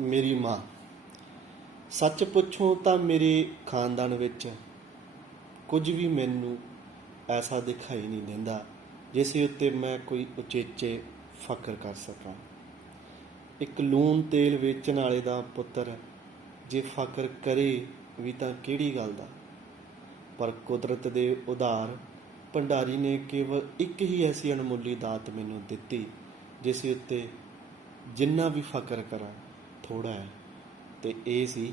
ਮੇਰੀ ਮਾਂ। ਸੱਚ ਪੁੱਛੋਂ ਤਾਂ ਮੇਰੇ ਖਾਨਦਾਨ ਵਿੱਚ ਕੁਝ ਵੀ ਮੈਨੂੰ ਐਸਾ ਦਿਖਾਈ ਨਹੀਂ ਦਿੰਦਾ ਜਿਸ ਉੱਤੇ ਮੈਂ ਕੋਈ ਉਚੇਚੇ ਫਖਰ ਕਰ ਸਕਾਂ। ਇੱਕ ਲੂਣ ਤੇਲ ਵੇਚਣ ਵਾਲੇ ਦਾ ਪੁੱਤਰ ਜੇ ਫਖਰ ਕਰੇ ਵੀ ਤਾਂ ਕਿਹੜੀ ਗੱਲ ਦਾ। ਪਰ ਕੁਦਰਤ ਦੇ ਉਧਾਰ ਭੰਡਾਰੀ ਨੇ ਕੇਵਲ ਇੱਕ ਹੀ ਐਸੀ ਅਣਮੁੱਲੀ ਦਾਤ ਮੈਨੂੰ ਦਿੱਤੀ ਜਿਸ ਉੱਤੇ ਜਿੰਨਾ ਵੀ ਫਖਰ ਕਰਾਂ ਥੋੜ੍ਹਾ ਹੈ, ਅਤੇ ਇਹ ਸੀ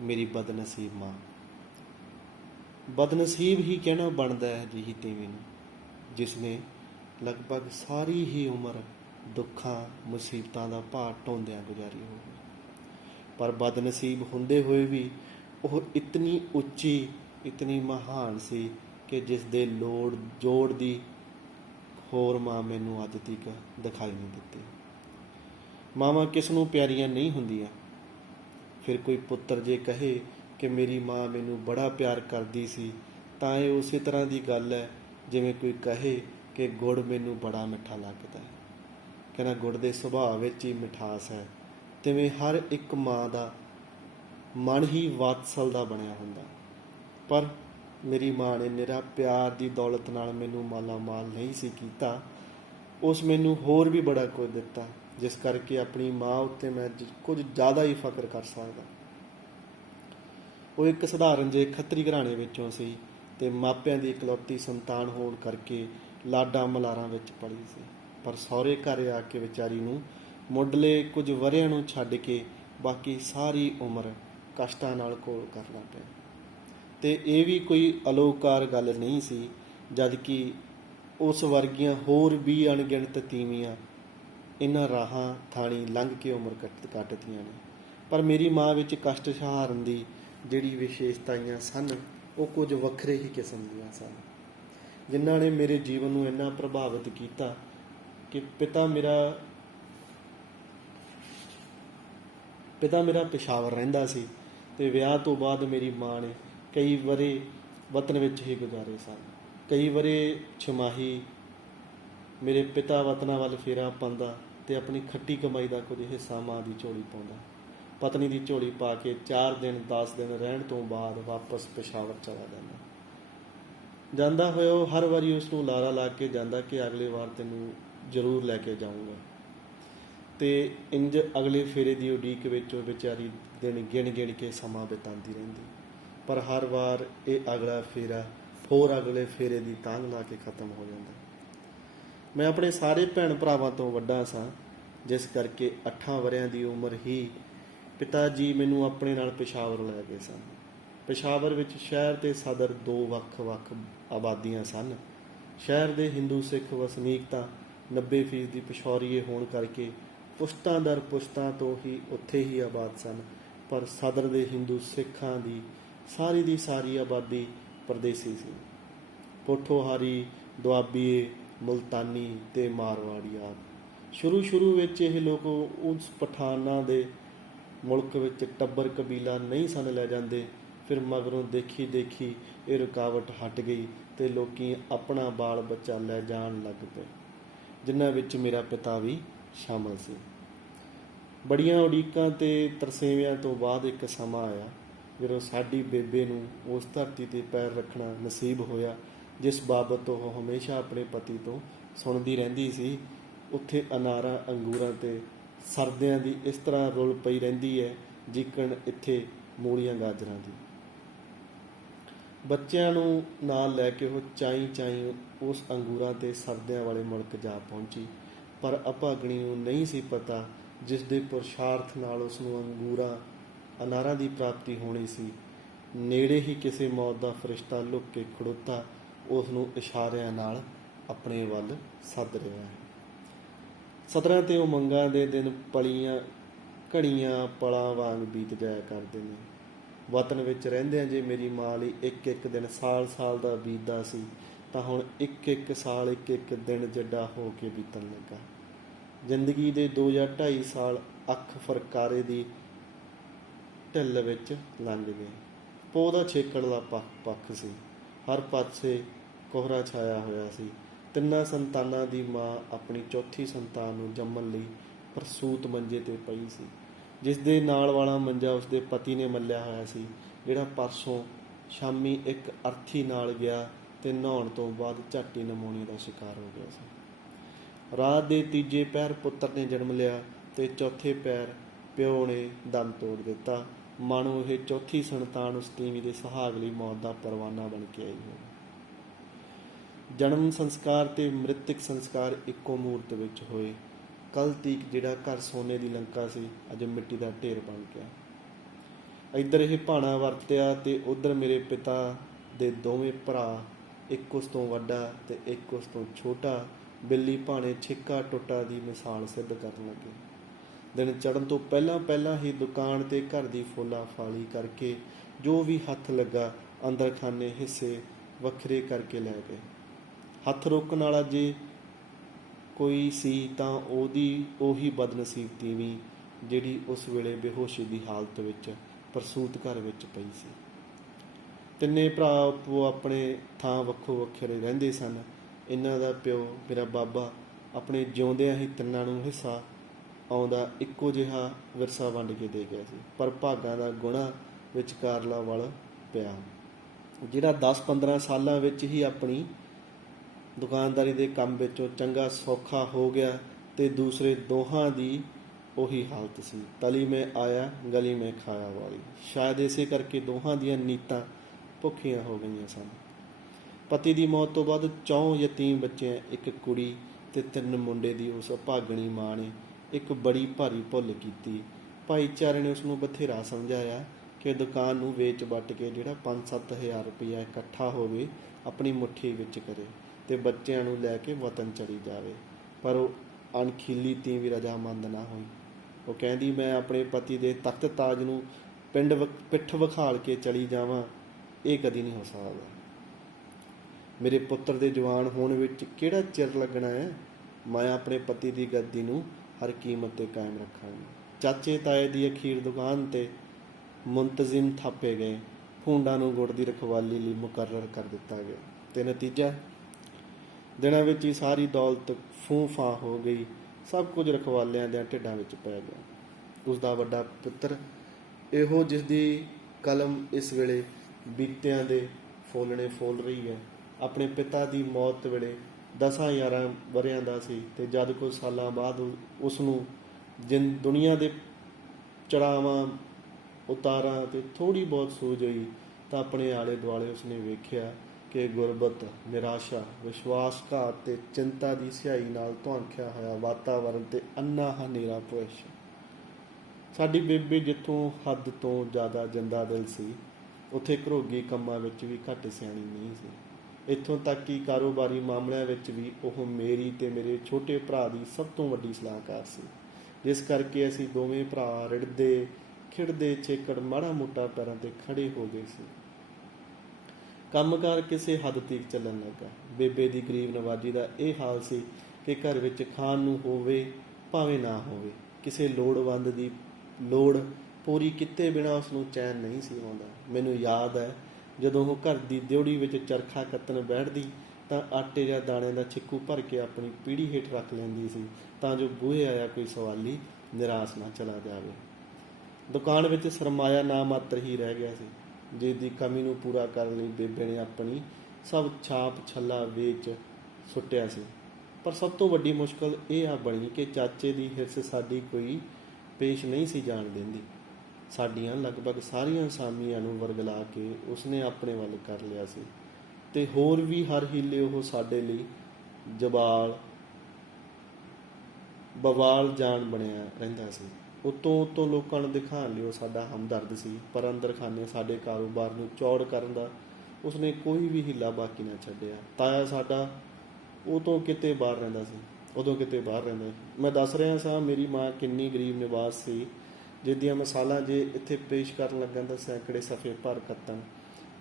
ਮੇਰੀ ਬਦਨਸੀਬ ਮਾਂ। ਬਦਨਸੀਬ ਹੀ ਕਹਿਣਾ ਬਣਦਾ ਹੈ ਅਜਿਹੀ ਤੀਵੀਂ ਨੂੰ ਜਿਸ ਨੇ ਲਗਭਗ ਸਾਰੀ ਹੀ ਉਮਰ ਦੁੱਖਾਂ ਮੁਸੀਬਤਾਂ ਦਾ ਭਾਰ ਢੋਂਦਿਆਂ ਗੁਜ਼ਾਰੀ ਹੋਵੇ। ਪਰ ਬਦਨਸੀਬ ਹੁੰਦੇ ਹੋਏ ਵੀ ਉਹ ਇਤਨੀ ਉੱਚੀ, ਇਤਨੀ ਮਹਾਨ ਸੀ ਕਿ ਜਿਸ ਦੇ ਲੋੜ ਜੋੜ ਦੀ ਹੋਰ ਮਾਂ ਮੈਨੂੰ ਅੱਜ ਤੱਕ ਦਿਖਾਈ ਨਹੀਂ ਦਿੱਤੀ। ਮਾਵਾਂ ਕਿਸ ਨੂੰ ਪਿਆਰੀਆਂ ਨਹੀਂ ਹੁੰਦੀਆਂ। ਫਿਰ ਕੋਈ ਪੁੱਤਰ ਜੇ ਕਹੇ ਕਿ ਮੇਰੀ ਮਾਂ ਮੈਨੂੰ ਬੜਾ ਪਿਆਰ ਕਰਦੀ ਸੀ ਤਾਂ ਇਹ ਉਸੇ ਤਰ੍ਹਾਂ ਦੀ ਗੱਲ ਹੈ ਜਿਵੇਂ ਕੋਈ ਕਹੇ ਕਿ ਗੁੜ ਮੈਨੂੰ ਬੜਾ ਮਿੱਠਾ ਲੱਗਦਾ ਹੈ। ਕਹਿੰਦਾ ਗੁੜ ਦੇ ਸੁਭਾਅ ਵਿੱਚ ਹੀ ਮਿਠਾਸ ਹੈ, ਤਿਵੇਂ ਹਰ ਇੱਕ ਮਾਂ ਦਾ ਮਨ ਹੀ ਵਾਤਸਲ ਦਾ ਬਣਿਆ ਹੁੰਦਾ। ਪਰ ਮੇਰੀ ਮਾਂ ਨੇ ਨਿਰਾ ਪਿਆਰ ਦੀ ਦੌਲਤ ਨਾਲ ਮੈਨੂੰ ਮਾਲਾ ਮਾਲ ਨਹੀਂ ਸੀ ਕੀਤਾ, ਉਸ ਮੈਨੂੰ ਹੋਰ ਵੀ ਬੜਾ ਕੁਝ ਦਿੱਤਾ ਜਿਸ ਕਰਕੇ ਆਪਣੀ ਮਾਂ ਉੱਤੇ ਮੈਂ ਕੁਝ ਜ਼ਿਆਦਾ ਹੀ ਫਖਰ ਕਰ ਸਕਦਾ। ਉਹ ਇੱਕ ਸਧਾਰਨ ਜਿਹੇ ਖੱਤਰੀ ਘਰਾਣੇ ਵਿੱਚੋਂ ਸੀ ਅਤੇ ਮਾਪਿਆਂ ਦੀ ਇਕਲੌਤੀ ਸੰਤਾਨ ਹੋਣ ਕਰਕੇ ਲਾਡਾਂ ਮਲਾਰਾਂ ਵਿੱਚ ਪਲੀ ਸੀ। ਪਰ ਸਹੁਰੇ ਘਰ ਆ ਕੇ ਵਿਚਾਰੀ ਨੂੰ ਮੁੱਢਲੇ ਕੁਝ ਵਰ੍ਹਿਆਂ ਨੂੰ ਛੱਡ ਕੇ ਬਾਕੀ ਸਾਰੀ ਉਮਰ ਕਸ਼ਟਾਂ ਨਾਲ ਘੋਲ ਕਰਨਾ ਪਿਆ। ਅਤੇ ਇਹ ਵੀ ਕੋਈ ਅਲੋਕਾਰ ਗੱਲ ਨਹੀਂ ਸੀ, ਜਦ ਕਿ ਉਸ ਵਰਗੀਆਂ ਹੋਰ ਵੀ ਅਣਗਿਣਤ ਤੀਵੀਆਂ ਇਹਨਾਂ ਰਾਹਾਂ ਥਾਣੀ ਲੰਘ ਕੇ ਉਮਰ ਕੱਟਦੀਆਂ ਨੇ। ਪਰ ਮੇਰੀ ਮਾਂ ਵਿੱਚ ਕਸ਼ਟ ਸਹਾਰਨ ਦੀ ਜਿਹੜੀ ਵਿਸ਼ੇਸ਼ਤਾਈਆਂ ਸਨ ਉਹ ਕੁਝ ਵੱਖਰੇ ਹੀ ਕਿਸਮ ਦੀਆਂ ਸਨ, ਜਿਨ੍ਹਾਂ ਨੇ ਮੇਰੇ ਜੀਵਨ ਨੂੰ ਇੰਨਾ ਪ੍ਰਭਾਵਿਤ ਕੀਤਾ ਕਿ ਪਿਤਾ ਮੇਰਾ ਪੇਸ਼ਾਵਰ ਰਹਿੰਦਾ ਸੀ ਅਤੇ ਵਿਆਹ ਤੋਂ ਬਾਅਦ ਮੇਰੀ ਮਾਂ ਨੇ ਕਈ ਵਰ੍ਹੇ ਵਤਨ ਵਿੱਚ ਹੀ ਗੁਜ਼ਾਰੇ ਸਨ। ਕਈ ਵਰ੍ਹੇ ਛਮਾਹੀ ਮੇਰੇ ਪਿਤਾ ਵਤਨਾਂ ਵੱਲ ਫੇਰਾ ਪਾਉਂਦਾ ਅਤੇ ਆਪਣੀ ਖੱਟੀ ਕਮਾਈ ਦਾ ਕੁਝ ਹਿੱਸਾ ਮਾਂ ਦੀ ਝੋਲੀ ਪਾਉਂਦਾ। ਪਤਨੀ ਦੀ ਝੋਲੀ ਪਾ ਕੇ 4 ਦਿਨ 10 ਦਿਨ ਰਹਿਣ ਤੋਂ ਬਾਅਦ ਵਾਪਸ ਪੇਸ਼ਾਵਰ ਚਲਾ ਜਾਂਦਾ ਹੋਇਆ ਉਹ ਹਰ ਵਾਰੀ ਉਸ ਨੂੰ ਲਾਰਾ ਲਾ ਕੇ ਜਾਂਦਾ ਕਿ ਅਗਲੇ ਵਾਰ ਤੈਨੂੰ ਜ਼ਰੂਰ ਲੈ ਕੇ ਜਾਊਂਗਾ। ਅਤੇ ਇੰਝ ਅਗਲੇ ਫੇਰੇ ਦੀ ਉਡੀਕ ਵਿੱਚ ਉਹ ਵਿਚਾਰੀ ਦਿਨ ਗਿਣ ਕੇ ਸਮਾਂ ਬਿਤਾਉਂਦੀ ਰਹਿੰਦੀ। ਪਰ ਹਰ ਵਾਰ ਇਹ ਅਗਲਾ ਫੇਰਾ ਹੋਰ ਅਗਲੇ ਫੇਰੇ ਦੀ ਤਾਂਘ ਲਾ ਕੇ ਖਤਮ ਹੋ ਜਾਂਦਾ। ਮੈਂ ਆਪਣੇ ਸਾਰੇ ਭੈਣ ਭਰਾਵਾਂ ਤੋਂ ਵੱਡਾ ਸਾਂ, ਜਿਸ ਕਰਕੇ 8 ਵਰ੍ਹਿਆਂ ਦੀ ਉਮਰ ਹੀ ਪਿਤਾ ਜੀ ਮੈਨੂੰ ਆਪਣੇ ਨਾਲ ਪੇਸ਼ਾਵਰ ਲੈ ਗਏ ਸਨ। ਪੇਸ਼ਾਵਰ ਵਿੱਚ ਸ਼ਹਿਰ ਅਤੇ ਸਦਰ 2 ਵੱਖ-ਵੱਖ ਆਬਾਦੀਆਂ ਸਨ। ਸ਼ਹਿਰ ਦੇ ਹਿੰਦੂ ਸਿੱਖ ਵਸਨੀਕ ਤਾਂ 90% ਪਿਸ਼ੌਰੀਏ ਹੋਣ ਕਰਕੇ ਪੁਸ਼ਤਾਂ ਦਰ ਪੁਸ਼ਤਾਂ ਤੋਂ ਹੀ ਉੱਥੇ ਹੀ ਆਬਾਦ ਸਨ, ਪਰ ਸਦਰ ਦੇ ਹਿੰਦੂ ਸਿੱਖਾਂ ਦੀ ਸਾਰੀ ਆਬਾਦੀ ਪਰਦੇਸੀ ਸੀ। ਪੋਠੋਹਾਰੀ, ਦੁਆਬੀਏ, ਮੁਲਤਾਨੀ ਅਤੇ ਮਾਰਵਾੜੀ ਆਦਿ। ਸ਼ੁਰੂ ਵਿੱਚ ਇਹ ਲੋਕ ਉਸ ਪਠਾਨਾਂ ਦੇ ਮੁਲਕ ਵਿੱਚ ਟੱਬਰ ਕਬੀਲਾ ਨਹੀਂ ਸਨ ਲੈ ਜਾਂਦੇ। ਫਿਰ ਮਗਰੋਂ ਦੇਖੀ ਇਹ ਰੁਕਾਵਟ ਹਟ ਗਈ ਅਤੇ ਲੋਕ ਆਪਣਾ ਬਾਲ ਬੱਚਾ ਲੈ ਜਾਣ ਲੱਗ ਪਏ, ਜਿਨ੍ਹਾਂ ਵਿੱਚ ਮੇਰਾ ਪਿਤਾ ਵੀ ਸ਼ਾਮਲ ਸੀ। ਬੜੀਆਂ ਉਡੀਕਾਂ ਅਤੇ ਤਰਸੇਵਿਆਂ ਤੋਂ ਬਾਅਦ ਇੱਕ ਸਮਾਂ ਆਇਆ ਜਦੋਂ ਸਾਡੀ ਬੇਬੇ ਨੂੰ ਉਸ ਧਰਤੀ 'ਤੇ ਪੈਰ ਰੱਖਣਾ ਨਸੀਬ ਹੋਇਆ ਜਿਸ ਬਾਬਤ ਉਹ ਹਮੇਸ਼ਾ ਆਪਣੇ ਪਤੀ ਤੋਂ ਸੁਣਦੀ ਰਹਿੰਦੀ ਸੀ। ਉੱਥੇ ਅਨਾਰਾਂ ਅੰਗੂਰਾਂ 'ਤੇ ਸਰਦਿਆਂ ਦੀ ਇਸ ਤਰ੍ਹਾਂ ਰੁੱਲ ਪਈ ਰਹਿੰਦੀ ਹੈ ਜਿਕਣ ਇੱਥੇ ਮੂਲੀਆਂ ਗਾਜਰਾਂ ਦੀ। ਬੱਚਿਆਂ ਨੂੰ ਨਾਲ ਲੈ ਕੇ ਉਹ ਚਾਈਂ ਉਸ ਅੰਗੂਰਾਂ 'ਤੇ ਸਰਦਿਆਂ ਵਾਲੇ ਮੁਲਕ ਜਾ ਪਹੁੰਚੀ। ਪਰ ਅਭਾਗਣੀ ਨੂੰ ਨਹੀਂ ਸੀ ਪਤਾ ਜਿਸ ਦੇ ਪੁਰਸ਼ਾਰਥ ਨਾਲ ਉਸ ਨੂੰ ਅਨਾਰਾਂ ਦੀ ਪ੍ਰਾਪਤੀ ਹੋਣੀ ਸੀ, ਨੇੜੇ ਹੀ ਕਿਸੇ ਮੌਤ ਦਾ ਫਰਿਸ਼ਤਾ ਲੁਕ ਕੇ ਖੜੋਤਾ ਉਸ ਨੂੰ ਇਸ਼ਾਰਿਆਂ ਨਾਲ ਆਪਣੇ ਵੱਲ ਸੱਦ ਰਿਹਾ ਹੈ। ਸਦਰਾਂ ਅਤੇ ਉਮੰਗਾਂ ਦੇ ਦਿਨ ਪਲੀਆਂ ਘੜੀਆਂ ਪਲਾਂ ਵਾਂਗ ਬੀਤ ਜਾਇਆ ਕਰਦੇ ਨੇ। ਵਤਨ ਵਿੱਚ ਰਹਿੰਦਿਆਂ ਜੇ ਮੇਰੀ ਮਾਂ ਲਈ ਇੱਕ ਦਿਨ ਸਾਲ ਦਾ ਬੀਤਦਾ ਸੀ ਤਾਂ ਹੁਣ ਇੱਕ ਸਾਲ ਇੱਕ ਦਿਨ ਜਿੱਡਾ ਹੋ ਕੇ ਬੀਤਣ ਲੱਗਾ। ਜ਼ਿੰਦਗੀ ਦੇ 2 ਜਾਂ 2.5 ਸਾਲ ਅੱਖ ਫਰਕਾਰੇ ਦੀ ਢਿੱਲ ਵਿੱਚ ਲੰਘ ਗਏ। ਪੋਹ ਦਾ ਛੇਕੜਲਾ ਪੱਖ ਸੀ, ਹਰ ਪਾਸੇ ਕੋਹਰਾ ਛਾਇਆ ਹੋਇਆ ਸੀ। 3 ਸੰਤਾਨਾਂ ਦੀ ਮਾਂ ਆਪਣੀ ਚੌਥੀ ਸੰਤਾਨ ਨੂੰ ਜੰਮਣ ਲਈ ਪ੍ਰਸੂਤ ਮੰਜੇ 'ਤੇ ਪਈ ਸੀ। ਜਿਸ ਦੇ ਨਾਲ ਵਾਲਾ ਮੰਜਾ ਉਸਦੇ ਪਤੀ ਨੇ ਮੱਲਿਆ ਹੋਇਆ ਸੀ, ਜਿਹੜਾ ਪਰਸੋਂ ਸ਼ਾਮੀ ਇੱਕ ਅਰਥੀ ਨਾਲ ਗਿਆ ਤੇ ਨਹਾਉਣ ਤੋਂ ਬਾਅਦ ਝਾਟੀ ਨਮੂਨੀਆ ਦਾ ਸ਼ਿਕਾਰ ਹੋ ਗਿਆ ਸੀ। ਰਾਤ ਦੇ ਤੀਜੇ ਪਹਿਰ ਪੁੱਤਰ ਨੇ ਜਨਮ ਲਿਆ ਤੇ ਚੌਥੇ ਪਹਿਰ ਪਿਓ ਨੇ ਦਮ ਤੋੜ ਦਿੱਤਾ, ਮਾਣੋ ਇਹ ਚੌਥੀ ਸੰਤਾਨ ਉਸ ਤੀਵੀਂ ਦੇ ਸੁਹਾਗ ਲਈ ਮੌਤ ਦਾ ਪਰਵਾਨਾ ਬਣ ਕੇ ਆਈ ਹੋਵੇ। ਜਨਮ ਸੰਸਕਾਰ ਤੇ ਮ੍ਰਿਤਕ ਸੰਸਕਾਰ ਇੱਕੋ ਮੂਰਤ ਵਿੱਚ ਹੋਏ। ਕੱਲ ਤੀਕ ਜਿਹੜਾ ਘਰ ਸੋਨੇ ਦੀ ਲੰਕਾ ਸੀ, ਅੱਜ ਮਿੱਟੀ ਦਾ ਢੇਰ ਬਣ ਗਿਆ। ਇੱਧਰ ਇਹ ਭਾਣਾ ਵਰਤਿਆ ਤੇ ਉੱਧਰ ਮੇਰੇ ਪਿਤਾ ਦੇ ਦੋਵੇਂ ਭਰਾ, ਇੱਕ ਉਸ ਤੋਂ ਵੱਡਾ ਤੇ ਇੱਕ ਉਸ ਤੋਂ ਛੋਟਾ, ਬਿੱਲੀ ਭਾਣੇ ਛਿੱਕਾ ਟੁੱਟਾ ਦੀ ਮਿਸਾਲ ਸਿੱਧ ਕਰਨ ਲੱਗੇ। ਦਿਨ ਚੜ੍ਹਨ ਤੋਂ ਪਹਿਲਾਂ ਹੀ ਦੁਕਾਨ ਤੇ ਘਰ ਦੀ ਫੋਲਾ ਫਾਲੀ ਕਰਕੇ ਜੋ ਵੀ ਹੱਥ ਲੱਗਾ ਅੰਦਰ ਖਾਨੇ ਹਿੱਸੇ ਵੱਖਰੇ ਕਰਕੇ ਲੈ ਗਏ। ਹੱਥ ਰੋਕਣ ਵਾਲਾ ਜੇ ਕੋਈ ਸੀ ਤਾਂ ਉਹੀ ਬਦਨਸੀਬ ਤੀਵੀਂ ਜਿਹੜੀ ਉਸ ਵੇਲੇ ਬੇਹੋਸ਼ੀ ਦੀ ਹਾਲਤ ਵਿੱਚ ਪ੍ਰਸੂਤ ਘਰ ਵਿੱਚ ਪਈ ਸੀ। ਤਿੰਨੇ ਭਰਾ ਆਪੋ ਆਪਣੇ ਥਾਂ ਵੱਖੋ ਵੱਖਰੇ ਰਹਿੰਦੇ ਸਨ। ਇਹਨਾਂ ਦਾ ਪਿਓ ਮੇਰਾ ਬਾਬਾ ਆਪਣੇ ਜਿਉਂਦਿਆਂ ਹੀ ਤਿੰਨਾਂ ਨੂੰ ਹਿੱਸਾ ਆਉਂਦਾ ਇੱਕੋ ਜਿਹਾ ਵਿਰਸਾ ਵੰਡ ਕੇ ਦੇ ਗਿਆ ਸੀ, ਪਰ ਭਾਗਾਂ ਦਾ ਗੁਣਾ ਵਿਚਕਾਰਲਾ ਵੱਲ ਪਿਆ, ਜਿਹੜਾ 10-15 ਸਾਲਾਂ ਵਿੱਚ ਹੀ ਆਪਣੀ ਦੁਕਾਨਦਾਰੀ ਦੇ ਕੰਮ ਵਿੱਚੋਂ ਚੰਗਾ ਸੌਖਾ ਹੋ ਗਿਆ ਤੇ ਦੂਸਰੇ ਦੋਹਾਂ ਦੀ ਉਹੀ ਹਾਲਤ ਸੀ, ਤਲੀ ਮੈਂ ਆਇਆ ਗਲੀ ਮੈਂ ਖਾਇਆ ਵਾਲੀ। ਸ਼ਾਇਦ ਇਸੇ ਕਰਕੇ ਦੋਹਾਂ ਦੀਆਂ ਨੀਤਾਂ ਭੁੱਖੀਆਂ ਹੋ ਗਈਆਂ ਸਨ। ਪਤੀ ਦੀ ਮੌਤ ਤੋਂ ਬਾਅਦ 4 ਯਤੀਮ ਬੱਚੇ, ਇੱਕ ਕੁੜੀ ਤੇ 3 ਮੁੰਡੇ ਦੀ ਉਸ ਅਭਾਗਣੀ ਮਾਂ ਨੇ ਇੱਕ ਬੜੀ ਭਾਰੀ ਭੁੱਲ ਕੀਤੀ। ਭਾਈਚਾਰੇ ਨੇ ਉਸ ਨੂੰ ਬਥੇਰਾ ਸਮਝਾਇਆ ਕਿ ਦੁਕਾਨ ਨੂੰ ਵੇਚ ਵੱਟ ਕੇ ਜਿਹੜਾ 5-7 ਹਜ਼ਾਰ ਰੁਪਈਆ ਇਕੱਠਾ ਹੋਵੇ ਆਪਣੀ ਮੁੱਠੀ ਵਿੱਚ ਕਰੇ ਤੇ ਬੱਚਿਆਂ ਨੂੰ ਲੈ ਕੇ ਵਤਨ ਚਲੀ ਜਾਵੇ, ਪਰ ਉਹ ਅਣਖੀਲੀ ਤੀਵੀਂ ਰਜਾਮੰਦ ਨਾ ਹੋਈ। ਉਹ ਕਹਿੰਦੀ, ਮੈਂ ਆਪਣੇ ਪਤੀ ਦੇ ਤਖਤ ਤਾਜ ਨੂੰ ਪਿੱਠ ਵਿਖਾਲ ਕੇ ਚਲੀ ਜਾਵਾਂ, ਇਹ ਕਦੀ ਨਹੀਂ ਹੋ ਸਕਦਾ। ਮੇਰੇ ਪੁੱਤਰ ਦੇ ਜਵਾਨ ਹੋਣ ਵਿੱਚ ਕਿਹੜਾ ਚਿਰ ਲੱਗਣਾ ਹੈ। ਮੈਂ ਆਪਣੇ ਪਤੀ ਦੀ ਗੱਦੀ ਨੂੰ ਹਰ ਕੀਮਤ 'ਤੇ ਕਾਇਮ ਰੱਖਾਂਗੀ। ਚਾਚੇ ਤਾਏ ਦੀ ਅਖੀਰ ਦੁਕਾਨ 'ਤੇ ਮੁੰਤਜ਼ਿਮ ਥਾਪੇ ਗਏ। ਭੂੰਡਾਂ ਨੂੰ ਗੁੜ ਦੀ ਰਖਵਾਲੀ ਲਈ ਮੁਕਰਰ ਕਰ ਦਿੱਤਾ ਗਿਆ ਤੇ ਨਤੀਜਾ ਦਿਨਾਂ ਵਿੱਚ ਹੀ ਸਾਰੀ ਦੌਲਤ ਫੂੰ ਫਾਂ ਹੋ ਗਈ। ਸਭ ਕੁਝ ਰਖਵਾਲਿਆਂ ਦੇ ਢਿੱਡਾਂ ਵਿੱਚ ਪੈ ਗਿਆ। ਉਸ ਦਾ ਵੱਡਾ ਪੁੱਤਰ ਇਹੋ ਜਿਸ ਦੀ ਕਲਮ ਇਸ ਵੇਲੇ ਬੀਤਿਆਂ ਦੇ ਫੋਲਣੇ ਫੋਲ ਰਹੀ ਹੈ, ਆਪਣੇ ਪਿਤਾ ਦੀ ਮੌਤ ਵੇਲੇ 10-11 ਵਰ੍ਹਿਆਂ ਦਾ ਸੀ ਤੇ ਜਦ ਕੁਝ ਸਾਲਾਂ ਬਾਅਦ ਉਸ ਨੂੰ ਦੁਨੀਆ ਦੇ ਚੜਾਵਾਂ ਉਤਾਰਾਂ ਤੇ ਥੋੜ੍ਹੀ ਬਹੁਤ ਸੂਝ ਹੋਈ ਤਾਂ ਆਪਣੇ ਆਲੇ ਦੁਆਲੇ ਉਸਨੇ ਵੇਖਿਆ ਕਿ ਗੁਰਬਤ, ਨਿਰਾਸ਼ਾ, ਵਿਸ਼ਵਾਸਘਾਤ ਤੇ ਚਿੰਤਾ ਦੀ ਸਿਆਹੀ ਨਾਲ ਧੁਆਂਖਿਆ ਹੋਇਆ ਵਾਤਾਵਰਨ ਤੇ ਅੰਨਾ ਹਨੇਰਾ ਭਵਿੱਖ। ਸਾਡੀ ਬੇਬੇ ਜਿੱਥੋਂ ਹੱਦ ਤੋਂ ਜ਼ਿਆਦਾ ਜਿੰਦਾ ਦਿਲ ਸੀ, ਉੱਥੇ ਘਰੋਗੀ ਕੰਮਾਂ ਵਿੱਚ ਵੀ ਘੱਟ ਸਿਆਣੀ ਨਹੀਂ ਸੀ। ਇੱਥੋਂ ਤੱਕ ਕਿ ਕਾਰੋਬਾਰੀ ਮਾਮਲਿਆਂ ਵਿੱਚ ਵੀ ਉਹ ਮੇਰੀ ਤੇ ਮੇਰੇ ਛੋਟੇ ਭਰਾ ਦੀ ਸਭ ਤੋਂ ਵੱਡੀ ਸਲਾਹਕਾਰ ਸੀ, ਜਿਸ ਕਰਕੇ ਅਸੀਂ ਦੋਵੇਂ ਭਰਾ ਰਿੜਦੇ ਖਿੜਦੇ ਛੇਕੜ ਮਾੜਾ ਮੋਟਾ ਪੈਰਾਂ 'ਤੇ ਖੜੇ ਹੋ ਗਏ ਸੀ। ਕੰਮਕਾਰ ਕਿਸੇ ਹੱਦ ਤੀਕ ਚੱਲਣ ਲੱਗਾ। ਬੇਬੇ ਦੀ ਗਰੀਬ ਨਵਾਜੀ ਦਾ ਇਹ ਹਾਲ ਸੀ ਕਿ ਘਰ ਵਿੱਚ ਖਾਣ ਨੂੰ ਹੋਵੇ ਭਾਵੇਂ ਨਾ ਹੋਵੇ, ਕਿਸੇ ਲੋੜਵੰਦ ਦੀ ਲੋੜ ਪੂਰੀ ਕੀਤੇ ਬਿਨਾਂ ਉਸ ਨੂੰ ਚੈਨ ਨਹੀਂ ਸੀ ਆਉਂਦਾ। ਮੈਨੂੰ ਯਾਦ ਹੈ ਜਦੋਂ ਉਹ ਘਰ ਦੀ ਦਿਉੜੀ ਵਿੱਚ ਚਰਖਾ ਕੱਤਣ ਬੈਠਦੀ ਤਾਂ ਆਟੇ ਜਾਂ ਦਾਣੇ ਦਾ ਛਿੱਕੂ ਭਰ ਕੇ ਆਪਣੀ ਪੀੜ੍ਹੀ ਹੇਠ ਰੱਖ ਲੈਂਦੀ ਸੀ ਤਾਂ ਜੋ ਬੂਹੇ ਆਇਆ ਕੋਈ ਸਵਾਲੀ ਨਿਰਾਸ਼ ਨਾ ਚਲਾ ਜਾਵੇ। ਦੁਕਾਨ ਵਿੱਚ ਸਰਮਾਇਆ ਨਾ ਮਾਤਰ ਹੀ ਰਹਿ ਗਿਆ ਸੀ, ਜਿਸ ਦੀ ਕਮੀ ਨੂੰ ਪੂਰਾ ਕਰਨ ਲਈ ਬੇਬੇ ਨੇ ਆਪਣੀ ਸਭ ਛਾਪ ਛੱਲਾ ਵੇਚ ਸੁੱਟਿਆ ਸੀ। ਪਰ ਸਭ ਤੋਂ ਵੱਡੀ ਮੁਸ਼ਕਲ ਇਹ ਆ ਬਣੀ ਕਿ ਚਾਚੇ ਦੀ ਹਿਰਸ ਸਾਡੀ ਕੋਈ ਪੇਸ਼ ਨਹੀਂ ਸੀ ਜਾਣ ਦਿੰਦੀ। ਸਾਡੀਆਂ ਲਗਭਗ ਸਾਰੀਆਂ ਅਸਾਮੀਆਂ ਨੂੰ ਵਰਗਲਾ ਕੇ ਉਸਨੇ ਆਪਣੇ ਵੱਲ ਕਰ ਲਿਆ ਸੀ ਤੇ ਹੋਰ ਵੀ ਹਰ ਹੀਲੇ ਉਹ ਸਾਡੇ ਲਈ ਬਵਾਲ ਜਾਣ ਬਣਿਆ ਰਹਿੰਦਾ ਸੀ। ਉਤੋਂ ਲੋਕਾਂ ਨੂੰ ਦਿਖਾਉਣ ਲਈ ਉਹ ਸਾਡਾ ਹਮਦਰਦ ਸੀ, ਪਰ ਅੰਦਰ ਖਾਨੇ ਸਾਡੇ ਕਾਰੋਬਾਰ ਨੂੰ ਚੌੜ ਕਰਨ ਦਾ ਉਸਨੇ ਕੋਈ ਵੀ ਹੀਲਾ ਬਾਕੀ ਨਾ ਛੱਡਿਆ। ਤਾਇਆ ਸਾਡਾ ਉਦੋਂ ਕਿਤੇ ਬਾਹਰ ਰਹਿੰਦਾ ਸੀ। ਮੈਂ ਦੱਸ ਰਿਹਾ ਸਾਂ ਮੇਰੀ ਮਾਂ ਕਿੰਨੀ ਗਰੀਬ ਨਿਵਾਸ ਸੀ, ਜਿਹਦੀਆਂ ਮਿਸਾਲਾਂ ਜੇ ਇੱਥੇ ਪੇਸ਼ ਕਰਨ ਲੱਗਣ ਤਾਂ ਸੈਂਕੜੇ ਸਫ਼ੇ ਭਰ ਕੱਤਣ।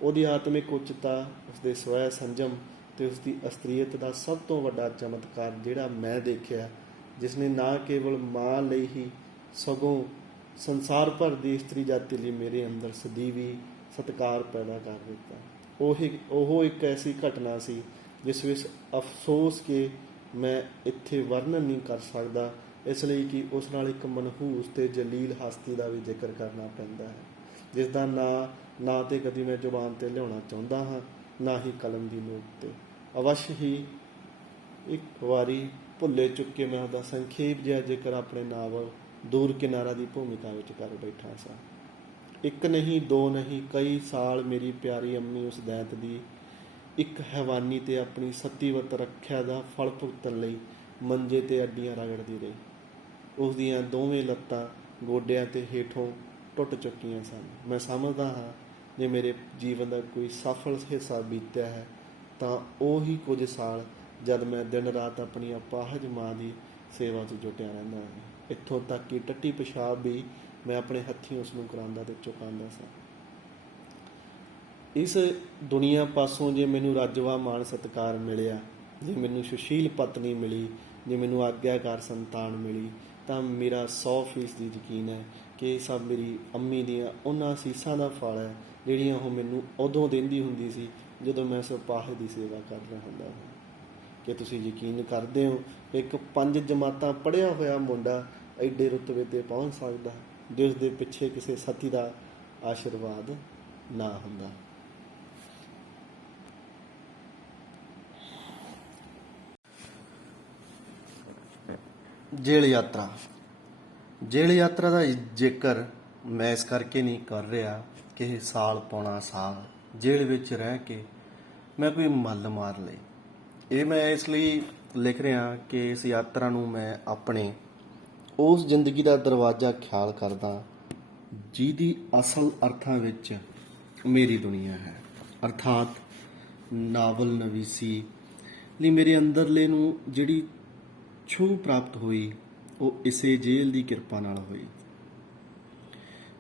ਉਹਦੀ ਆਤਮਿਕ ਉੱਚਤਾ, ਉਸਦੇ ਸਵੈ ਸੰਜਮ ਤੇ ਉਸਦੀ ਅਸਤਰੀਅਤ ਦਾ ਸਭ ਤੋਂ ਵੱਡਾ ਚਮਤਕਾਰ ਜਿਹੜਾ ਮੈਂ ਦੇਖਿਆ, ਜਿਸ ਨੇ ਨਾ ਕੇਵਲ ਮਾਂ ਲਈ ਹੀ ਸਗੋਂ ਸੰਸਾਰ ਭਰ ਦੀ ਇਸਤਰੀ ਜਾਤੀ ਲਈ ਮੇਰੇ ਅੰਦਰ ਸਦੀਵੀ ਸਤਿਕਾਰ ਪੈਦਾ ਕਰ ਦਿੱਤਾ। ਉਹ ਇੱਕ ਐਸੀ ਘਟਨਾ ਸੀ ਜਿਸ ਵਿੱਚ ਅਫਸੋਸ ਕਿ ਮੈਂ ਇੱਥੇ ਵਰਣਨ ਨਹੀਂ ਕਰ ਸਕਦਾ ਇਸ ਲਈ ਕਿ ਉਸ ਨਾਲ ਇੱਕ ਮਨਹੂਸ ਤੇ ਜਲੀਲ ਹਸਤੀ ਦਾ ਵੀ ਜ਼ਿਕਰ ਕਰਨਾ ਪੈਂਦਾ ਹੈ, ਜਿਸ ਦਾ ਨਾ ਤੇ ਕਦੀ ਮੈਂ ਜ਼ੁਬਾਨ ਤੇ ਲਿਆਉਣਾ ਚਾਹੁੰਦਾ ਹਾਂ, ਨਾ ਹੀ ਕਲਮ ਦੀ ਨੋਕ ਤੇ। ਅਵਸ਼ ਹੀ ਇੱਕ ਵਾਰੀ ਭੁੱਲੇ ਚੁੱਕੇ ਮੈਂ ਉਹਦਾ ਸੰਖੇਪ ਜਿਹਾ ਜ਼ਿਕਰ ਆਪਣੇ ਨਾਵਲ ਦੂਰ ਕਿਨਾਰਾ ਦੀ ਭੂਮਿਕਾ ਵਿੱਚ ਕਰ ਬੈਠਾ ਸਾਂ। ਇੱਕ ਨਹੀਂ, ਦੋ ਨਹੀਂ, ਕਈ ਸਾਲ ਮੇਰੀ ਪਿਆਰੀ ਅੰਮੀ ਉਸ ਦੈਂਤ ਦੀ ਇੱਕ ਹੈਵਾਨੀ ਤੇ ਆਪਣੀ ਸਤੀਵਤ ਰੱਖਿਆ ਦਾ ਫਲ ਭੁਗਤਣ ਲਈ ਮੰਜੇ ਤੇ ਅੱਡੀਆਂ ਰਗੜਦੀ ਰਹੀ। ਉਸ ਦੀਆਂ ਦੋਵੇਂ ਲੱਤਾਂ ਗੋਡਿਆਂ ਤੇ ਹੇਠੋਂ ਟੁੱਟ ਚੁੱਕੀਆਂ ਸਨ। ਮੈਂ ਸਮਝਦਾ ਹਾਂ ਜੇ ਮੇਰੇ ਜੀਵਨ ਦਾ ਕੋਈ ਸਫਲ ਹਿੱਸਾ ਬੀਤਿਆ ਹੈ ਤਾਂ ਉਹ ਹੀ ਕੁਝ ਸਾਲ ਜਦ ਮੈਂ ਦਿਨ ਰਾਤ ਆਪਣੀ ਅਪਾਹਜ ਮਾਂ ਦੀ ਸੇਵਾ 'ਚ ਜੁਟਿਆ ਰਹਿੰਦਾ ਹਾਂ। ਇੱਥੋਂ ਤੱਕ ਕਿ ਟੱਟੀ ਪਿਸ਼ਾਬ ਵੀ ਮੈਂ ਆਪਣੇ ਹੱਥੀਂ ਉਸ ਨੂੰ ਕਰਾਉਂਦਾ ਤੇ ਚੁਕਾਉਂਦਾ ਸਾਂ। ਇਸ ਦੁਨੀਆ ਪਾਸੋਂ ਜੇ ਮੈਨੂੰ ਰੱਜਵਾ ਮਾਣ ਸਤਿਕਾਰ ਮਿਲਿਆ, ਜੇ ਮੈਨੂੰ ਸੁਸ਼ੀਲ ਪਤਨੀ ਮਿਲੀ, ਜੇ ਮੈਨੂੰ ਆਗਿਆਕਾਰ ਸੰਤਾਨ ਮਿਲੀ, ਤਾਂ ਮੇਰਾ 100% ਯਕੀਨ ਹੈ ਕਿ ਇਹ ਸਭ ਮੇਰੀ ਅੰਮੀ ਦੀਆਂ ਉਹਨਾਂ ਅਸੀਸਾਂ ਦਾ ਫਲ ਹੈ ਜਿਹੜੀਆਂ ਉਹ ਮੈਨੂੰ ਉਦੋਂ ਦਿੰਦੀ ਹੁੰਦੀ ਸੀ ਜਦੋਂ ਮੈਂ ਉਸ ਅਪਾਹਜ ਦੀ ਸੇਵਾ ਕਰ ਰਿਹਾ ਹੁੰਦਾ ਹਾਂ। ਕਿ ਤੁਸੀਂ ਯਕੀਨ ਕਰਦੇ ਹੋ ਇੱਕ 5 ਜਮਾਤਾਂ ਪੜ੍ਹਿਆ ਹੋਇਆ ਮੁੰਡਾ ਐਡੇ ਰੁਤਬੇ 'ਤੇ ਪਹੁੰਚ ਸਕਦਾ ਜਿਸ ਦੇ ਪਿੱਛੇ ਕਿਸੇ ਸਤੀ ਦਾ ਆਸ਼ੀਰਵਾਦ ਨਾ ਹੁੰਦਾ। ਜੇਲ੍ਹ ਯਾਤਰਾ। ਜੇਲ੍ਹ ਯਾਤਰਾ ਦਾ ਜ਼ਿਕਰ ਮੈਂ ਇਸ ਕਰਕੇ ਨਹੀਂ ਕਰ ਰਿਹਾ ਕਿ ਇਹ ਸਾਲ ਪੌਣਾ ਸਾਲ ਜੇਲ੍ਹ ਵਿੱਚ ਰਹਿ ਕੇ ਮੈਂ ਕੋਈ ਮੱਲ ਮਾਰ ਲਈ। ਇਹ ਮੈਂ ਇਸ ਲਈ ਲਿਖ ਰਿਹਾ ਕਿ ਇਸ ਯਾਤਰਾ ਨੂੰ ਮੈਂ ਆਪਣੇ ਉਸ ਜ਼ਿੰਦਗੀ ਦਾ ਦਰਵਾਜ਼ਾ ਖਿਆਲ ਕਰਦਾ ਜਿਹਦੀ ਅਸਲ ਅਰਥਾਂ ਵਿੱਚ ਮੇਰੀ ਦੁਨੀਆ ਹੈ, ਅਰਥਾਤ ਨਾਵਲ ਨਵੀਸੀ ਲਈ ਮੇਰੇ ਅੰਦਰਲੇ ਨੂੰ ਜਿਹੜੀ ਛੂਹ ਪ੍ਰਾਪਤ ਹੋਈ ਉਹ ਇਸੇ ਜੇਲ੍ਹ ਦੀ ਕਿਰਪਾ ਨਾਲ ਹੋਈ।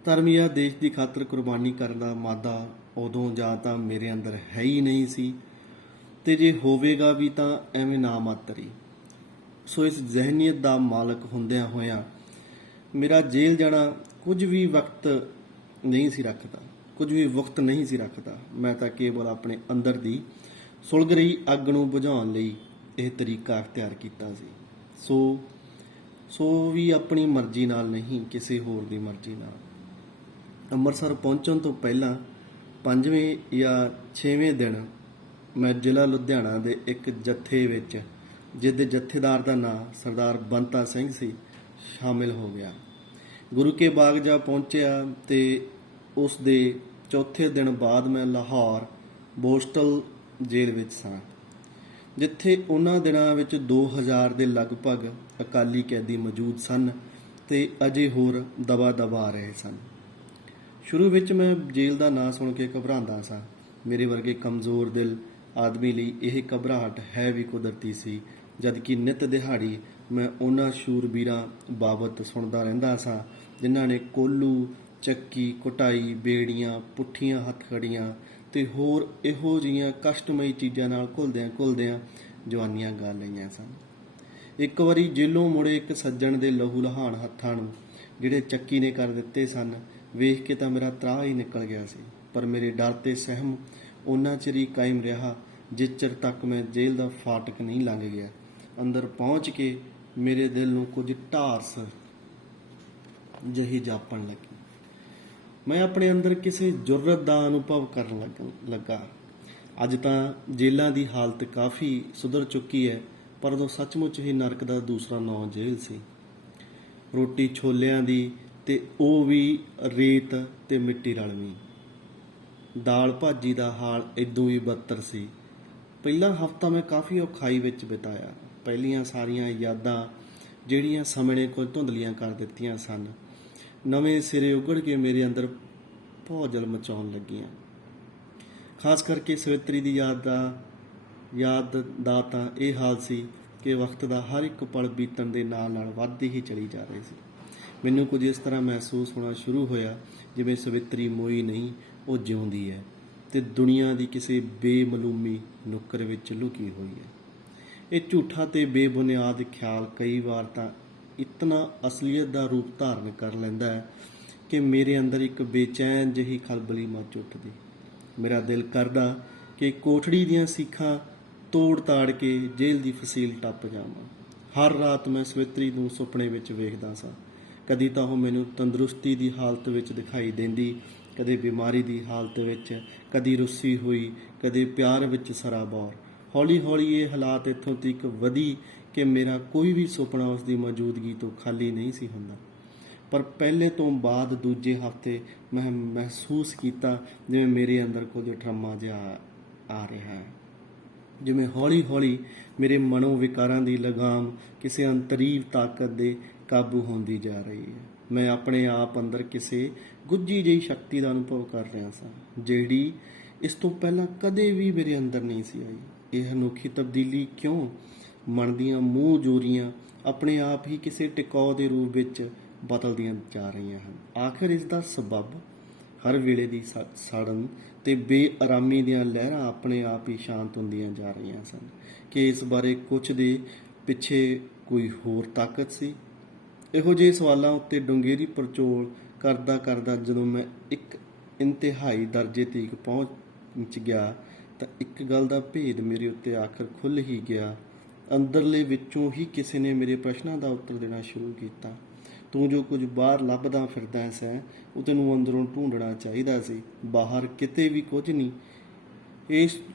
ਧਰਮ ਜਾਂ ਦੇਸ਼ ਦੀ ਖਾਤਰ ਕੁਰਬਾਨੀ ਕਰਨ ਦਾ ਮਾਦਾ ਉਦੋਂ ਜਾਂ ਤਾਂ ਮੇਰੇ ਅੰਦਰ ਹੈ ਹੀ ਨਹੀਂ ਸੀ, ਤੇ ਜੇ ਹੋਵੇਗਾ ਵੀ ਤਾਂ ਐਵੇਂ ਨਾ ਮਾਤਰੀ। ਸੋ ਇਸ ਜ਼ਹਿਨੀਅਤ ਦਾ ਮਾਲਕ ਹੁੰਦਿਆਂ ਹੋਇਆਂ ਮੇਰਾ ਜੇਲ੍ਹ ਜਾਣਾ ਕੁਝ ਵੀ ਵਕਤ ਨਹੀਂ ਸੀ ਰੱਖਦਾ। ਮੈਂ ਤਾਂ ਕੇਵਲ ਆਪਣੇ ਅੰਦਰ ਦੀ ਸੁਲਗ ਰਹੀ ਅੱਗ ਨੂੰ ਬੁਝਾਉਣ ਲਈ ਇਹ ਤਰੀਕਾ ਅਖਤਿਆਰ ਕੀਤਾ ਸੀ। ਸੋ ਵੀ ਆਪਣੀ ਮਰਜ਼ੀ ਨਾਲ ਨਹੀਂ, ਕਿਸੇ ਹੋਰ ਦੀ ਮਰਜ਼ੀ ਨਾਲ। ਅੰਮ੍ਰਿਤਸਰ ਪਹੁੰਚਣ ਤੋਂ ਪਹਿਲਾਂ 5ਵੇਂ ਜਾਂ 6ਵੇਂ ਦਿਨ ਮੈਂ ਜ਼ਿਲ੍ਹਾ ਲੁਧਿਆਣਾ ਦੇ ਇੱਕ ਜੱਥੇ ਵਿੱਚ, ਜਿਹਦੇ ਜੱਥੇਦਾਰ ਦਾ ਨਾਂ ਸਰਦਾਰ ਬੰਤਾ ਸਿੰਘ ਸੀ, ਸ਼ਾਮਿਲ ਹੋ ਗਿਆ। ਗੁਰੂ ਕੇ ਬਾਗ ਜਾ ਪਹੁੰਚਿਆ ਤੇ ਉਸ ਦੇ ਚੌਥੇ ਦਿਨ ਬਾਅਦ ਮੈਂ ਲਾਹੌਰ ਬੋਸਟਲ ਜੇਲ੍ਹ ਵਿੱਚ ਸਾਂ, ਜਿੱਥੇ ਉਹਨਾਂ ਦਿਨਾਂ ਵਿੱਚ 2000 ਦੇ ਲਗਭਗ ਅਕਾਲੀ ਕੈਦੀ ਮੌਜੂਦ ਸਨ ਤੇ ਅਜੇ ਹੋਰ ਦਬਾ ਆ ਰਹੇ ਸਨ। ਸ਼ੁਰੂ ਵਿੱਚ ਮੈਂ ਜੇਲ੍ਹ ਦਾ ਨਾਂ ਸੁਣ ਕੇ ਘਬਰਾਉਂਦਾ ਸਾਂ। ਮੇਰੇ ਵਰਗੇ ਕਮਜ਼ੋਰ ਦਿਲ ਆਦਮੀ ਲਈ ਇਹ ਘਬਰਾਹਟ ਹੈ ਵੀ ਕੁਦਰਤੀ ਸੀ, ਜਦਕਿ ਨਿੱਤ ਦਿਹਾੜੀ ਮੈਂ ਉਹਨਾਂ ਸ਼ੂਰਬੀਰਾਂ ਬਾਬਤ ਸੁਣਦਾ ਰਹਿੰਦਾ ਸਾਂ ਜਿਨ੍ਹਾਂ ਨੇ ਕੋਲੂ, ਚੱਕੀ, ਕੁਟਾਈ, ਬੇੜੀਆਂ, ਪੁੱਠੀਆਂ ਹੱਥਕੜੀਆਂ ਤੇ ਹੋਰ ਇਹੋ ਜਿਹੀਆਂ ਕਸ਼ਟਮਈ ਚੀਜ਼ਾਂ ਨਾਲ ਘੁਲਦਿਆਂ ਜਵਾਨੀਆਂ ਗਾ ਲਈਆਂ ਸਨ। ਇੱਕ ਵਾਰੀ ਜੇਲੋਂ ਮੁੜੇ ਇੱਕ ਸੱਜਣ ਦੇ ਲਹੂ ਲਹਾਨ ਹੱਥਾਂ ਨੂੰ ਜਿਹੜੇ ਚੱਕੀ ਨੇ ਕਰ ਦਿੱਤੇ ਸਨ ਵੇਖ ਕੇ ਤਾਂ ਮੇਰਾ ਤਰਾਹ ਹੀ ਨਿਕਲ ਗਿਆ ਸੀ, ਪਰ ਮੇਰੇ ਡਰ ਤੇ ਸਹਿਮ ਉਹਨਾਂ ਚਿਰ ਹੀ ਕਾਇਮ ਰਿਹਾ ਜਿਸ ਚਿਰ ਤੱਕ ਮੈਂ ਜੇਲ੍ਹ ਦਾ ਫਾਟਕ ਨਹੀਂ ਲੰਘ ਗਿਆ। ਅੰਦਰ ਪਹੁੰਚ ਕੇ ਮੇਰੇ ਦਿਲ ਨੂੰ ਕੁਝ ਢਾਰਸ ਜਿਹੀ ਜਾਪਣ ਲੱਗੀ। ਮੈਂ ਆਪਣੇ ਅੰਦਰ ਕਿਸੇ ਜੁਰਅਤ ਦਾ ਅਨੁਭਵ ਕਰਨ ਲੱਗਾ। ਅੱਜ ਤਾਂ ਜੇਲ੍ਹਾਂ ਦੀ ਹਾਲਤ ਕਾਫੀ ਸੁਧਰ ਚੁੱਕੀ ਹੈ, ਪਰ ਉਦੋਂ ਸੱਚਮੁੱਚ ਹੀ ਨਰਕ ਦਾ ਦੂਸਰਾ ਨਾਂ ਜੇਲ੍ਹ ਸੀ। ਰੋਟੀ ਛੋਲਿਆਂ ਦੀ ਤੇ ਉਹ ਵੀ ਰੇਤ ਤੇ ਮਿੱਟੀ ਰਲਵੀਂ। ਦਾਲ ਭਾਜੀ ਦਾ ਹਾਲ ਇਦੋਂ ਵੀ ਬਦਤਰ ਸੀ। ਪਹਿਲਾ ਹਫ਼ਤਾ ਮੈਂ ਕਾਫੀ ਔਖਾਈ ਵਿੱਚ ਬਿਤਾਇਆ। ਪਹਿਲੀਆਂ ਸਾਰੀਆਂ ਯਾਦਾਂ ਜਿਹੜੀਆਂ ਸਮੇਂ ਨੇ ਕੁਝ ਧੁੰਦਲੀਆਂ ਕਰ ਦਿੱਤੀਆਂ ਸਨ, ਨਵੇਂ ਸਿਰੇ ਉਗੜ ਕੇ ਮੇਰੇ ਅੰਦਰ ਭੌਜਲ ਮਚਾਉਣ ਲੱਗੀਆਂ। ਖਾਸ ਕਰਕੇ ਸਵਿਤਰੀ ਦੀ ਯਾਦ ਦਾ ਤਾਂ ਇਹ ਹਾਲ ਸੀ ਕਿ ਵਕਤ ਦਾ ਹਰ ਇੱਕ ਪਲ ਬੀਤਣ ਦੇ ਨਾਲ ਵੱਧਦੀ ਹੀ ਚਲੀ ਜਾ ਰਹੀ ਸੀ। ਮੈਨੂੰ ਕੁਝ ਇਸ ਤਰ੍ਹਾਂ ਮਹਿਸੂਸ ਹੋਣਾ ਸ਼ੁਰੂ ਹੋਇਆ ਜਿਵੇਂ ਸਵਿਤਰੀ ਮੋਈ ਨਹੀਂ, ਉਹ ਜਿਉਂਦੀ ਹੈ ਤੇ ਦੁਨੀਆ ਦੀ ਕਿਸੇ ਬੇਮਲੂਮੀ ਨੁੱਕਰ ਵਿੱਚ ਲੁਕੀ ਹੋਈ ਹੈ। ਇਹ ਝੂਠਾ ਤੇ ਬੇਬੁਨਿਆਦ ਖਿਆਲ ਕਈ ਵਾਰ ਤਾਂ ਇਤਨਾ ਅਸਲੀਅਤ ਦਾ ਰੂਪ ਧਾਰਨ ਕਰ ਲੈਂਦਾ ਹੈ ਕਿ ਮੇਰੇ ਅੰਦਰ ਇੱਕ ਬੇਚੈਨ ਜਿਹੀ ਖਲਬਲੀ ਮਚ ਉੱਠਦੀ। ਮੇਰਾ ਦਿਲ ਕਰਦਾ ਕਿ ਕੋਠੜੀ ਦੀਆਂ ਸੀਖਾਂ ਤੋੜ ਤਾੜ ਕੇ ਜੇਲ੍ਹ ਦੀ ਫਸੀਲ ਟੱਪ ਜਾਵਾਂ। ਹਰ ਰਾਤ ਮੈਂ ਸਵਿਤਰੀ ਨੂੰ ਸੁਪਨੇ ਵਿੱਚ ਵੇਖਦਾ ਸਾਂ। ਕਦੀ ਤਾਂ ਉਹ ਮੈਨੂੰ ਤੰਦਰੁਸਤੀ ਦੀ ਹਾਲਤ ਵਿੱਚ ਦਿਖਾਈ ਦਿੰਦੀ, ਕਦੇ ਬਿਮਾਰੀ ਦੀ ਹਾਲਤ ਵਿੱਚ, ਕਦੀ ਰੁੱਸੀ ਹੋਈ, ਕਦੇ ਪਿਆਰ ਵਿੱਚ ਸਰਾਬੌਰ। ਹੌਲੀ ਹੌਲੀ ਇਹ ਹਾਲਾਤ ਇੱਥੋਂ ਤੱਕ ਵਧੀ ਕਿ ਮੇਰਾ ਕੋਈ ਵੀ ਸੁਪਨਾ ਉਸ ਦੀ ਮੌਜੂਦਗੀ ਤੋਂ ਖਾਲੀ ਨਹੀਂ ਸੀ ਹੁੰਦਾ। ਪਰ ਪਹਿਲੇ ਤੋਂ ਬਾਅਦ ਦੂਜੇ ਹਫ਼ਤੇ ਮੈਂ ਮਹਿਸੂਸ ਕੀਤਾ ਜਿਵੇਂ ਮੇਰੇ ਅੰਦਰ ਕੁਝ ਟਰਮਾ ਜਿਹਾ ਆ ਰਿਹਾ ਹੈ, ਜਿਵੇਂ ਹੌਲੀ ਹੌਲੀ ਮੇਰੇ ਮਨੋ ਵਿਕਾਰਾਂ ਦੀ ਲਗਾਮ ਕਿਸੇ ਅੰਤਰੀਵ ਤਾਕਤ ਦੇ ਕਾਬੂ ਹੁੰਦੀ ਜਾ ਰਹੀ ਹੈ। ਮੈਂ ਆਪਣੇ ਆਪ ਅੰਦਰ ਕਿਸੇ ਗੁੱਝੀ ਜਿਹੀ ਸ਼ਕਤੀ ਦਾ ਅਨੁਭਵ ਕਰ ਰਿਹਾ ਸਾਂ, ਜਿਹੜੀ ਇਸ ਤੋਂ ਪਹਿਲਾਂ ਕਦੇ ਵੀ ਮੇਰੇ ਅੰਦਰ ਨਹੀਂ ਸੀ ਆਈ। ਇਹ ਅਨੋਖੀ ਤਬਦੀਲੀ ਕਿਉਂ? ਮਨ ਦੀਆਂ ਮੂੰਹ ਜੋਰੀਆਂ ਆਪਣੇ ਆਪ ਹੀ ਕਿਸੇ ਟਿਕਾਅ ਦੇ ਰੂਪ ਵਿੱਚ ਬਦਲਦੀਆਂ ਜਾ ਰਹੀਆਂ ਹਨ। ਆਖਿਰ ਇਸ ਦਾ ਸਬਬ ਹਰ ਵੇਲੇ ਦੀ ਸੜਨ ਤੇ ਬੇਆਰਾਮੀ ਦੀਆਂ ਲਹਿਰਾਂ ਆਪਣੇ ਆਪ ਹੀ ਸ਼ਾਂਤ ਹੁੰਦੀਆਂ ਜਾ ਰਹੀਆਂ ਸਨ। ਕਿ ਇਸ ਬਾਰੇ ਕੁਝ ਦੇ ਪਿੱਛੇ ਕੋਈ ਹੋਰ ਤਾਕਤ ਸੀ? ਇਹੋ ਜਿਹੇ ਸਵਾਲਾਂ ਉੱਤੇ ਡੂੰਘੇਰੀ ਪੜਚੋਲ ਕਰਦਾ ਕਰਦਾ ਜਦੋਂ ਮੈਂ ਇੱਕ ਇੰਤਹਾਈ ਦਰਜੇ ਤੱਕ ਪਹੁੰਚ ਗਿਆ ਤਾਂ ਇੱਕ ਗੱਲ ਦਾ ਭੇਦ ਮੇਰੇ ਉੱਤੇ ਆਖਰ ਖੁੱਲ੍ਹ ਹੀ ਗਿਆ। ਅੰਦਰਲੇ ਵਿੱਚੋਂ ਹੀ ਕਿਸੇ ਨੇ ਮੇਰੇ ਪ੍ਰਸ਼ਨਾਂ ਦਾ ਉੱਤਰ ਦੇਣਾ ਸ਼ੁਰੂ ਕੀਤਾ। ਤੂੰ ਜੋ ਕੁਝ ਬਾਹਰ ਲੱਭਦਾ ਫਿਰਦਾ ਸੈਂ, ਉਹ ਤੈਨੂੰ ਅੰਦਰੋਂ ਢੂੰਡਣਾ ਚਾਹੀਦਾ ਸੀ। ਬਾਹਰ ਕਿਤੇ ਵੀ ਕੁਝ ਨਹੀਂ।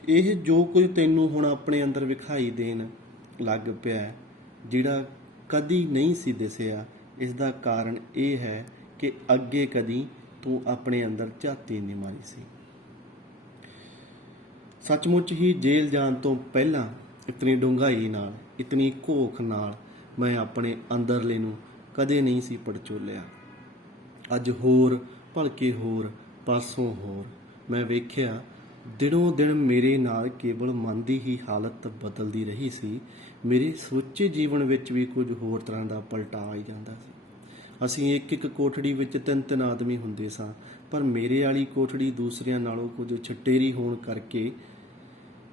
ਇਹ ਜੋ ਕੁਝ ਤੈਨੂੰ ਹੁਣ ਆਪਣੇ ਅੰਦਰ ਵਿਖਾਈ ਦੇਣ ਲੱਗ ਪਿਆ, ਜਿਹੜਾ ਕਦੀ ਨਹੀਂ ਸੀ ਦਿਸਿਆ, ਇਸ ਦਾ ਕਾਰਨ ਇਹ ਹੈ ਕਿ ਅੱਗੇ ਕਦੀ ਤੂੰ ਆਪਣੇ ਅੰਦਰ ਝਾਤੀ ਨਹੀਂ ਮਾਰੀ ਸੀ। ਸੱਚਮੁੱਚ ਹੀ ਜੇਲ੍ਹ ਜਾਣ ਤੋਂ ਪਹਿਲਾਂ ਇਤਨੀ ਡੂੰਘਾਈ ਨਾਲ, ਇਤਨੀ ਘੋਖ ਨਾਲ ਮੈਂ ਆਪਣੇ ਅੰਦਰਲੇ ਨੂੰ ਕਦੇ ਨਹੀਂ ਸੀ ਪੜਚੋਲਿਆ। ਅੱਜ ਹੋਰ, ਭਲਕੇ ਹੋਰ, ਪਾਸੋਂ ਹੋਰ। ਮੈਂ ਵੇਖਿਆ ਦਿਨੋਂ ਦਿਨ ਮੇਰੇ ਨਾਲ ਕੇਵਲ ਮਨ ਦੀ ਹੀ ਹਾਲਤ ਬਦਲਦੀ ਰਹੀ ਸੀ, ਮੇਰੇ ਸੁੱਚੇ ਜੀਵਨ ਵਿੱਚ ਵੀ ਕੁਝ ਹੋਰ ਤਰ੍ਹਾਂ ਦਾ ਪਲਟਾ ਆਈ ਜਾਂਦਾ ਸੀ। ਅਸੀਂ ਇੱਕ ਇੱਕ ਕੋਠੜੀ ਵਿੱਚ ਤਿੰਨ ਤਿੰਨ ਆਦਮੀ ਹੁੰਦੇ ਸਾਂ, ਪਰ ਮੇਰੇ ਵਾਲੀ ਕੋਠੜੀ ਦੂਸਰਿਆਂ ਨਾਲੋਂ ਕੁਝ ਛਟੇਰੀ ਹੋਣ ਕਰਕੇ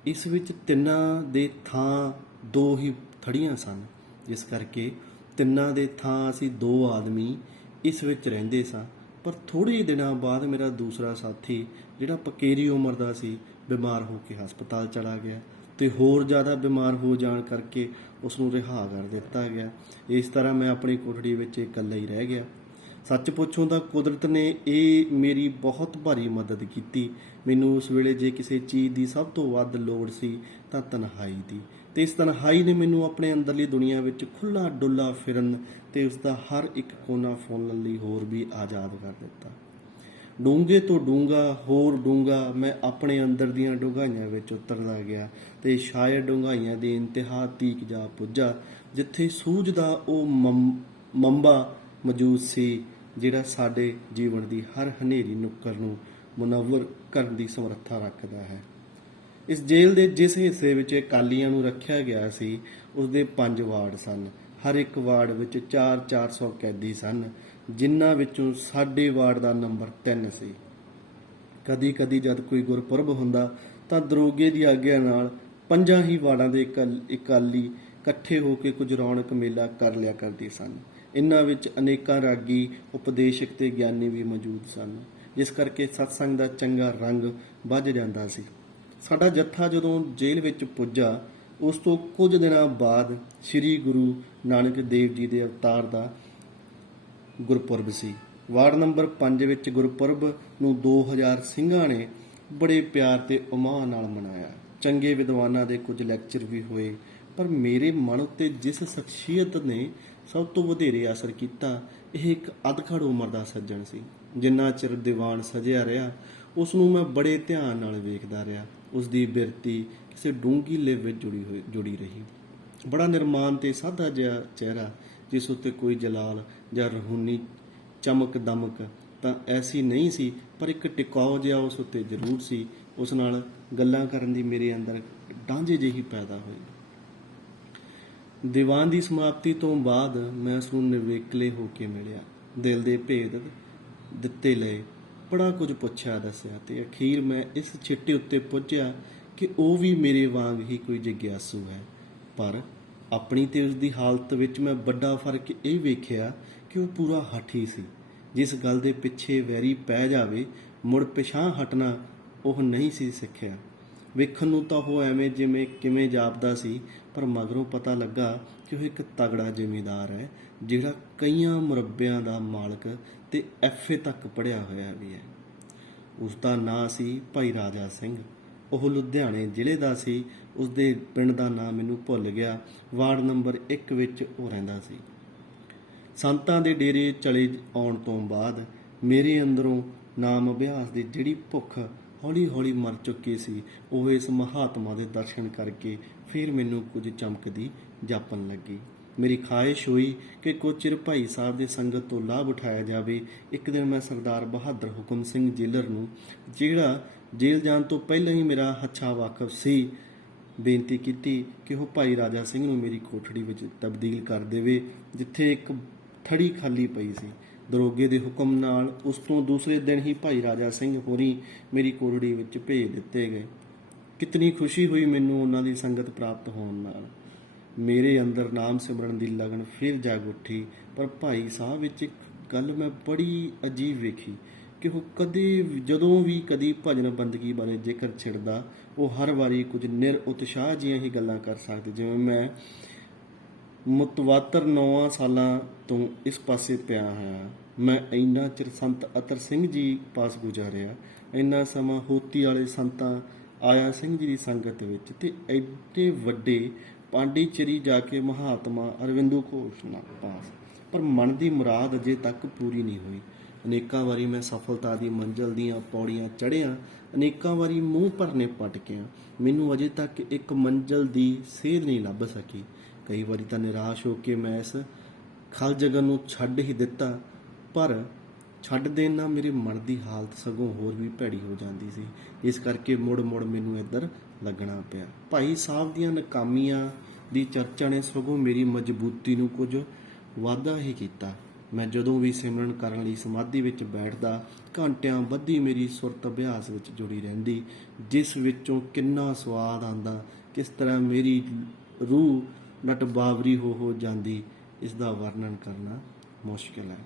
ਇਸ ਵਿੱਚ ਤਿੰਨਾਂ ਦੇ ਥਾਂ ਦੋ ਹੀ ਥੜੀਆਂ ਸਨ, ਜਿਸ ਕਰਕੇ ਤਿੰਨਾਂ ਦੇ ਥਾਂ ਅਸੀਂ ਦੋ ਆਦਮੀ ਇਸ ਵਿੱਚ ਰਹਿੰਦੇ ਸਾਂ। ਪਰ ਥੋੜ੍ਹੇ ਦਿਨਾਂ ਬਾਅਦ ਮੇਰਾ ਦੂਸਰਾ ਸਾਥੀ, ਜਿਹੜਾ ਪਕੇਰੀ ਉਮਰ ਦਾ ਸੀ, ਬਿਮਾਰ ਹੋ ਕੇ ਹਸਪਤਾਲ ਚਲਾ ਗਿਆ ਤੇ ਹੋਰ ਜ਼ਿਆਦਾ ਬਿਮਾਰ ਹੋ ਜਾਣ ਕਰਕੇ ਉਸ ਨੂੰ ਰਿਹਾ ਕਰ ਦਿੱਤਾ ਗਿਆ। ਇਸ ਤਰ੍ਹਾਂ ਮੈਂ ਆਪਣੀ ਕੋਠੜੀ ਵਿੱਚ ਇਕੱਲਾ ਹੀ ਰਹਿ ਗਿਆ। ਸੱਚ ਪੁੱਛੋਂ ਤਾਂ ਕੁਦਰਤ ਨੇ ਇਹ ਮੇਰੀ ਬਹੁਤ ਭਾਰੀ ਮਦਦ ਕੀਤੀ। ਮੈਨੂੰ ਉਸ ਵੇਲੇ ਜੇ ਕਿਸੇ ਚੀਜ਼ ਦੀ ਸਭ ਤੋਂ ਵੱਧ ਲੋੜ ਸੀ ਤਾਂ ਤਨਹਾਈ ਦੀ, ਤੇ ਇਸ ਤਨਹਾਈ ਨੇ ਮੈਨੂੰ ਆਪਣੇ ਅੰਦਰਲੀ ਦੁਨੀਆ ਵਿੱਚ ਖੁੱਲ੍ਹਾ ਡੁੱਲਾ ਫਿਰਨ ਤੇ ਉਸ ਦਾ ਹਰ ਇੱਕ ਕੋਨਾ ਫੋਲਣ ਲਈ ਹੋਰ ਵੀ ਆਜ਼ਾਦ ਕਰ ਦਿੱਤਾ। ਡੂੰਘੇ ਤੋਂ ਡੂੰਘਾ, ਹੋਰ ਡੂੰਘਾ ਮੈਂ ਆਪਣੇ ਅੰਦਰ ਦੀਆਂ ਡੂੰਘਾਈਆਂ ਵਿੱਚ ਉਤਰਦਾ ਗਿਆ ਤੇ ਸ਼ਾਇਦ ਡੂੰਘਾਈਆਂ ਦੀ ਇੰਤਹਾ ਤੀਕ ਜਾ ਪੁੱਜਾ, ਜਿੱਥੇ ਸੂਝ ਦਾ ਉਹ ਮੰਬਾ ਮੌਜੂਦ ਸੀ, ਜਿਹੜਾ ਸਾਡੇ ਜੀਵਨ ਦੀ ਹਰ ਹਨੇਰੀ ਨੁੱਕਰ ਨੂੰ ਮੁਨੱਵਰ ਕਰਨ ਦੀ ਸਮਰੱਥਾ ਰੱਖਦਾ ਹੈ। ਇਸ ਜੇਲ੍ਹ ਦੇ ਜਿਸ ਹਿੱਸੇ ਵਿੱਚ ਅਕਾਲੀਆਂ ਨੂੰ ਰੱਖਿਆ ਗਿਆ ਸੀ, ਉਸਦੇ 5 ਵਾਰਡ ਸਨ। ਹਰ ਇੱਕ ਵਾਰਡ ਵਿੱਚ 400 ਕੈਦੀ ਸਨ, ਜਿਨ੍ਹਾਂ ਵਿੱਚੋਂ ਸਾਡੇ ਵਾਰਡ ਦਾ ਨੰਬਰ 3 ਸੀ। ਕਦੀ ਕਦੀ ਜਦ ਕੋਈ ਗੁਰਪੁਰਬ ਹੁੰਦਾ ਤਾਂ ਦਰੋਗੇ ਦੀ ਆਗਿਆ ਨਾਲ 5 ਹੀ ਵਾਰਡਾਂ ਦੇ ਅਕਾਲੀ ਇਕੱਠੇ ਹੋ ਕੇ ਕੁਝ ਰੌਣਕ ਮੇਲਾ ਕਰ ਲਿਆ ਕਰਦੇ ਸਨ। ਇਨ੍ਹਾਂ ਵਿੱਚ ਅਨੇਕਾਂ ਰਾਗੀ, ਉਪਦੇਸ਼ਕ ਤੇ ਗਿਆਨੀ ਵੀ ਮੌਜੂਦ ਸਨ, ਜਿਸ ਕਰਕੇ ਸਤਸੰਗ ਦਾ ਚੰਗਾ ਰੰਗ ਵੱਜ ਜਾਂਦਾ ਸੀ। ਸਾਡਾ ਜੱਥਾ ਜਦੋਂ ਜੇਲ੍ਹ ਵਿੱਚ ਪੁੱਜਾ, ਉਸ ਤੋਂ ਕੁਝ ਦਿਨਾਂ ਬਾਅਦ ਸ੍ਰੀ ਗੁਰੂ ਨਾਨਕ ਦੇਵ ਜੀ ਦੇ ਅਵਤਾਰ ਦਾ ਗੁਰਪੁਰਬ ਸੀ। ਵਾਰਡ ਨੰਬਰ 5 ਵਿੱਚ ਗੁਰਪੁਰਬ ਨੂੰ 2000 ਸਿੰਘਾਂ ਨੇ ਬੜੇ ਪਿਆਰ ਤੇ ਉਮਾਹ ਨਾਲ ਮਨਾਇਆ। ਚੰਗੇ ਵਿਦਵਾਨਾਂ ਦੇ ਕੁਝ ਲੈਕਚਰ ਵੀ ਹੋਏ, ਪਰ ਮੇਰੇ ਮਨ ਉੱਤੇ ਜਿਸ ਸ਼ਖਸੀਅਤ ਨੇ ਸਭ ਤੋਂ ਵਧੇਰੇ ਅਸਰ ਕੀਤਾ, ਇਹ ਇੱਕ ਅਧਖੜ ਉਮਰ ਦਾ ਸੱਜਣ ਸੀ। ਜਿੰਨਾ ਚਿਰ ਦੀਵਾਨ ਸਜਿਆ ਰਿਹਾ, ਉਸ ਨੂੰ ਮੈਂ ਬੜੇ ਧਿਆਨ ਨਾਲ ਵੇਖਦਾ ਰਿਹਾ। ਉਸ ਦੀ ਬਿਰਤੀ ਕਿਸੇ ਡੂੰਘੀ ਲਿਵ ਵਿੱਚ ਜੁੜੀ ਰਹੀ। ਬੜਾ ਨਿਰਮਾਨ ਤੇ ਸਾਦਾ ਜਿਹਾ ਚਿਹਰਾ, ਜਿਸ ਉੱਤੇ ਕੋਈ ਜਲਾਲ ਜਾਂ ਰੂਹਾਨੀ ਚਮਕ ਦਮਕ ਤਾਂ ਐਸੀ ਨਹੀਂ ਸੀ, ਪਰ ਇੱਕ ਟਿਕਾਅ ਜਿਹਾ ਉਸ ਉੱਤੇ ਜ਼ਰੂਰ ਸੀ। ਉਸ ਨਾਲ ਗੱਲਾਂ ਕਰਨ ਦੀ ਮੇਰੇ ਅੰਦਰ ਡਾਂਝੇ ਜਿਹੀ ਪੈਦਾ ਹੋਈ। ਦੀਵਾਨ ਦੀ ਸਮਾਪਤੀ ਤੋਂ ਬਾਅਦ ਮੈਂ ਉਸ ਨੂੰ ਨਿਵੇਕਲੇ ਹੋ ਕੇ ਮਿਲਿਆ, ਦਿਲ ਦੇ ਭੇਦ ਦਿੱਤੇ ਲਏ, ਬੜਾ ਕੁਝ ਪੁੱਛਿਆ ਦੱਸਿਆ, ਤੇ ਅਖੀਰ ਮੈਂ ਇਸ ਚਿੱਟੇ ਉੱਤੇ ਪੁੱਜਿਆ ਕਿ ਉਹ ਵੀ ਮੇਰੇ ਵਾਂਗ ਹੀ ਕੋਈ ਜਿਗਿਆਸੂ ਹੈ। ਪਰ ਆਪਣੀ ਤੇ ਉਸ ਦੀ ਹਾਲਤ ਵਿੱਚ ਮੈਂ ਵੱਡਾ ਫਰਕ ਇਹ ਵੇਖਿਆ ਕਿ ਉਹ ਪੂਰਾ ਹਠੀ ਸੀ। ਜਿਸ ਗੱਲ ਦੇ ਪਿੱਛੇ ਵੈਰੀ ਪੈ ਜਾਵੇ, ਮੁੜ ਪਿਛਾਂਹ ਹਟਣਾ ਉਹ ਨਹੀਂ ਸੀ ਸਿੱਖਿਆ। ਵੇਖਣ ਨੂੰ ਤਾਂ ਉਹ ਐਵੇਂ ਜਿਵੇਂ ਕਿਵੇਂ ਜਾਪਦਾ ਸੀ, ਪਰ ਮਗਰੋਂ ਪਤਾ ਲੱਗਾ ਕਿ ਉਹ ਇੱਕ ਤਗੜਾ ਜ਼ਿਮੀਂਦਾਰ ਹੈ, ਜਿਹੜਾ ਕਈਆਂ ਮੁਰੱਬਿਆਂ ਦਾ ਮਾਲਕ ਤੇ FA ਤੱਕ ਪੜ੍ਹਿਆ ਹੋਇਆ ਵੀ ਹੈ। ਉਸ ਦਾ ਨਾਂ ਸੀ ਭਾਈ ਰਾਜਾ ਸਿੰਘ। ਉਹ ਲੁਧਿਆਣੇ ਜ਼ਿਲ੍ਹੇ ਦਾ ਸੀ। ਉਸਦੇ ਪਿੰਡ ਦਾ ਨਾਂ ਮੈਨੂੰ ਭੁੱਲ ਗਿਆ। ਵਾਰਡ ਨੰਬਰ 1 ਵਿੱਚ ਉਹ ਰਹਿੰਦਾ ਸੀ। ਸੰਤਾਂ ਦੇ ਡੇਰੇ ਚਲੇ ਆਉਣ ਤੋਂ ਬਾਅਦ ਮੇਰੇ ਅੰਦਰੋਂ ਨਾਮ ਅਭਿਆਸ ਦੀ ਜਿਹੜੀ ਭੁੱਖ ਹੌਲੀ ਹੌਲੀ ਮਰ ਚੁੱਕੀ ਸੀ, ਉਹ ਇਸ ਮਹਾਤਮਾ ਦੇ ਦਰਸ਼ਨ ਕਰਕੇ ਫਿਰ ਮੈਨੂੰ ਕੁਝ ਚਮਕਦੀ ਜਾਪਣ ਲੱਗੀ। ਮੇਰੀ ਖਾਹਿਸ਼ ਹੋਈ ਕਿ ਕੁਝ ਚਿਰ ਭਾਈ ਸਾਹਿਬ ਦੀ ਸੰਗਤ ਤੋਂ ਲਾਭ ਉਠਾਇਆ ਜਾਵੇ। ਇੱਕ ਦਿਨ ਮੈਂ ਸਰਦਾਰ ਬਹਾਦਰ ਹੁਕਮ ਸਿੰਘ ਜੇਲਰ ਨੂੰ, ਜਿਹੜਾ ਜੇਲ੍ਹ ਜਾਣ ਤੋਂ ਪਹਿਲਾਂ ਹੀ ਮੇਰਾ ਹੱਛਾ ਵਾਕਫ ਸੀ, ਬੇਨਤੀ ਕੀਤੀ ਕਿ ਉਹ ਭਾਈ ਰਾਜਾ ਸਿੰਘ ਨੂੰ ਮੇਰੀ ਕੋਠੜੀ ਵਿੱਚ ਤਬਦੀਲ ਕਰ ਦੇਵੇ, ਜਿੱਥੇ ਇੱਕ ਥੜੀ ਖਾਲੀ ਪਈ ਸੀ। ਦਰੋਗੇ ਦੇ ਹੁਕਮ ਨਾਲ ਉਸ ਤੋਂ ਦੂਸਰੇ ਦਿਨ ਹੀ ਭਾਈ ਰਾਜਾ ਸਿੰਘ ਹੋਰੀ ਮੇਰੀ ਕੋਠੜੀ ਵਿੱਚ ਭੇਜ ਦਿੱਤੇ ਗਏ। ਕਿਤਨੀ ਖੁਸ਼ੀ ਹੋਈ ਮੈਨੂੰ ਉਹਨਾਂ ਦੀ ਸੰਗਤ ਪ੍ਰਾਪਤ ਹੋਣ ਨਾਲ। ਮੇਰੇ ਅੰਦਰ ਨਾਮ ਸਿਮਰਨ ਦੀ ਲਗਨ ਫਿਰ ਜਾਗ ਉੱਠੀ। ਪਰ ਭਾਈ ਸਾਹਿਬ ਵਿੱਚ ਇੱਕ ਗੱਲ ਮੈਂ ਬੜੀ ਅਜੀਬ ਵੇਖੀ ਕਿ ਉਹ ਜਦੋਂ ਵੀ ਕਦੀ ਭਜਨ ਬੰਦਗੀ ਬਾਰੇ ਜ਼ਿਕਰ ਛਿੜਦਾ, ਉਹ ਹਰ ਵਾਰੀ ਕੁਝ ਨਿਰ ਉਤਸ਼ਾਹ ਜਿਹੀਆਂ ਹੀ ਗੱਲਾਂ ਕਰ ਸਕਦੇ, ਜਿਵੇਂ ਮੈਂ ਮੁਤਵਾਤਰ 9 ਸਾਲਾਂ ਤੋਂ ਇਸ ਪਾਸੇ ਪਿਆ ਹਾਂ। ਮੈਂ ਇੰਨਾ ਚਿਰ ਸੰਤ ਅਤਰ ਸਿੰਘ ਜੀ ਪਾਸ ਗੁਜ਼ਾਰਿਆ, ਇੰਨਾ ਸਮਾਂ ਹੋਤੀ ਵਾਲੇ ਸੰਤਾਂ ਆਇਆ ਸਿੰਘ ਜੀ ਦੀ ਸੰਗਤ ਵਿੱਚ, ਤੇ ਐਡੇ ਵੱਡੇ ਪਾਂਡੀਚੇਰੀ ਜਾ ਕੇ ਮਹਾਤਮਾ ਅਰਵਿੰਦੋ ਘੋਸ਼ ਨਾਲ ਪਾਸ, ਪਰ ਮਨ ਦੀ ਮੁਰਾਦ ਅਜੇ ਤੱਕ ਪੂਰੀ ਨਹੀਂ ਹੋਈ। ਅਨੇਕਾਂ ਵਾਰੀ ਮੈਂ ਸਫਲਤਾ ਦੀ ਮੰਜ਼ਿਲ ਦੀਆਂ ਪੌੜੀਆਂ ਚੜ੍ਹਿਆ, ਅਨੇਕਾਂ ਵਾਰੀ ਮੂੰਹ ਭਰਨੇ ਪਟਕਿਆ। ਮੈਨੂੰ ਅਜੇ ਤੱਕ ਇੱਕ ਮੰਜ਼ਿਲ ਦੀ ਸੇਧ ਨਹੀਂ ਲੱਭ ਸਕੀ। ਕਈ ਵਾਰੀ ਤਾਂ ਨਿਰਾਸ਼ ਹੋ ਕੇ ਮੈਂ ਇਸ ਖਲ ਜਗਨ ਨੂੰ ਛੱਡ ਹੀ ਦਿੱਤਾ, ਪਰ ਛੱਡ ਦੇਣ ਨਾਲ ਮੇਰੇ ਮਨ ਦੀ ਹਾਲਤ ਸਗੋਂ ਹੋਰ ਵੀ ਭੈੜੀ ਹੋ ਜਾਂਦੀ ਸੀ। ਇਸ ਕਰਕੇ ਮੁੜ ਮੁੜ ਮੈਨੂੰ ਇੱਧਰ ਲੱਗਣਾ ਪਿਆ। ਭਾਈ ਸਾਹਿਬ ਦੀਆਂ ਨਾਕਾਮੀਆਂ ਦੀ ਚਰਚਾ ਨੇ ਸਗੋਂ ਮੇਰੀ ਮਜ਼ਬੂਤੀ ਨੂੰ ਕੁਝ ਵਾਧਾ ਹੀ ਕੀਤਾ। ਮੈਂ ਜਦੋਂ ਵੀ ਸਿਮਰਨ ਕਰਨ ਲਈ ਸਮਾਧੀ ਵਿੱਚ ਬੈਠਦਾ, ਘੰਟਿਆਂ ਬੱਧੀ ਮੇਰੀ ਸੁਰਤ ਅਭਿਆਸ ਵਿੱਚ ਜੁੜੀ ਰਹਿੰਦੀ, ਜਿਸ ਵਿੱਚੋਂ ਕਿੰਨਾ ਸਵਾਦ ਆਉਂਦਾ, ਕਿਸ ਤਰ੍ਹਾਂ ਮੇਰੀ ਰੂਹ ਨਟ ਬਾਵਰੀ ਹੋ ਜਾਂਦੀ, ਇਸ ਦਾ ਵਰਣਨ ਕਰਨਾ ਮੁਸ਼ਕਿਲ ਹੈ।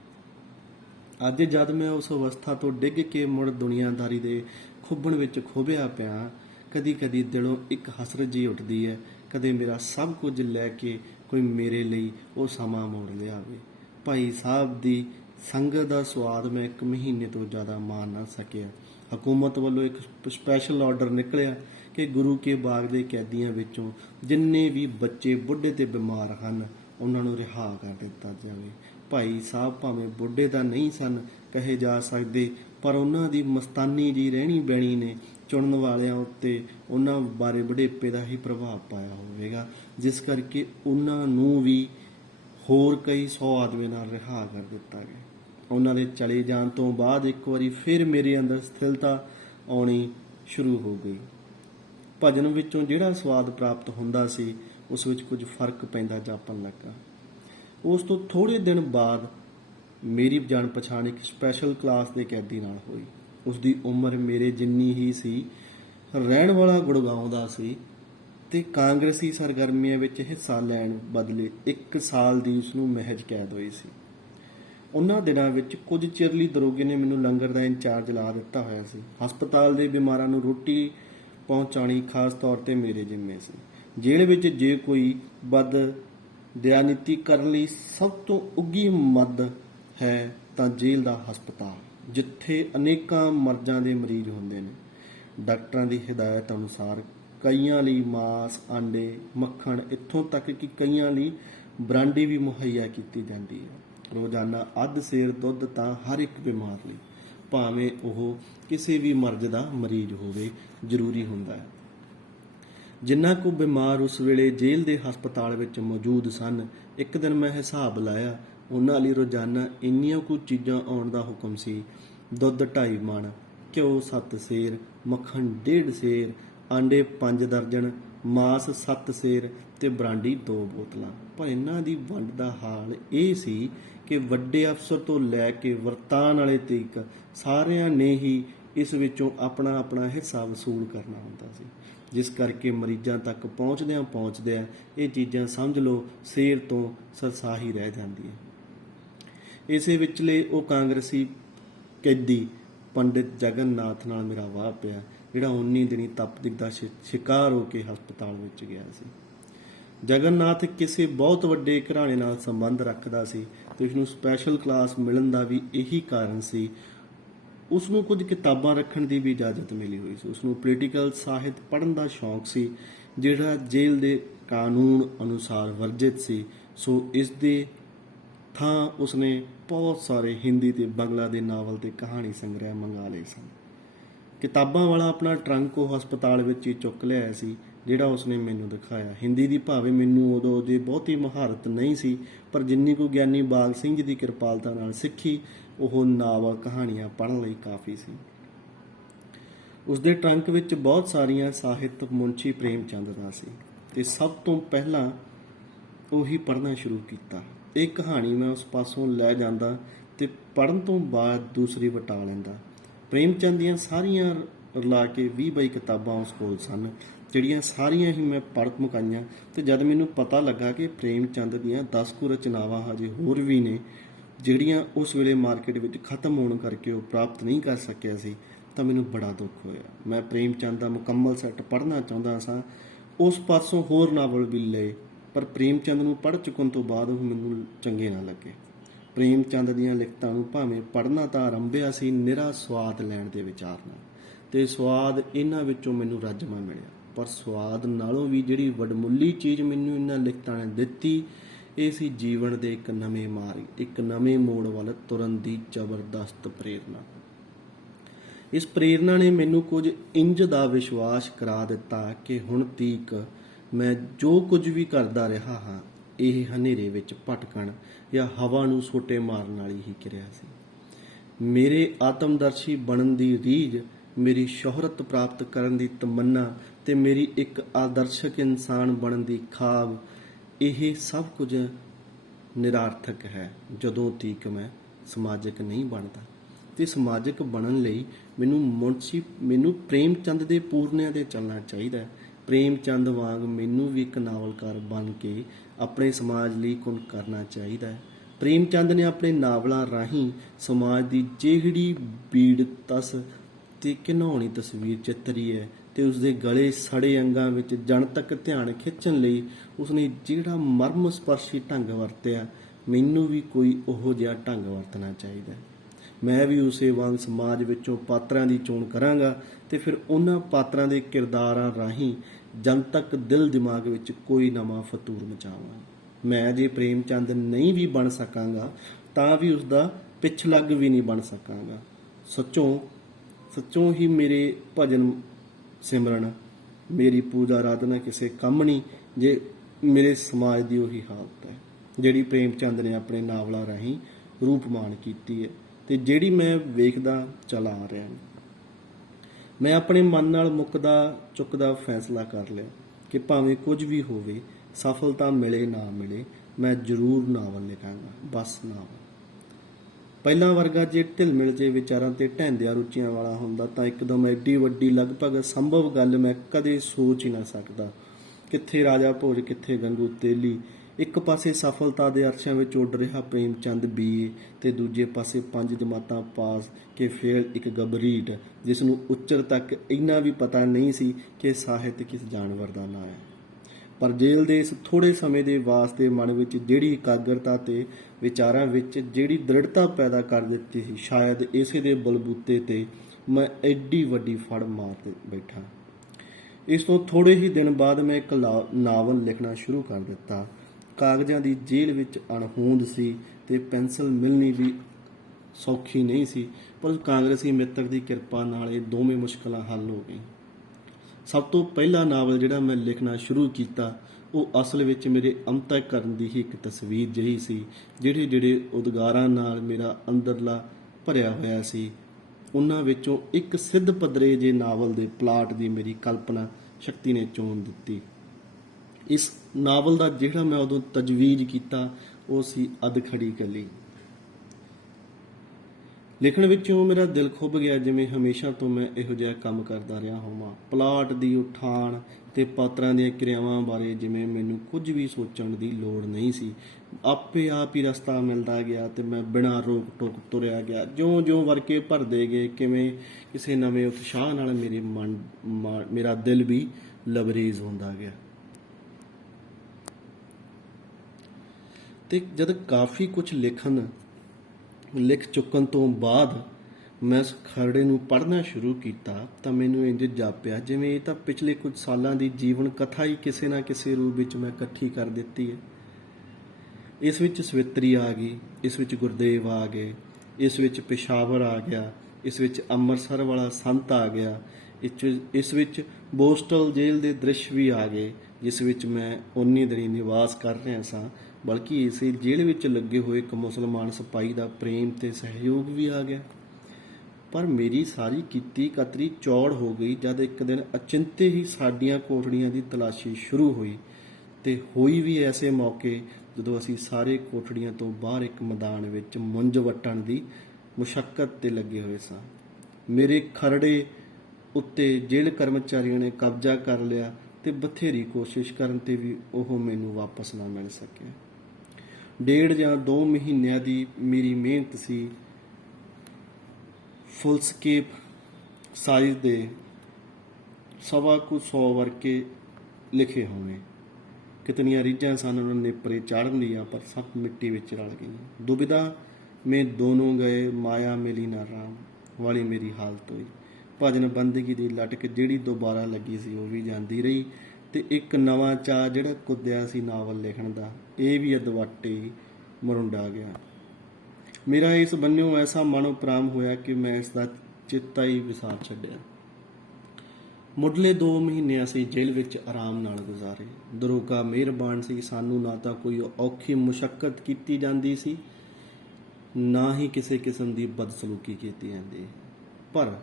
ਅੱਜ ਜਦ ਮੈਂ ਉਸ ਅਵਸਥਾ ਤੋਂ ਡਿੱਗ ਕੇ ਮੁੜ ਦੁਨੀਆਦਾਰੀ ਦੇ ਖੁੱਬਣ ਵਿੱਚ ਖੋਭਿਆ ਪਿਆ, ਕਦੀ ਕਦੀ ਦਿਲੋਂ ਇੱਕ ਹਸਰਤ ਜਿਹੀ ਉੱਠਦੀ ਹੈ, ਕਦੇ ਮੇਰਾ ਸਭ ਕੁਝ ਲੈ ਕੇ ਕੋਈ ਮੇਰੇ ਲਈ ਉਹ ਸਮਾਂ ਮੋੜ ਲਿਆਵੇ। ਭਾਈ ਸਾਹਿਬ ਦੀ ਸੰਗਤ ਦਾ ਸਵਾਦ ਮੈਂ 1 ਮਹੀਨੇ ਤੋਂ ਜ਼ਿਆਦਾ ਮਾਣ ਨਾ ਸਕਿਆ। ਹਕੂਮਤ ਵੱਲੋਂ ਇੱਕ ਸਪੈਸ਼ਲ ਆਰਡਰ ਨਿਕਲਿਆ ਕਿ ਗੁਰੂ ਕੇ ਬਾਗ ਦੇ ਕੈਦੀਆਂ ਵਿੱਚੋਂ ਜਿੰਨੇ ਵੀ ਬੱਚੇ ਬੁੱਢੇ ਤੇ ਬਿਮਾਰ ਹਨ, ਉਹਨਾਂ ਨੂੰ ਰਿਹਾ ਕਰ ਦਿੱਤਾ ਜਾਵੇ। ਭਾਈ ਸਾਹਿਬ ਭਾਵੇਂ ਬੁੱਢੇ ਤਾਂ ਨਹੀਂ ਸਨ ਕਹੇ ਜਾ ਸਕਦੇ, ਪਰ ਉਹਨਾਂ ਦੀ ਮਸਤਾਨੀ ਜੀ ਰਹਿਣੀ ਬਹਿਣੀ ਨੇ ਚੁਣਨ ਵਾਲਿਆਂ ਉੱਤੇ ਉਹਨਾਂ ਬਾਰੇ ਬੁਢੇਪੇ ਦਾ ਹੀ ਪ੍ਰਭਾਵ ਪਾਇਆ ਹੋਵੇਗਾ, ਜਿਸ ਕਰਕੇ ਉਹਨਾਂ ਨੂੰ ਵੀ ਹੋਰ ਕਈ 100 ਆਦਮੀ ਨਾਲ ਰਿਹਾ ਕਰ ਦਿੱਤਾ ਗਿਆ। ਉਹਨਾਂ ਦੇ ਚਲੇ ਜਾਣ ਤੋਂ ਬਾਅਦ ਇੱਕ ਵਾਰੀ ਫਿਰ ਮੇਰੇ ਅੰਦਰ ਸਥਿਰਤਾ ਆਉਣੀ ਸ਼ੁਰੂ ਹੋ ਗਈ। ਭਜਨ ਵਿੱਚੋਂ ਜਿਹੜਾ ਸਵਾਦ ਪ੍ਰਾਪਤ ਹੁੰਦਾ ਸੀ, ਉਸ ਵਿੱਚ ਕੁਝ ਫਰਕ ਪੈਂਦਾ ਜਾਪਣ ਲੱਗਾ। ਉਸ ਤੋਂ ਥੋੜ੍ਹੇ ਦਿਨ ਬਾਅਦ ਮੇਰੀ ਜਾਣ ਪਛਾਣ ਇੱਕ ਸਪੈਸ਼ਲ ਕਲਾਸ ਦੇ ਕੈਦੀ ਨਾਲ ਹੋਈ। ਉਸ ਦੀ ਉਮਰ ਮੇਰੇ ਜਿੰਨੀ ਹੀ ਸੀ, ਰਹਿਣ ਵਾਲਾ ਗੁੜਗਾਉਂ ਦਾ ਸੀ ਤੇ ਕਾਂਗਰਸੀ ਸਰਗਰਮੀਆਂ ਵਿੱਚ ਹਿੱਸਾ ਲੈਣ ਬਦਲੇ 1 ਸਾਲ ਦੀ ਉਸ ਨੂੰ ਮਹਿਜ ਕੈਦ ਹੋਈ ਸੀ। ਉਹਨਾਂ ਦਿਨਾਂ ਵਿੱਚ ਕੁਝ ਚਿਰ ਲਈ ਦਰੋਗੇ ਨੇ ਮੈਨੂੰ ਲੰਗਰ ਦਾ ਇੰਚਾਰਜ ਲਾ ਦਿੱਤਾ ਹੋਇਆ ਸੀ। ਹਸਪਤਾਲ ਦੇ ਬਿਮਾਰਾਂ ਨੂੰ ਰੋਟੀ ਪਹੁੰਚਾਉਣੀ ਖਾਸ ਤੌਰ ਤੇ ਮੇਰੇ ਜ਼ਿੰਮੇ ਸੀ। ਜੇਲ੍ਹ ਵਿੱਚ ਜੇ ਕੋਈ ਬਦ ਦਿਆਨੀਤੀ ਕਰਨ ਲਈ ਸਭ ਤੋਂ ਉੱਘੀ ਮੱਦ ਹੈ ਤਾਂ ਜੇਲ੍ਹ ਦਾ ਹਸਪਤਾਲ, ਜਿੱਥੇ ਅਨੇਕਾਂ ਮਰਜ਼ਾਂ ਦੇ ਮਰੀਜ਼ ਹੁੰਦੇ ਨੇ। ਡਾਕਟਰਾਂ ਦੀ ਹਿਦਾਇਤ ਅਨੁਸਾਰ ਕਈਆਂ ਲਈ ਮਾਸ, ਆਂਡੇ, ਮੱਖਣ, ਇੱਥੋਂ ਤੱਕ ਕਿ ਕਈਆਂ ਲਈ ਬਰਾਂਡੀ ਵੀ ਮੁਹੱਈਆ ਕੀਤੀ ਜਾਂਦੀ ਹੈ। ਰੋਜ਼ਾਨਾ ਅੱਧ ਸੇਰ ਦੁੱਧ ਤਾਂ ਹਰ ਇੱਕ ਬਿਮਾਰ ਲਈ, ਭਾਵੇਂ ਉਹ ਕਿਸੇ ਵੀ ਮਰਜ਼ ਦਾ ਮਰੀਜ਼ ਹੋਵੇ, ਜ਼ਰੂਰੀ ਹੁੰਦਾ ਹੈ। ਜਿੰਨਾ ਕੁ ਬਿਮਾਰ ਉਸ ਵੇਲੇ ਜੇਲ੍ਹ ਦੇ ਹਸਪਤਾਲ ਵਿੱਚ ਮੌਜੂਦ ਸਨ, ਇੱਕ ਦਿਨ ਮੈਂ ਹਿਸਾਬ ਲਾਇਆ, ਉਹਨਾਂ ਲਈ ਰੋਜ਼ਾਨਾ ਇੰਨੀਆਂ ਕੁ ਚੀਜ਼ਾਂ ਆਉਣ ਦਾ ਹੁਕਮ ਸੀ। ਦੁੱਧ 2.5 ਮਣ, ਘਿਓ 7 ਸੇਰ, ਮੱਖਣ 1.5 ਸੇਰ, ਆਂਡੇ 5 ਦਰਜਨ, ਮਾਸ 7 ਸੇਰ ਤੇ ਬਰਾਂਡੀ 2 ਬੋਤਲਾਂ। ਪਰ ਇਹਨਾਂ ਦੀ ਵੰਡ ਦਾ ਹਾਲ ਇਹ ਸੀ ਕਿ ਵੱਡੇ ਅਫਸਰ ਤੋਂ ਲੈ ਕੇ ਵਰਤਾਨ ਵਾਲੇ ਤੀਕ ਸਾਰਿਆਂ ਨੇ ਹੀ ਇਸ ਵਿੱਚੋਂ ਆਪਣਾ ਆਪਣਾ ਹਿੱਸਾ ਵਸੂਲ ਕਰਨਾ ਹੁੰਦਾ ਸੀ, ਜਿਸ ਕਰਕੇ ਮਰੀਜ਼ਾਂ ਤੱਕ ਪਹੁੰਚਦਿਆਂ ਇਹ ਚੀਜ਼ਾਂ ਸਮਝ ਲਓ ਸੇਰ ਤੋਂ ਸਰਸਾਹੀ ਰਹਿ ਜਾਂਦੀਆਂ। ਇਸੇ ਵਿਚਲੇ ਉਹ ਕਾਂਗਰਸੀ ਕੈਦੀ ਪੰਡਿਤ ਜਗਨਨਾਥ ਨਾਲ ਮੇਰਾ ਵਾਹ ਪਿਆ। ਜਿਹੜਾ 19 ਦਿਨੀ ਤਪਦਿਕ ਦਾ ਸ਼ਿਕਾਰ ਹੋ ਕੇ ਹਸਪਤਾਲ ਵਿੱਚ ਗਿਆ ਸੀ। ਜਗਨਨਾਥ ਕਿਸੇ ਬਹੁਤ ਵੱਡੇ ਘਰਾਣੇ ਨਾਲ ਸੰਬੰਧ ਰੱਖਦਾ ਸੀ ਤੇ ਉਸਨੂੰ ਸਪੈਸ਼ਲ ਕਲਾਸ ਮਿਲਣ ਦਾ ਵੀ ਇਹੀ ਕਾਰਨ ਸੀ। ਉਸਨੂੰ ਕੁਝ ਕਿਤਾਬਾਂ ਰੱਖਣ ਦੀ ਵੀ ਇਜਾਜ਼ਤ ਮਿਲੀ ਹੋਈ ਸੀ। ਉਸਨੂੰ ਪੋਲੀਟੀਕਲ ਸਾਹਿਤ ਪੜ੍ਹਨ ਦਾ ਸ਼ੌਂਕ ਸੀ, ਜਿਹੜਾ ਜੇਲ੍ਹ ਦੇ ਕਾਨੂੰਨ ਅਨੁਸਾਰ ਵਰਜਿਤ ਸੀ। ਸੋ ਇਸ ਦੇ ਥਾਂ ਉਸਨੇ ਬਹੁਤ ਸਾਰੇ ਹਿੰਦੀ ਤੇ ਬੰਗਲਾ ਦੇ ਨਾਵਲ ਤੇ ਕਹਾਣੀ ਸੰਗ੍ਰਹਿ ਮੰਗਾ ਲਏ ਸਨ। ਕਿਤਾਬਾਂ ਵਾਲਾ ਆਪਣਾ ਟਰੰਕ ਉਹ ਹਸਪਤਾਲ ਵਿੱਚ ਹੀ ਚੁੱਕ ਲਿਆਇਆ ਸੀ, ਜਿਹੜਾ ਉਸਨੇ ਮੈਨੂੰ ਦਿਖਾਇਆ। ਹਿੰਦੀ ਦੀ ਭਾਵੇਂ ਮੈਨੂੰ ਉਦੋਂ ਦੀ ਬਹੁਤੀ ਮਹਾਰਤ ਨਹੀਂ ਸੀ, ਪਰ ਜਿੰਨੀ ਕੁ ਗਿਆਨੀ ਬਾਗ ਸਿੰਘ ਜੀ ਦੀ ਕਿਰਪਾਲਤਾ ਨਾਲ ਸਿੱਖੀ, ਉਹ ਨਾਵਲ ਕਹਾਣੀਆਂ ਪੜ੍ਹਨ ਲਈ ਕਾਫੀ ਸੀ। ਉਸਦੇ ਟਰੰਕ ਵਿੱਚ ਬਹੁਤ ਸਾਰੀਆਂ ਸਾਹਿਤ ਮੁਨਸ਼ੀ ਪ੍ਰੇਮ ਚੰਦ ਦਾ ਸੀ ਤੇ ਸਭ ਤੋਂ ਪਹਿਲਾਂ ਉਹੀ ਪੜ੍ਹਨਾ ਸ਼ੁਰੂ ਕੀਤਾ। ਇਹ ਕਹਾਣੀ ਮੈਂ ਉਸ ਪਾਸੋਂ ਲੈ ਜਾਂਦਾ ਤੇ ਪੜ੍ਹਨ ਤੋਂ ਬਾਅਦ ਦੂਸਰੀ ਵਟਾ ਲੈਂਦਾ। ਪ੍ਰੇਮ ਚੰਦ ਦੀਆਂ ਸਾਰੀਆਂ ਰਲਾ ਕੇ 20-22 ਕਿਤਾਬਾਂ ਉਸ ਕੋਲ ਸਨ, ਜਿਹੜੀਆਂ ਸਾਰੀਆਂ ਹੀ ਮੈਂ ਪੜ੍ਹ ਮੁਕਾਈਆਂ। ਤੇ ਜਦ ਮੈਨੂੰ ਪਤਾ ਲੱਗਾ ਕਿ ਪ੍ਰੇਮ ਚੰਦ ਦੀਆਂ 10 ਕੁ ਰਚਨਾਵਾਂ ਹਜੇ ਹੋਰ ਵੀ ਨੇ, ਜਿਹੜੀਆਂ ਉਸ ਵੇਲੇ ਮਾਰਕੀਟ ਵਿੱਚ ਖਤਮ ਹੋਣ ਕਰਕੇ ਉਹ ਪ੍ਰਾਪਤ ਨਹੀਂ ਕਰ ਸਕਿਆ ਸੀ, ਤਾਂ ਮੈਨੂੰ ਬੜਾ ਦੁੱਖ ਹੋਇਆ। ਮੈਂ ਪ੍ਰੇਮ ਚੰਦ ਦਾ ਮੁਕੰਮਲ ਸੈੱਟ ਪੜ੍ਹਨਾ ਚਾਹੁੰਦਾ ਸਾਂ। ਉਸ ਪਾਸੋਂ ਹੋਰ ਨਾਵਲ ਵੀ ਲਏ, ਪਰ ਪ੍ਰੇਮ ਚੰਦ ਨੂੰ ਪੜ੍ਹ ਚੁੱਕਣ ਤੋਂ ਬਾਅਦ ਉਹ ਮੈਨੂੰ ਚੰਗੇ ਨਾ ਲੱਗੇ। ਪ੍ਰੇਮ ਚੰਦ ਦੀਆਂ ਲਿਖਤਾਂ ਨੂੰ ਭਾਵੇਂ ਪੜ੍ਹਨਾ ਤਾਂ ਆਰੰਭਿਆ ਸੀ ਨਿਰਾ ਸਵਾਦ ਲੈਣ ਦੇ ਵਿਚਾਰ ਨਾਲ, ਤੇ ਸਵਾਦ ਇਹਨਾਂ ਵਿੱਚੋਂ ਮੈਨੂੰ ਰੱਜਮਾ ਮਿਲਿਆ। ਪਰ ਸਵਾਦ ਨਾਲੋਂ ਵੀ ਜਿਹੜੀ ਵਡਮੁੱਲੀ ਚੀਜ਼ ਮੈਨੂੰ ਇਹਨਾਂ ਲਿਖਤਾਂ ਨੇ ਦਿੱਤੀ, ਇਹ ਸੀ ਜੀਵਨ ਦੇ ਇੱਕ ਨਵੇਂ ਮਾਰਗ, ਇੱਕ ਨਵੇਂ ਮੋੜ ਵੱਲ ਤੁਰਨ ਦੀ ਜ਼ਬਰਦਸਤ ਪ੍ਰੇਰਨਾ। ਇਸ ਪ੍ਰੇਰਨਾ ਨੇ ਮੈਨੂੰ ਕੁਝ ਇੰਜ ਦਾ ਵਿਸ਼ਵਾਸ ਕਰਾ ਦਿੱਤਾ ਕਿ ਹੁਣ ਤੀਕ ਮੈਂ ਜੋ ਕੁਝ ਵੀ ਕਰਦਾ ਰਿਹਾ ਹਾਂ, ਇਹ ਹਨੇਰੇ ਵਿੱਚ ਭਟਕਣ ਜਾਂ ਹਵਾ ਨੂੰ ਸੋਟੇ ਮਾਰਨ ਵਾਲੀ ਹੀ ਕਿਰਿਆ ਸੀ। ਮੇਰੇ ਆਤਮਦਰਸ਼ੀ ਬਣਨ ਦੀ ਰੀਝ, ਮੇਰੀ ਸ਼ੋਹਰਤ ਪ੍ਰਾਪਤ ਕਰਨ ਦੀ ਤਮੰਨਾ ਤੇ ਮੇਰੀ ਇੱਕ ਆਦਰਸ਼ਕ ਇਨਸਾਨ ਬਣਨ ਦੀ ਖਾਬ, ਇਹ ਸਭ ਕੁਝ ਨਿਰਾਰਥਕ ਹੈ ਜਦੋਂ ਤੀਕ ਮੈਂ ਸਮਾਜਿਕ ਨਹੀਂ ਬਣਦਾ। ਤੇ ਸਮਾਜਿਕ ਬਣਨ ਲਈ ਮੈਨੂੰ ਪ੍ਰੇਮ ਚੰਦ ਦੇ ਪੂਰਨਿਆਂ ਤੇ ਚੱਲਣਾ ਚਾਹੀਦਾ ਹੈ। ਪ੍ਰੇਮ ਚੰਦ ਵਾਂਗ ਮੈਨੂੰ ਵੀ ਇੱਕ ਨਾਵਲਕਾਰ ਬਣ ਕੇ ਆਪਣੇ ਸਮਾਜ ਲਈ ਕੁਝ ਕਰਨਾ ਚਾਹੀਦਾ ਹੈ। ਪ੍ਰੇਮ ਚੰਦ ਨੇ ਆਪਣੇ ਨਾਵਲਾਂ ਰਾਹੀਂ ਸਮਾਜ ਦੀ ਜਿਹੜੀ ਬੀੜ ਤਸ ਤੇ ਘਿਨਾਉਣੀ ਤਸਵੀਰ ਚਿੱਤਰੀ ਹੈ, ਤੇ ਉਸਦੇ ਗਲੇ ਸੜੇ ਅੰਗਾਂ ਵਿੱਚ ਜਨਤਕ ਧਿਆਨ ਖਿੱਚਣ ਲਈ ਉਸਨੇ ਜਿਹੜਾ ਮਰਮ ਸਪਰਸ਼ੀ ਢੰਗ ਵਰਤਿਆ, ਮੈਨੂੰ ਵੀ ਕੋਈ ਉਹੋ ਜਿਹਾ ਢੰਗ ਵਰਤਣਾ ਚਾਹੀਦਾ ਹੈ। ਮੈਂ ਵੀ ਉਸੇ ਵਾਂਗ ਸਮਾਜ ਵਿੱਚੋਂ ਪਾਤਰਾਂ ਦੀ ਚੋਣ ਕਰਾਂਗਾ ਤੇ ਫਿਰ ਉਹਨਾਂ ਪਾਤਰਾਂ ਦੇ ਕਿਰਦਾਰਾਂ ਰਾਹੀਂ ਜਨਤਕ ਦਿਲ ਦਿਮਾਗ ਵਿੱਚ ਕੋਈ ਨਵਾਂ ਫਤੂਰ ਮਚਾਵਾਂਗਾ। ਮੈਂ ਜੇ ਪ੍ਰੇਮ ਚੰਦ ਨਹੀਂ ਵੀ ਬਣ ਸਕਾਂਗਾ ਤਾਂ ਵੀ ਉਸਦਾ ਪਿਛਲੱਗ ਵੀ ਨਹੀਂ ਬਣ ਸਕਾਂਗਾ। ਸੱਚੋਂ ਹੀ ਮੇਰੇ ਭਜਨ ਸਿਮਰਨ, ਮੇਰੀ ਪੂਜਾ ਆਰਾਧਨਾ ਕਿਸੇ ਕੰਮ ਨਹੀਂ, ਜੇ ਮੇਰੇ ਸਮਾਜ ਦੀ ਉਹੀ ਹਾਲਤ ਹੈ ਜਿਹੜੀ ਪ੍ਰੇਮ ਚੰਦ ਨੇ ਆਪਣੇ ਨਾਵਲਾਂ ਰਾਹੀਂ ਰੂਪਮਾਨ ਕੀਤੀ ਹੈ ਤੇ ਜਿਹੜੀ ਮੈਂ ਵੇਖਦਾ ਚਲਾ ਆ ਰਿਹਾ। ਮੈਂ ਆਪਣੇ ਮਨ ਨਾਲ ਮੁੱਕਦਾ ਚੁੱਕਦਾ ਫੈਸਲਾ ਕਰ ਲਿਆ ਕਿ ਭਾਵੇਂ ਕੁਝ ਵੀ ਹੋਵੇ, ਸਫਲਤਾ ਮਿਲੇ ਨਾ ਮਿਲੇ, ਮੈਂ ਜ਼ਰੂਰ ਨਾਵਲ ਲਿਖਾਂਗਾ, ਬਸ ਨਾਵਲ। ਪਹਿਲਾਂ ਵਰਗਾ ਜੇ ਢਿਲ ਮਿਲ ਜੇ ਵਿਚਾਰਾਂ ਤੇ ਢਹਿੰਦਿਆਂ ਰੁਚੀਆਂ ਵਾਲਾ ਹੁੰਦਾ ਤਾਂ ਇੱਕਦਮ ਐਡੀ ਵੱਡੀ ਲਗਭਗ ਅਸੰਭਵ ਗੱਲ ਮੈਂ ਕਦੇ ਸੋਚ ਹੀ ਨਾ ਸਕਦਾ। ਕਿੱਥੇ ਰਾਜਾ ਭੋਜ, ਕਿੱਥੇ ਗੰਗੂ ਤੇਲੀ। ਇੱਕ ਪਾਸੇ ਸਫਲਤਾ ਦੇ ਅਰਸ਼ਾਂ ਵਿੱਚ ਉੱਡ ਰਿਹਾ ਪ੍ਰੇਮ ਚੰਦ BA ਤੇ ਦੂਜੇ ਪਾਸੇ 5 ਜਮਾਤਾਂ ਪਾਸ ਕੇ ਫੇਲ ਇੱਕ ਗਬਰੀਟ, ਜਿਸ ਨੂੰ ਉੱਚਰ ਤੱਕ ਇੰਨਾ ਵੀ ਪਤਾ ਨਹੀਂ ਸੀ ਕਿ ਸਾਹਿਤ ਕਿਸ ਜਾਨਵਰ ਦਾ ਨਾਂ ਹੈ। ਪਰ ਜੇਲ੍ਹ ਦੇ ਇਸ ਥੋੜ੍ਹੇ ਸਮੇਂ ਦੇ ਵਾਸਤੇ ਮਨ ਵਿੱਚ ਜਿਹੜੀ ਇਕਾਗਰਤਾ ਤੇ ਵਿਚਾਰਾਂ ਵਿੱਚ ਜਿਹੜੀ ਦ੍ਰਿੜਤਾ ਪੈਦਾ ਕਰ ਦਿੱਤੀ ਸੀ, ਸ਼ਾਇਦ ਇਸੇ ਦੇ ਬਲਬੂਤੇ ਤੇ ਮੈਂ ਐਡੀ ਵੱਡੀ ਫੜ ਮਾਰ ਤੇ ਬੈਠਾ। ਇਸ ਤੋਂ ਥੋੜ੍ਹੇ ਹੀ ਦਿਨ ਬਾਅਦ ਮੈਂ ਇੱਕ ਨਾਵਲ ਲਿਖਣਾ ਸ਼ੁਰੂ ਕਰ ਦਿੱਤਾ। ਕਾਗਜ਼ਾਂ ਦੀ ਜੇਲ੍ਹ ਵਿੱਚ ਅਣਹੋਂਦ ਸੀ ਤੇ ਪੈਨਸਲ ਮਿਲਣੀ ਵੀ ਸੌਖੀ ਨਹੀਂ ਸੀ, ਪਰ ਕਾਂਗਰਸੀ ਮਿੱਤਰ ਦੀ ਕਿਰਪਾ ਨਾਲ ਇਹ ਦੋਵੇਂ ਮੁਸ਼ਕਲਾਂ ਹੱਲ ਹੋ ਗਈਆਂ। ਸਭ ਤੋਂ ਪਹਿਲਾ ਨਾਵਲ ਜਿਹੜਾ ਮੈਂ ਲਿਖਣਾ ਸ਼ੁਰੂ ਕੀਤਾ, ਉਹ ਅਸਲ ਵਿੱਚ ਮੇਰੇ ਅੰਤःਕਰਨ ਦੀ ਹੀ ਇੱਕ ਤਸਵੀਰ ਜਿਹੀ ਸੀ। ਜਿਹੜੇ ਉਦਗਾਰਾਂ ਨਾਲ ਮੇਰਾ ਅੰਦਰਲਾ ਭਰਿਆ ਹੋਇਆ ਸੀ, ਉਹਨਾਂ ਵਿੱਚੋਂ ਇੱਕ ਸਿੱਧ ਪੱਧਰੇ ਜੇ ਨਾਵਲ ਦੇ ਪਲਾਟ ਦੀ ਮੇਰੀ ਕਲਪਨਾ ਸ਼ਕਤੀ ਨੇ ਚੋਣ ਦਿੱਤੀ। ਇਸ ਨਾਵਲ ਦਾ ਜਿਹੜਾ ਮੈਂ ਉਦੋਂ ਤਜਵੀਜ਼ ਕੀਤਾ, ਉਹ ਸੀ ਅਧਖੜੀ ਗਲੀ। ਲਿਖਣ ਵਿੱਚੋਂ ਮੇਰਾ ਦਿਲ ਖੁੱਭ ਗਿਆ, ਜਿਵੇਂ ਹਮੇਸ਼ਾ ਤੋਂ ਮੈਂ ਇਹੋ ਜਿਹਾ ਕੰਮ ਕਰਦਾ ਰਿਹਾ ਹੋਵਾਂ। ਪਲਾਟ ਦੀ ਉਠਾਣ ਤੇ ਪਾਤਰਾਂ ਦੀਆਂ ਕਿਰਿਆਵਾਂ ਬਾਰੇ ਜਿਵੇਂ ਮੈਨੂੰ ਕੁਝ ਵੀ ਸੋਚਣ ਦੀ ਲੋੜ ਨਹੀਂ ਸੀ। ਆਪੇ ਆਪ ਹੀ ਰਸਤਾ ਮਿਲਦਾ ਗਿਆ ਤੇ ਮੈਂ ਬਿਨਾਂ ਰੋਕ ਟੋਕ ਤੁਰਿਆ ਗਿਆ। ਜਿਉਂ-ਜਿਉਂ ਵਰਕੇ ਭਰਦੇ ਗਏ, ਕਿਵੇਂ ਕਿਸੇ ਨਵੇਂ ਉਤਸ਼ਾਹ ਨਾਲ ਮੇਰਾ ਦਿਲ ਵੀ ਲਬਰੇਜ਼ ਹੁੰਦਾ ਗਿਆ। ਤੇ ਜਦ ਕਾਫੀ ਕੁਝ ਲਿਖ ਚੁੱਕਣ ਤੋਂ ਬਾਅਦ ਮੈਂ ਉਸ ਖਰੜੇ ਨੂੰ ਪੜ੍ਹਨਾ ਸ਼ੁਰੂ ਕੀਤਾ ਤਾਂ ਮੈਨੂੰ ਇੰਝ ਜਾਪਿਆ ਜਿਵੇਂ ਇਹ ਤਾਂ ਪਿਛਲੇ ਕੁਝ ਸਾਲਾਂ ਦੀ ਜੀਵਨ ਕਥਾ ਹੀ ਕਿਸੇ ਨਾ ਕਿਸੇ ਰੂਪ ਵਿੱਚ ਮੈਂ ਇਕੱਠੀ ਕਰ ਦਿੱਤੀ ਹੈ। ਇਸ ਵਿੱਚ ਸਵਿਤਰੀ ਆ ਗਈ, ਇਸ ਵਿੱਚ ਗੁਰਦੇਵ ਆ ਗਏ, ਇਸ ਵਿੱਚ ਪੇਸ਼ਾਵਰ ਆ ਗਿਆ, ਇਸ ਵਿੱਚ ਅੰਮ੍ਰਿਤਸਰ ਵਾਲਾ ਸੰਤ ਆ ਗਿਆ, ਇਸ ਵਿੱਚ ਬੋਸਟਲ ਜੇਲ੍ਹ ਦੇ ਦ੍ਰਿਸ਼ ਵੀ ਆ ਗਏ ਜਿਸ ਵਿੱਚ ਮੈਂ 19 ਦਿਨ ਨਿਵਾਸ ਕਰ ਰਿਹਾ ਸਾਂ, ਬਲਕਿ ਇਸੇ ਜੇਲ੍ਹ ਵਿੱਚ ਲੱਗੇ ਹੋਏ ਇੱਕ ਮੁਸਲਮਾਨ ਸਿਪਾਹੀ ਦਾ ਪ੍ਰੇਮ ਤੇ ਸਹਿਯੋਗ ਵੀ ਆ ਗਿਆ। ਪਰ ਮੇਰੀ ਸਾਰੀ ਕੀਤੀ ਕਤਰੀ ਚੌੜ ਹੋ ਗਈ ਜਦ ਇੱਕ ਦਿਨ ਅਚਿੰਤੇ ਹੀ ਸਾਡੀਆਂ ਕੋਠੜੀਆਂ ਦੀ ਤਲਾਸ਼ੀ ਸ਼ੁਰੂ ਹੋਈ, ਤੇ ਹੋਈ ਵੀ ਐਸੇ ਮੌਕੇ ਜਦੋਂ ਅਸੀਂ ਸਾਰੇ ਕੋਠੜੀਆਂ ਤੋਂ ਬਾਹਰ ਇੱਕ ਮੈਦਾਨ ਵਿੱਚ ਮੁੰਜ ਵੱਟਣ ਦੀ ਮੁਸ਼ੱਕਤ ਤੇ ਲੱਗੇ ਹੋਏ ਸਾਂ। ਮੇਰੇ ਖਰੜੇ ਉੱਤੇ ਜੇਲ੍ਹ ਕਰਮਚਾਰੀਆਂ ਨੇ ਕਬਜ਼ਾ ਕਰ ਲਿਆ ਤੇ ਬਥੇਰੀ ਕੋਸ਼ਿਸ਼ ਕਰਨ ਤੇ ਵੀ ਉਹ ਮੈਨੂੰ ਵਾਪਸ ਨਾ ਮਿਲ ਸਕਿਆ। 1.5 ਜਾਂ 2 ਮਹੀਨਿਆਂ ਦੀ ਮੇਰੀ ਮਿਹਨਤ ਸੀ। ਫੁੱਲਸਕੇਪ ਸਾਈਜ਼ ਦੇ 100 ਵਰਕੇ ਲਿਖੇ ਹੋਣੇ। ਕਿਤਨੀਆਂ ਰੀਝਾਂ ਸਨ ਉਹਨਾਂ ਨੇਪਰੇ ਚਾੜਨ ਦੀਆਂ, ਪਰ ਸਭ ਮਿੱਟੀ ਵਿੱਚ ਰਲ ਗਈਆਂ। ਦੁਬਿਧਾ ਮੈਂ ਦੋਨੋਂ ਗਏ, ਮਾਇਆ ਮਿਲੀ ਨਾ ਰਾਮ ਵਾਲੀ ਮੇਰੀ ਹਾਲਤ ਹੋਈ। ਭਜਨ ਬੰਦਗੀ ਦੀ ਲਟਕ ਜਿਹੜੀ ਦੁਬਾਰਾ ਲੱਗੀ ਸੀ ਉਹ ਵੀ ਜਾਂਦੀ ਰਹੀ, ਤੇ ਇੱਕ ਨਵਾਂ ਚਾਅ ਜਿਹੜਾ ਕੁੱਦਿਆ ਸੀ ਨਾਵਲ ਲਿਖਣ ਦਾ, ਇਹ ਵੀ ਅਦਵਾਟੇ ਹੀ ਮਰੁੰਡਾ ਗਿਆ। ਮੇਰਾ ਇਸ ਬੰਨਿਓ ਐਸਾ ਮਨ ਉਪਰਾਮ ਹੋਇਆ ਕਿ ਮੈਂ ਇਸ ਦਾ ਚੇਤਾ ਹੀ ਵਿਸਾਰ ਛੱਡਿਆ। ਮੁੱਢਲੇ 2 ਮਹੀਨੇ ਅਸੀਂ ਜੇਲ੍ਹ ਵਿੱਚ ਆਰਾਮ ਨਾਲ ਗੁਜ਼ਾਰੇ। ਦਰੋਗਾ ਮਿਹਰਬਾਨ ਸੀ, ਸਾਨੂੰ ਨਾ ਤਾਂ ਕੋਈ ਔਖੀ ਮੁਸ਼ੱਕਤ ਕੀਤੀ ਜਾਂਦੀ ਸੀ, ਨਾ ਹੀ ਕਿਸੇ ਕਿਸਮ ਦੀ ਬਦਸਲੂਕੀ ਕੀਤੀ ਜਾਂਦੀ। ਪਰ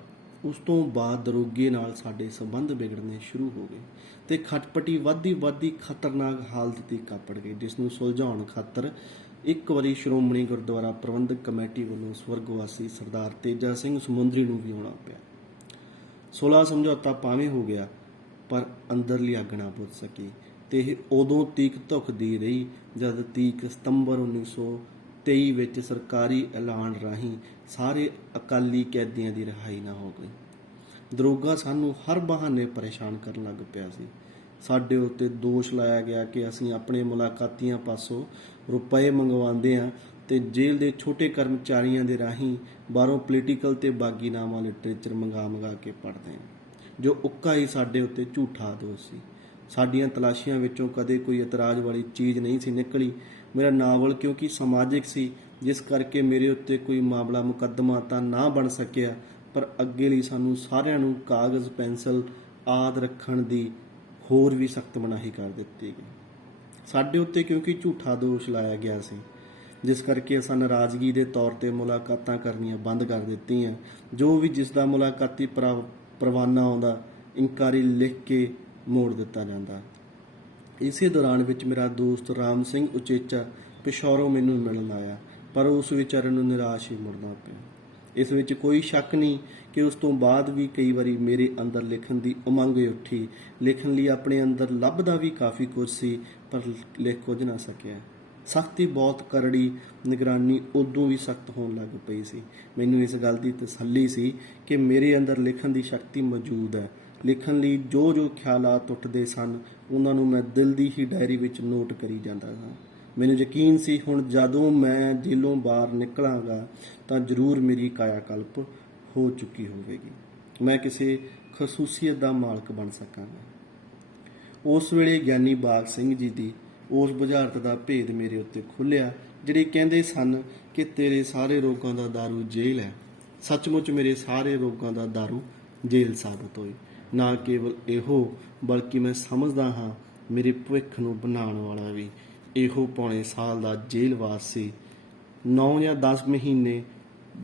ਉਸ ਤੋਂ ਬਾਅਦ ਦਰੋਗੇ ਨਾਲ ਸਾਡੇ ਸੰਬੰਧ ਵਿਗੜਨੇ ਸ਼ੁਰੂ ਹੋ ਗਏ ਤੇ ਖਟਪਟੀ ਵੱਧਦੀ ਖਤਰਨਾਕ ਹਾਲਤ ਤੇ ਕਾਪੜ ਗਈ, ਜਿਸ ਨੂੰ ਸੁਲਝਾਉਣ ਖਾਤਰ ਇੱਕ ਵਾਰੀ ਸ਼੍ਰੋਮਣੀ ਗੁਰਦੁਆਰਾ ਪ੍ਰਬੰਧਕ ਕਮੇਟੀ ਵੱਲੋਂ ਸਵਰਗਵਾਸੀ ਸਰਦਾਰ ਤੇਜਾ ਸਿੰਘ ਸਮੁੰਦਰੀ ਨੂੰ ਵੀ ਆਉਣਾ ਪਿਆ। 16 ਸਮਝੌਤਾ ਭਾਵੇਂ ਹੋ ਗਿਆ, ਪਰ ਅੰਦਰਲੀ ਅੱਗ ਨਾ ਬੁਝ ਸਕੀ, ਤੇ ਇਹ ਉਦੋਂ ਤੀਕ ਧੁਖਦੀ ਰਹੀ ਜਦ ਤੀਕ ਸਤੰਬਰ 1923 ਵਿੱਚ ਸਰਕਾਰੀ ਐਲਾਨ ਰਾਹੀਂ ਸਾਰੇ ਅਕਾਲੀ ਕੈਦੀਆਂ ਦੀ ਰਿਹਾਈ ਨਾ ਹੋ ਗਈ। ਦਰੋਗਾ ਸਾਨੂੰ ਹਰ ਬਹਾਨੇ ਪਰੇਸ਼ਾਨ ਕਰਨ ਲੱਗ ਪਿਆ ਸੀ। ਸਾਡੇ ਉੱਤੇ ਦੋਸ਼ ਲਾਇਆ ਗਿਆ ਕਿ ਅਸੀਂ ਆਪਣੇ ਮੁਲਾਕਾਤੀਆਂ ਪਾਸੋਂ ਰੁਪਏ ਮੰਗਵਾਉਂਦੇ ਹਾਂ ਤੇ ਜੇਲ੍ਹ ਦੇ ਛੋਟੇ ਕਰਮਚਾਰੀਆਂ ਦੇ ਰਾਹੀਂ ਬਾਹਰੋਂ ਪੋਲੀਟੀਕਲ ਤੇ ਬਾਗੀਨਾਮਾ ਲਿਟਰੇਚਰ ਮੰਗਾ ਕੇ ਪੜ੍ਹਦੇ ਹਾਂ, ਜੋ ਉੱਕਾ ਹੀ ਸਾਡੇ ਉੱਤੇ ਝੂਠਾ ਦੋਸ਼ ਸੀ। ਸਾਡੀਆਂ ਤਲਾਸ਼ੀਆਂ ਵਿੱਚੋਂ ਕਦੇ ਕੋਈ ਇਤਰਾਜ਼ ਵਾਲੀ ਚੀਜ਼ ਨਹੀਂ ਸੀ ਨਿਕਲੀ। ਮੇਰਾ ਨਾਵਲ ਕਿਉਂਕਿ ਸਮਾਜਿਕ ਸੀ, ਜਿਸ ਕਰਕੇ ਮੇਰੇ ਉੱਤੇ ਕੋਈ ਮਾਮਲਾ ਮੁਕੱਦਮਾ ਤਾਂ ਨਾ ਬਣ ਸਕਿਆ, ਪਰ ਅੱਗੇ ਲਈ ਸਾਨੂੰ ਸਾਰਿਆਂ ਨੂੰ ਕਾਗਜ਼ ਪੈਨਸਲ ਆਦਿ ਰੱਖਣ ਦੀ ਹੋਰ ਵੀ ਸਖਤ ਮਨਾਹੀ ਕਰ ਦਿੱਤੀ ਗਈ। ਸਾਡੇ ਉੱਤੇ ਕਿਉਂਕਿ ਝੂਠਾ ਦੋਸ਼ ਲਾਇਆ ਗਿਆ ਸੀ, ਜਿਸ ਕਰਕੇ ਅਸਾਂ ਨਾਰਾਜ਼ਗੀ ਦੇ ਤੌਰ ਤੇ ਮੁਲਾਕਾਤਾਂ ਕਰਨੀਆਂ ਬੰਦ ਕਰ ਦਿੱਤੀਆਂ। ਜੋ ਵੀ ਜਿਸ ਦਾ ਮੁਲਾਕਾਤੀ ਪਰਵਾਨਾ ਆਉਂਦਾ, ਇਨਕਾਰੀ ਲਿਖ ਕੇ ਮੋੜ ਦਿੱਤਾ ਜਾਂਦਾ। ਇਸੇ ਦੌਰਾਨ ਵਿੱਚ ਮੇਰਾ ਦੋਸਤ ਰਾਮ ਸਿੰਘ ਉਚੇਚਾ ਪਿਸ਼ੌਰੋਂ ਮੈਨੂੰ ਮਿਲਣ ਆਇਆ, ਪਰ ਉਸ ਵਿਚਾਰੇ ਨੂੰ ਨਿਰਾਸ਼ ਹੀ ਮੁੜਨਾ ਪਿਆ। ਇਸ ਵਿੱਚ ਕੋਈ ਸ਼ੱਕ ਨਹੀਂ ਕਿ ਉਸ ਤੋਂ ਬਾਅਦ ਵੀ ਕਈ ਵਾਰੀ ਮੇਰੇ ਅੰਦਰ ਲਿਖਣ ਦੀ ਉਮੰਗ ਉੱਠੀ। ਲਿਖਣ ਲਈ ਆਪਣੇ ਅੰਦਰ ਲੱਭਦਾ ਵੀ ਕਾਫੀ ਕੁਝ ਸੀ, ਪਰ ਲਿਖ ਕੁਝ ਨਾ ਸਕਿਆ। ਸਖਤੀ ਬਹੁਤ ਕਰੜੀ, ਨਿਗਰਾਨੀ ਉਦੋਂ ਵੀ ਸਖਤ ਹੋਣ ਲੱਗ ਪਈ ਸੀ। ਮੈਨੂੰ ਇਸ ਗੱਲ ਦੀ ਤਸੱਲੀ ਸੀ ਕਿ ਮੇਰੇ ਅੰਦਰ ਲਿਖਣ ਦੀ ਸ਼ਕਤੀ ਮੌਜੂਦ ਹੈ। ਲਿਖਣ ਲਈ ਜੋ ਖਿਆਲਾਤ ਉੱਠਦੇ ਸਨ, ਉਹਨਾਂ ਨੂੰ ਮੈਂ ਦਿਲ ਦੀ ਹੀ ਡਾਇਰੀ ਵਿੱਚ ਨੋਟ ਕਰੀ ਜਾਂਦਾ ਸਾਂ। ਮੈਨੂੰ ਯਕੀਨ ਸੀ ਹੁਣ ਜਦੋਂ ਮੈਂ ਜੇਲੋਂ ਬਾਹਰ ਨਿਕਲਾਂਗਾ ਤਾਂ ਜ਼ਰੂਰ ਮੇਰੀ ਕਾਇਆ ਕਲਪ ਹੋ ਚੁੱਕੀ ਹੋਵੇਗੀ, ਮੈਂ ਕਿਸੇ ਖਸੂਸੀਅਤ ਦਾ ਮਾਲਕ ਬਣ ਸਕਾਂਗਾ। ਉਸ ਵੇਲੇ ਗਿਆਨੀ ਬਾਗ ਸਿੰਘ ਜੀ ਦੀ ਉਸ ਬੁਝਾਰਤ ਦਾ ਭੇਦ ਮੇਰੇ ਉੱਤੇ ਖੁੱਲ੍ਹਿਆ, ਜਿਹੜੇ ਕਹਿੰਦੇ ਸਨ ਕਿ ਤੇਰੇ ਸਾਰੇ ਰੋਗਾਂ ਦਾ ਦਾਰੂ ਜੇਲ੍ਹ ਹੈ। ਸੱਚਮੁੱਚ ਮੇਰੇ ਸਾਰੇ ਰੋਗਾਂ ਦਾ ਦਾਰੂ ਜੇਲ੍ਹ ਸਾਬਤ ਹੋਈ। ਨਾ ਕੇਵਲ ਇਹੋ, ਬਲਕਿ ਮੈਂ ਸਮਝਦਾ ਹਾਂ ਮੇਰੇ ਭਵਿੱਖ ਨੂੰ ਬਣਾਉਣ ਵਾਲਾ ਵੀ ਇਹੋ ਪੌਣੇ ਸਾਲ ਦਾ ਜੇਲ੍ਹਵਾਸ ਸੀ। 9 ਜਾਂ 10 ਮਹੀਨੇ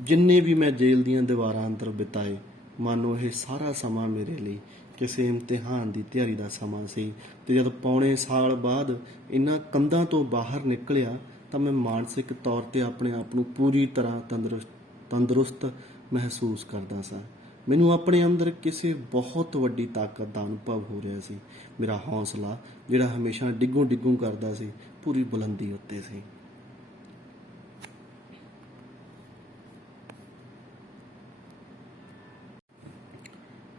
ਜਿੰਨੇ ਵੀ ਮੈਂ ਜੇਲ੍ਹ ਦੀਆਂ ਦੀਵਾਰਾਂ ਅੰਦਰ ਬਿਤਾਏ, ਮਾਨੋ ਇਹ ਸਾਰਾ ਸਮਾਂ ਮੇਰੇ ਲਈ ਕਿਸੇ ਇਮਤਿਹਾਨ ਦੀ ਤਿਆਰੀ ਦਾ ਸਮਾਂ ਸੀ। ਤੇ ਜਦ ਪੌਣੇ ਸਾਲ ਬਾਅਦ ਇਹਨਾਂ ਕੰਧਾਂ ਤੋਂ ਬਾਹਰ ਨਿਕਲਿਆ ਤਾਂ ਮੈਂ ਮਾਨਸਿਕ ਤੌਰ ਤੇ ਆਪਣੇ ਆਪ ਨੂੰ ਪੂਰੀ ਤਰ੍ਹਾਂ ਤੰਦਰੁਸਤ ਮਹਿਸੂਸ ਕਰਦਾ ਸਾਂ। ਮੈਨੂੰ ਆਪਣੇ ਅੰਦਰ ਕਿਸੇ ਬਹੁਤ ਵੱਡੀ ਤਾਕਤ ਦਾ ਅਨੁਭਵ ਹੋ ਰਿਹਾ ਸੀ। ਮੇਰਾ ਹੌਸਲਾ, ਜਿਹੜਾ ਹਮੇਸ਼ਾ ਡਿੱਗੂ ਕਰਦਾ ਸੀ, ਪੂਰੀ ਬੁਲੰਦੀ ਉੱਤੇ ਸੀ।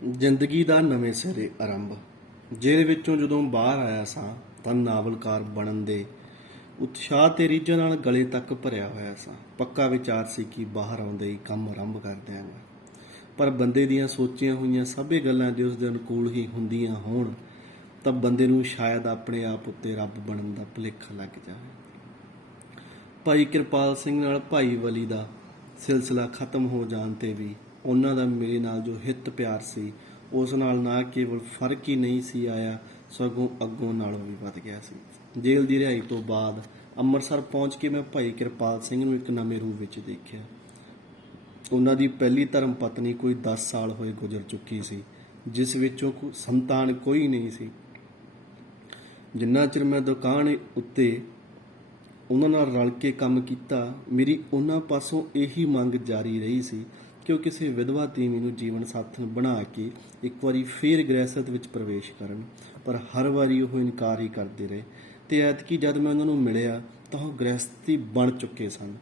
ਜ਼ਿੰਦਗੀ ਦਾ ਨਵੇਂ ਸਿਰੇ ਆਰੰਭ। ਜੇਲ੍ਹ ਵਿੱਚੋਂ ਜਦੋਂ ਬਾਹਰ ਆਇਆ ਸਾਂ ਤਾਂ ਨਾਵਲਕਾਰ ਬਣਨ ਦੇ ਉਤਸ਼ਾਹ ਤੇ ਰੀਝਾਂ ਨਾਲ ਗਲੇ ਤੱਕ ਭਰਿਆ ਹੋਇਆ ਸਾਂ। ਪੱਕਾ ਵਿਚਾਰ ਸੀ ਕਿ ਬਾਹਰ ਆਉਂਦੇ ਹੀ ਕੰਮ ਆਰੰਭ ਕਰ ਦਿਆਂਗਾ, ਪਰ ਬੰਦੇ ਦੀਆਂ ਸੋਚੀਆਂ ਹੋਈਆਂ ਸਭੇ ਗੱਲਾਂ ਜੇ ਉਸ ਦੇ ਅਨੁਕੂਲ ਹੀ ਹੁੰਦੀਆਂ ਹੋਣ ਤਾਂ ਬੰਦੇ ਨੂੰ ਸ਼ਾਇਦ ਆਪਣੇ ਆਪ ਉੱਤੇ ਰੱਬ ਬਣਨ ਦਾ ਭੁਲੇਖਾ ਲੱਗ ਜਾਵੇ। ਭਾਈ ਕਿਰਪਾਲ ਸਿੰਘ ਨਾਲ ਭਾਈ ਵਲੀ ਦਾ ਸਿਲਸਿਲਾ ਖਤਮ ਹੋ ਜਾਣ 'ਤੇ ਵੀ ਉਹਨਾਂ ਦਾ ਮੇਰੇ ਨਾਲ ਜੋ ਹਿੱਤ ਪਿਆਰ ਸੀ ਉਸ ਨਾਲ ਨਾ ਕੇਵਲ ਫਰਕ ਹੀ ਨਹੀਂ ਸੀ ਆਇਆ, ਸਗੋਂ ਅੱਗੋਂ ਨਾਲੋਂ ਵੀ ਵੱਧ ਗਿਆ ਸੀ। ਜੇਲ੍ਹ ਦੀ ਰਿਹਾਈ ਤੋਂ ਬਾਅਦ ਅੰਮ੍ਰਿਤਸਰ ਪਹੁੰਚ ਕੇ ਮੈਂ ਭਾਈ ਕਿਰਪਾਲ ਸਿੰਘ ਨੂੰ ਇੱਕ ਨਵੇਂ ਰੂਪ ਵਿੱਚ ਦੇਖਿਆ। ਉਹਨਾਂ ਦੀ ਪਹਿਲੀ ਧਰਮ ਪਤਨੀ ਕੋਈ 10 ਸਾਲ ਹੋਏ ਗੁਜ਼ਰ ਚੁੱਕੀ ਸੀ, ਜਿਸ ਵਿੱਚੋਂ ਸੰਤਾਨ ਕੋਈ ਨਹੀਂ ਸੀ। ਜਿੰਨਾ ਚਿਰ ਮੈਂ ਦੁਕਾਨ ਉੱਤੇ ਉਹਨਾਂ ਨਾਲ ਰਲ ਕੇ ਕੰਮ ਕੀਤਾ, ਮੇਰੀ ਉਹਨਾਂ ਪਾਸੋਂ ਇਹੀ ਮੰਗ ਜਾਰੀ ਰਹੀ ਸੀ ਕਿ ਉਹ ਕਿਸੇ ਵਿਧਵਾ ਤੀਵੀਂ ਨੂੰ ਜੀਵਨ ਸਾਥਣ ਬਣਾ ਕੇ ਇੱਕ ਵਾਰੀ ਫੇਰ ਗ੍ਰਹਿਸਥ ਵਿੱਚ ਪ੍ਰਵੇਸ਼ ਕਰਨ, ਪਰ ਹਰ ਵਾਰੀ ਉਹ ਇਨਕਾਰ ਹੀ ਕਰਦੇ ਰਹੇ। ਤੇ ਐਤਕੀ ਜਦ ਮੈਂ ਉਹਨਾਂ ਨੂੰ ਮਿਲਿਆ ਤਾਂ ਉਹ ਗ੍ਰਹਿਸਥੀ ਬਣ ਚੁੱਕੇ ਸਨ।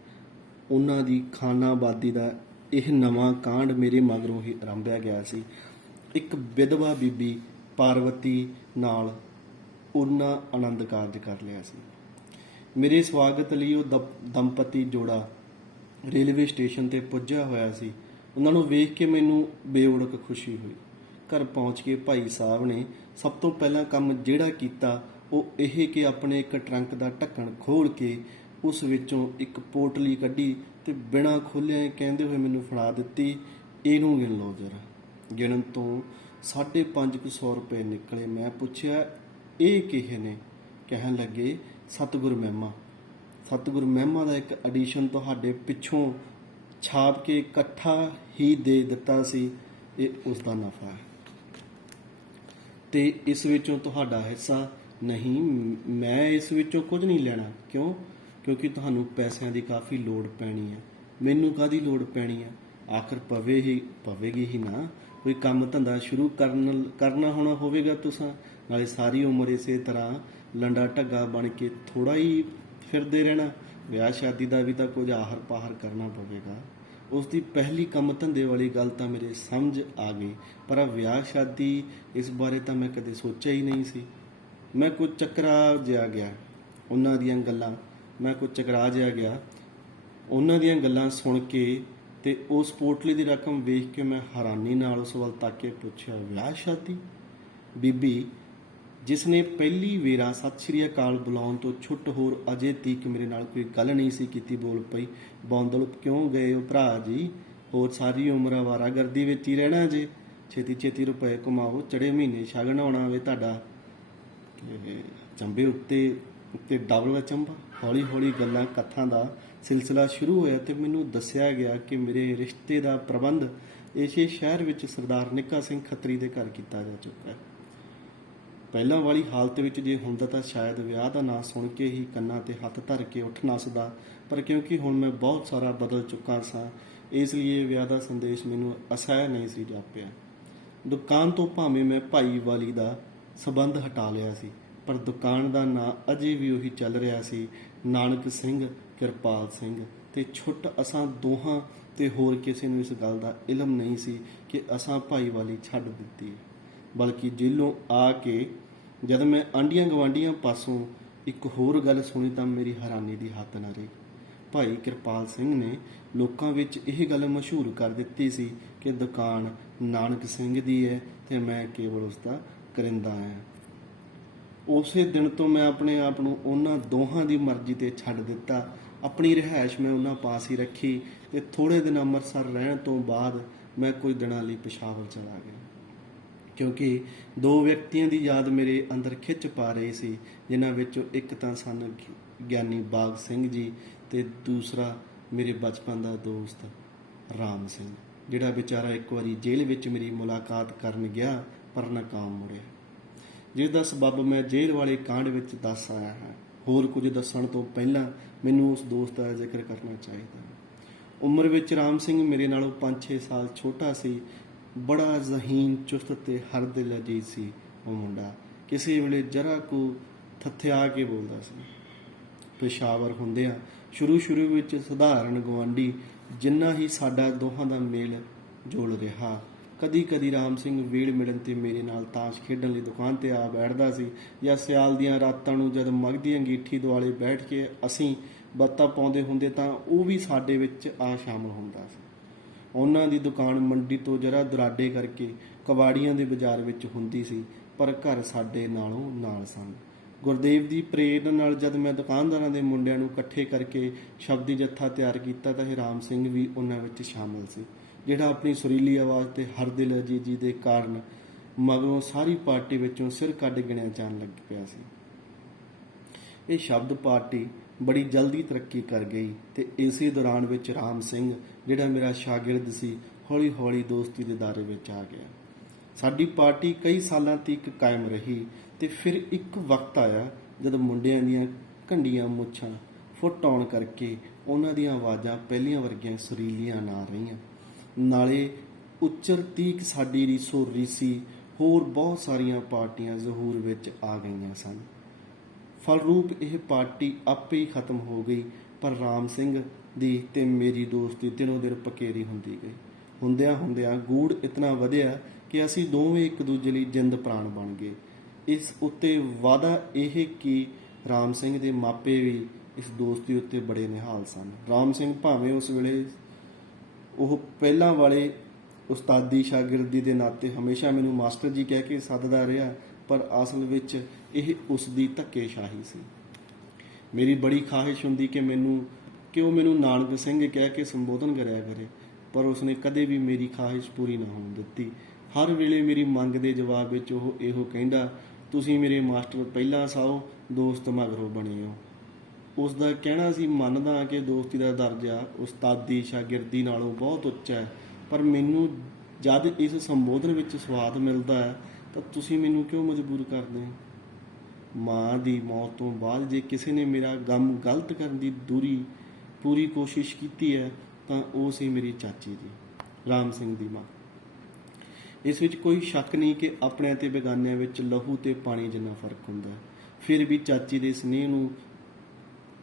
ਉਹਨਾਂ ਦੀ ਖਾਨਾਬਾਦੀ ਦਾ ਇਹ ਨਵਾਂ ਕਾਂਡ ਮੇਰੇ ਮਗਰੋਂ ਹੀ ਆਰੰਭਿਆ ਗਿਆ ਸੀ। ਇੱਕ ਵਿਧਵਾ ਬੀਬੀ ਪਾਰਵਤੀ ਨਾਲ ਉਹਨਾਂ ਆਨੰਦ ਕਾਰਜ ਕਰ ਲਿਆ ਸੀ। ਮੇਰੇ ਸਵਾਗਤ ਲਈ ਉਹ ਦੰਪਤੀ ਜੋੜਾ ਰੇਲਵੇ ਸਟੇਸ਼ਨ ਤੇ ਪੁੱਜਿਆ ਹੋਇਆ ਸੀ। ਉਹਨਾਂ ਨੂੰ ਵੇਖ ਕੇ ਮੈਨੂੰ ਬੇਉੜਕ ਖੁਸ਼ੀ ਹੋਈ। ਘਰ ਪਹੁੰਚ ਕੇ ਭਾਈ ਸਾਹਿਬ ਨੇ ਸਭ ਤੋਂ ਪਹਿਲਾਂ ਕੰਮ ਜਿਹੜਾ ਕੀਤਾ ਉਹ ਇਹ ਕਿ ਆਪਣੇ ਇੱਕ ਟਰੰਕ ਦਾ ਢੱਕਣ ਖੋਲ੍ਹ ਕੇ ਉਸ ਵਿੱਚੋਂ ਇੱਕ ਪੋਟਲੀ ਕੱਢੀ ਤੇ ਬਿਨਾਂ ਖੋਲ੍ਹਿਆਂ ਕਹਿੰਦੇ ਹੋਏ ਮੈਨੂੰ ਫੜਾ ਦਿੱਤੀ, ਇਹਨੂੰ ਗਿਣ ਲਓ ਜ਼ਰਾ। ਗਿਣਨ ਤੋਂ 550 ਰੁਪਏ ਨਿਕਲੇ। ਮੈਂ ਪੁੱਛਿਆ, ਇਹ ਕਿਹੇ ਨੇ? ਕਹਿਣ ਲੱਗੇ, ਸਤਿਗੁਰ ਮਹਿਮਾ। ਸਤਿਗੁਰ ਮਹਿਮਾ ਦਾ ਇੱਕ ਐਡੀਸ਼ਨ ਤੁਹਾਡੇ ਪਿੱਛੋਂ ਛਾਪ ਕੇ ਇਕੱਠਾ ਹੀ ਦੇ ਦਿੱਤਾ ਸੀ, ਇਹ ਉਸ ਦਾ ਨਫਾ ਹੈ ਤੇ ਇਸ ਵਿੱਚੋਂ ਤੁਹਾਡਾ ਹਿੱਸਾ ਨਹੀਂ। ਮੈਂ ਇਸ ਵਿੱਚੋਂ ਕੁਝ ਨਹੀਂ ਲੈਣਾ। ਕਿਉਂ? ਕਿਉਂਕਿ ਤੁਹਾਨੂੰ ਪੈਸਿਆਂ ਦੀ ਕਾਫੀ ਲੋੜ ਪੈਣੀ ਹੈ। ਮੈਨੂੰ ਕਾਹਦੀ ਲੋੜ ਪੈਣੀ ਹੈ? ਆਖਰ ਪਵੇਗੀ ਹੀ ਨਾ। ਕੋਈ ਕੰਮ ਧੰਦਾ ਸ਼ੁਰੂ ਕਰਨਾ ਹੋਣਾ ਹੋਵੇਗਾ ਤੁਸਾਂ, ਨਾਲੇ ਸਾਰੀ ਉਮਰ ਇਸੇ ਤਰ੍ਹਾਂ ਲੰਡਾ ਢੱਗਾ ਬਣ ਕੇ ਥੋੜ੍ਹਾ ਹੀ ਫਿਰਦੇ ਰਹਿਣਾ। ਵਿਆਹ ਸ਼ਾਦੀ ਦਾ ਵੀ ਤਾਂ ਕੁਝ ਆਹਰ ਪਾਹਰ ਕਰਨਾ ਪਵੇਗਾ। ਉਸ ਦੀ ਪਹਿਲੀ ਕੰਮ ਧੰਦੇ ਵਾਲੀ ਗੱਲ ਤਾਂ ਮੇਰੇ ਸਮਝ ਆ ਗਈ, ਪਰ ਵਿਆਹ ਸ਼ਾਦੀ ਇਸ ਬਾਰੇ ਤਾਂ ਮੈਂ ਕਦੇ ਸੋਚਿਆ ਹੀ ਨਹੀਂ ਸੀ। ਮੈਂ ਕੁਝ ਚੱਕਰਾ ਜਿਹਾ ਗਿਆ ਉਹਨਾਂ ਦੀਆਂ ਗੱਲਾਂ ਸੁਣ ਕੇ ਤੇ ਉਸ ਪੋਟਲੀ ਦੀ ਰਕਮ ਵੇਖ ਕੇ ਮੈਂ ਹੈਰਾਨੀ ਨਾਲ ਉਸ ਵੱਲ ਤੱਕ ਕੇ ਪੁੱਛਿਆ, ਵਿਆਹ ਸ਼ਾਦੀ? ਬੀਬੀ ਜਿਸ ਨੇ ਪਹਿਲੀ ਵੇਰਾ ਸਤਿ ਸ਼੍ਰੀ ਅਕਾਲ ਬੁਲਾਉਣ ਤੋਂ ਛੁੱਟ ਹੋਰ ਅਜੇ ਤੀਕ ਮੇਰੇ ਨਾਲ ਕੋਈ ਗੱਲ ਨਹੀਂ ਸੀ ਕੀਤੀ, ਬੋਲ ਪਈ, ਬੌਂਦਲ ਕਿਉਂ ਗਏ ਹੋ ਭਰਾ ਜੀ? ਹੋਰ ਸਾਰੀ ਉਮਰ ਅਵਾਰਾਗਰਦੀ ਵਿੱਚ ਹੀ ਰਹਿਣਾ ਜੇ? ਛੇਤੀ ਛੇਤੀ ਰੁਪਏ ਕਮਾਓ, ਚੜੇ ਮਹੀਨੇ ਸ਼ਗਨ ਆਉਣਾ ਵੇ ਤੁਹਾਡਾ। ਚੰਬੇ ਉੱਤੇ ਡਬਲ ਚੰਬਾ। ਹੌਲੀ ਹੌਲੀ ਗੱਲਾਂ ਕਥਾਂ ਦਾ ਸਿਲਸਿਲਾ ਸ਼ੁਰੂ ਹੋਇਆ ਤੇ ਮੈਨੂੰ ਦੱਸਿਆ ਗਿਆ ਕਿ ਮੇਰੇ ਰਿਸ਼ਤੇ ਦਾ ਪ੍ਰਬੰਧ ਇਸੇ ਸ਼ਹਿਰ ਵਿੱਚ ਸਰਦਾਰ ਨਿੱਕਾ ਸਿੰਘ ਖੱਤਰੀ ਦੇ ਘਰ ਕੀਤਾ ਜਾ ਚੁੱਕਾ ਹੈ। ਪਹਿਲਾਂ ਵਾਲੀ ਹਾਲਤ ਵਿੱਚ ਜੇ ਹੁੰਦਾ ਤਾਂ ਸ਼ਾਇਦ ਵਿਆਹ ਦਾ ਨਾਂ ਸੁਣ ਕੇ ਹੀ ਕੰਨਾਂ ਤੇ ਹੱਥ ਧਰ ਕੇ ਉੱਠ ਨੱਸਦਾ, ਪਰ ਕਿਉਂਕਿ ਹੁਣ ਮੈਂ ਬਹੁਤ ਸਾਰਾ ਬਦਲ ਚੁੱਕਾ ਸਾਂ, ਇਸ ਲਈ ਵਿਆਹ ਦਾ ਸੰਦੇਸ਼ ਮੈਨੂੰ ਅਸਹਿ ਨਹੀਂ ਸੀ ਜਾਪਿਆ। ਦੁਕਾਨ ਤੋਂ ਭਾਵੇਂ ਮੈਂ ਭਾਈ ਵਾਲੀ ਦਾ ਸਬੰਧ ਹਟਾ ਲਿਆ ਸੀ, ਪਰ ਦੁਕਾਨ ਦਾ ਨਾਂ ਅਜੇ ਵੀ ਉਹੀ ਚੱਲ ਰਿਹਾ ਸੀ, ਨਾਨਕ ਸਿੰਘ ਕਿਰਪਾਲ ਸਿੰਘ। ਤੇ ਛੁੱਟ ਅਸਾਂ ਦੋਹਾਂ ਤੇ ਹੋਰ ਕਿਸੇ ਨੂੰ ਇਸ ਗੱਲ ਦਾ ਇਲਮ ਨਹੀਂ ਸੀ ਕਿ ਅਸਾਂ ਭਾਈ ਵਾਲੀ ਛੱਡ ਦਿੱਤੀ। ਬਲਕਿ ਜੇਲੋਂ ਆ ਕੇ ਜਦ ਮੈਂ ਆਂਢੀਆਂ ਗਵਾਂਢੀਆਂ ਪਾਸੋਂ ਇੱਕ ਹੋਰ ਗੱਲ ਸੁਣੀ ਤਾਂ ਮੇਰੀ ਹੈਰਾਨੀ ਦੀ ਹੱਦ ਨਾ ਰਹੀ। ਭਾਈ ਕਿਰਪਾਲ ਸਿੰਘ ਨੇ ਲੋਕਾਂ ਵਿੱਚ ਇਹ ਗੱਲ ਮਸ਼ਹੂਰ ਕਰ ਦਿੱਤੀ ਸੀ ਕਿ ਦੁਕਾਨ ਨਾਨਕ ਸਿੰਘ ਦੀ ਹੈ ਤੇ ਮੈਂ ਕੇਵਲ ਉਸ ਦਾ ਕਰਿੰਦਾ ਹਾਂ। ਉਸੇ ਦਿਨ ਤੋਂ ਮੈਂ ਆਪਣੇ ਆਪ ਨੂੰ ਉਹਨਾਂ ਦੋਹਾਂ ਦੀ ਮਰਜ਼ੀ ਤੇ ਛੱਡ ਦਿੱਤਾ। ਆਪਣੀ ਰਿਹਾਇਸ਼ ਮੈਂ ਉਹਨਾਂ ਪਾਸ ਹੀ ਰੱਖੀ ਤੇ ਥੋੜ੍ਹੇ ਦਿਨ ਅੰਮ੍ਰਿਤਸਰ ਰਹਿਣ ਤੋਂ ਬਾਅਦ ਮੈਂ ਕੁਝ ਦਿਨਾਂ ਲਈ ਪੇਸ਼ਾਵਰ ਚਲਾ ਗਿਆ, ਕਿਉਂਕਿ ਦੋ ਵਿਅਕਤੀਆਂ ਦੀ ਯਾਦ ਮੇਰੇ ਅੰਦਰ ਖਿੱਚ ਪਾ ਰਹੀ ਸੀ, ਜਿਨ੍ਹਾਂ ਵਿੱਚੋਂ ਇੱਕ ਤਾਂ ਸਨ ਗਿਆਨੀ ਬਾਗ ਸਿੰਘ ਜੀ ਤੇ ਦੂਸਰਾ ਮੇਰੇ ਬਚਪਨ ਦਾ ਦੋਸਤ ਰਾਮ ਸਿੰਘ, ਜਿਹੜਾ ਵਿਚਾਰਾ ਇੱਕ ਵਾਰੀ ਜੇਲ੍ਹ ਵਿੱਚ ਮੇਰੀ ਮੁਲਾਕਾਤ ਕਰਨ ਗਿਆ ਪਰ ਨਾਕਾਮ ਮੁੜਿਆ, ਜਿਸ ਦਾ ਸਬੱਬ ਮੈਂ ਜੇਲ੍ਹ ਵਾਲੇ ਕਾਂਡ ਵਿੱਚ ਦੱਸ ਆਇਆ ਹਾਂ। ਹੋਰ ਕੁਝ ਦੱਸਣ ਤੋਂ ਪਹਿਲਾਂ ਮੈਨੂੰ ਉਸ ਦੋਸਤ ਦਾ ਜ਼ਿਕਰ ਕਰਨਾ ਚਾਹੀਦਾ। ਉਮਰ ਵਿੱਚ ਰਾਮ ਸਿੰਘ ਮੇਰੇ ਨਾਲੋਂ 5-6 ਸਾਲ ਛੋਟਾ ਸੀ। ਬੜਾ ਜ਼ਹੀਨ, ਚੁਸਤ ਤੇ ਹਰ ਦਿਲ ਅਜੀਜ਼ ਸੀ ਉਹ ਮੁੰਡਾ। ਕਿਸੇ ਵੇਲੇ ਜਰਾ ਕੁ ਥੱਥਿਆ ਕੇ ਬੋਲਦਾ ਸੀ। ਪੇਸ਼ਾਵਰ ਹੁੰਦਿਆਂ ਸ਼ੁਰੂ ਵਿੱਚ ਸਧਾਰਨ ਗੁਆਂਢੀ ਜਿੰਨਾ ਹੀ ਸਾਡਾ ਦੋਹਾਂ ਦਾ ਮੇਲ ਜੋਲ ਰਿਹਾ, ਕਦੀ ਕਦੀ ਰਾਮ ਸਿੰਘ ਵੇਲ ਮਿਲਣ ਤੇ ਮੇਰੇ ਨਾਲ ਤਾਸ਼ ਖੇਡਣ ਲਈ ਦੁਕਾਨ ਤੇ ਆ ਬੈਠਦਾ ਸੀ, ਜਾਂ ਸਿਆਲ ਦੀਆਂ ਰਾਤਾਂ ਨੂੰ ਜਦ ਮਘ ਦੀ ਅੰਗੀਠੀ ਦੁਆਲੇ ਬੈਠ ਕੇ ਅਸੀਂ ਬੱਤਾਂ ਪਾਉਂਦੇ ਹੁੰਦੇ ਤਾਂ ਉਹ ਵੀ ਸਾਡੇ ਵਿੱਚ ਆ ਸ਼ਾਮਲ ਹੁੰਦਾ ਸੀ। ਉਹਨਾਂ ਦੀ ਦੁਕਾਨ ਮੰਡੀ ਤੋਂ ਜਰਾ ਦੁਰਾਡੇ ਕਰਕੇ ਕਬਾੜੀਆਂ ਦੇ ਬਾਜ਼ਾਰ ਵਿੱਚ ਹੁੰਦੀ ਸੀ, ਪਰ ਘਰ ਸਾਡੇ ਨਾਲੋਂ ਨਾਲ ਸਨ। ਗੁਰਦੇਵ ਦੀ ਪ੍ਰੇਰਨਾ ਨਾਲ ਜਦ ਮੈਂ ਦੁਕਾਨਦਾਰਾਂ ਦੇ ਮੁੰਡਿਆਂ ਨੂੰ ਇਕੱਠੇ ਕਰਕੇ ਸ਼ਬਦੀ ਜੱਥਾ ਤਿਆਰ ਕੀਤਾ ਤਾਂ ਇਹ ਰਾਮ ਸਿੰਘ ਵੀ ਉਹਨਾਂ ਵਿੱਚ ਸ਼ਾਮਲ ਸੀ, ਜਿਹੜਾ ਆਪਣੀ ਸੁਰੀਲੀ ਆਵਾਜ਼ ਤੇ ਹਰ ਦਿਲ ਅਜੀਜੀ ਦੇ ਕਾਰਨ ਮਗਰੋਂ ਸਾਰੀ ਪਾਰਟੀ ਵਿੱਚੋਂ ਸਿਰ ਕੱਢ ਗਿਣਿਆ ਜਾਣ ਲੱਗ ਪਿਆ ਸੀ। ਇਹ ਸ਼ਬਦ ਪਾਰਟੀ ਬੜੀ ਜਲਦੀ ਤਰੱਕੀ ਕਰ ਗਈ ਤੇ ਇਸੇ ਦੌਰਾਨ ਵਿੱਚ ਰਾਮ ਸਿੰਘ, ਜਿਹੜਾ ਮੇਰਾ ਸ਼ਾਗਿਰਦ ਸੀ, ਹੌਲੀ-ਹੌਲੀ ਦੋਸਤੀ ਦੇ ਦਾਇਰੇ ਵਿੱਚ ਆ ਗਿਆ। ਸਾਡੀ ਪਾਰਟੀ ਕਈ ਸਾਲਾਂ ਤੱਕ ਕਾਇਮ ਰਹੀ ਤੇ ਫਿਰ ਇੱਕ ਵਕਤ ਆਇਆ ਜਦ ਮੁੰਡਿਆਂ ਦੀਆਂ ਘੰਡੀਆਂ ਮੁੱਛਾਂ ਫੁੱਟ ਆਉਣ ਕਰਕੇ ਉਹਨਾਂ ਦੀਆਂ ਆਵਾਜ਼ਾਂ ਪਹਿਲੀਆਂ ਵਰਗੀਆਂ ਸੁਰੀਲੀਆਂ ਨਾ ਰਹੀਆਂ। ਨਾਲੇ ਉੱਚਰ ਤੀਕ ਸਾਡੀ ਰੀਸੋ ਰੀਸੀ ਹੋਰ ਬਹੁਤ ਸਾਰੀਆਂ ਪਾਰਟੀਆਂ ਜ਼ਹੂਰ ਵਿੱਚ ਆ ਗਈਆਂ ਸਨ। ਫਲਰੂਪ ਇਹ ਪਾਰਟੀ ਆਪੇ ਹੀ ਖਤਮ ਹੋ ਗਈ, ਪਰ ਰਾਮ ਸਿੰਘ ਦੀ ਤੇ ਮੇਰੀ ਦੋਸਤੀ ਦਿਨੋਂ ਦਿਨ ਪਕੇਰੀ ਹੁੰਦੀ ਗਈ। ਹੁੰਦਿਆਂ ਹੁੰਦਿਆਂ ਗੂੜ ਇਤਨਾ ਵਧਿਆ ਕਿ ਅਸੀਂ ਦੋਵੇਂ ਇੱਕ ਦੂਜੇ ਲਈ ਜਿੰਦ ਪ੍ਰਾਣ ਬਣ ਗਏ। ਇਸ ਉੱਤੇ ਵਾਅਦਾ ਇਹ ਕਿ ਰਾਮ ਸਿੰਘ ਦੇ ਮਾਪੇ ਵੀ ਇਸ ਦੋਸਤੀ ਉੱਤੇ ਬੜੇ ਨਿਹਾਲ ਸਨ। ਰਾਮ ਸਿੰਘ ਭਾਵੇਂ ਉਸ ਵੇਲੇ ਉਹ ਪਹਿਲਾਂ ਵਾਲੇ ਉਸਤਾਦੀ ਸ਼ਾਗਿਰਦੀ ਦੇ ਨਾਤੇ ਹਮੇਸ਼ਾ ਮੈਨੂੰ ਮਾਸਟਰ ਜੀ ਕਹਿ ਕੇ ਸੱਦਦਾ ਰਿਹਾ, ਪਰ ਅਸਲ ਵਿੱਚ ਇਹ ਉਸ ਦੀ ਧੱਕੇਸ਼ਾਹੀ ਸੀ। ਮੇਰੀ ਬੜੀ ਖਾਹਿਸ਼ ਹੁੰਦੀ ਕਿ ਉਹ ਮੈਨੂੰ ਨਾਨਕ ਸਿੰਘ ਕਹਿ ਕੇ ਸੰਬੋਧਨ ਕਰਿਆ ਕਰੇ, ਪਰ ਉਸਨੇ ਕਦੇ ਵੀ ਮੇਰੀ ਖਾਹਿਸ਼ ਪੂਰੀ ਨਾ ਹੋਣ ਦਿੱਤੀ। ਹਰ ਵੇਲੇ ਮੇਰੀ ਮੰਗ ਦੇ ਜਵਾਬ ਵਿੱਚ ਉਹ ਇਹੋ ਕਹਿੰਦਾ, ਤੁਸੀਂ ਮੇਰੇ ਮਾਸਟਰ ਪਹਿਲਾਂ ਸਾਓ, ਦੋਸਤ ਮਗਰੋਂ ਬਣੇ ਹੋ। ਉਸ ਦਾ ਕਹਿਣਾ ਸੀ, ਮੰਨਦਾ ਕਿ ਦੋਸਤੀ ਦਾ ਦਰਜਾ ਉਸਤਾਦੀ ਸ਼ਾਗਿਰਦੀ ਨਾਲੋਂ ਬਹੁਤ ਉੱਚਾ ਹੈ, ਪਰ ਮੈਨੂੰ ਜਦ ਇਸ ਸੰਬੋਧਨ ਵਿੱਚ ਸਵਾਦ ਮਿਲਦਾ ਹੈ ਤਾਂ ਤੁਸੀਂ ਮੈਨੂੰ ਕਿਉਂ ਮਜਬੂਰ ਕਰਦੇ ਹੋ? ਮਾਂ ਦੀ ਮੌਤ ਤੋਂ ਬਾਅਦ ਜੇ ਕਿਸੇ ਨੇ ਮੇਰਾ ਗਮ ਗਲਤ ਕਰਨ ਦੀ ਪੂਰੀ ਕੋਸ਼ਿਸ਼ ਕੀਤੀ ਹੈ ਤਾਂ ਉਹ ਸੀ ਮੇਰੀ ਚਾਚੀ ਜੀ, ਰਾਮ ਸਿੰਘ ਦੀ ਮਾਂ। ਇਸ ਵਿੱਚ ਕੋਈ ਸ਼ੱਕ ਨਹੀਂ ਕਿ ਆਪਣਿਆਂ ਤੇ ਬੇਗਾਨਿਆਂ ਵਿੱਚ ਲਹੂ ਤੇ ਪਾਣੀ ਜਿੰਨਾ ਫਰਕ ਹੁੰਦਾ ਹੈ। ਫਿਰ ਵੀ ਚਾਚੀ ਦੇ ਸਨੇਹ ਨੂੰ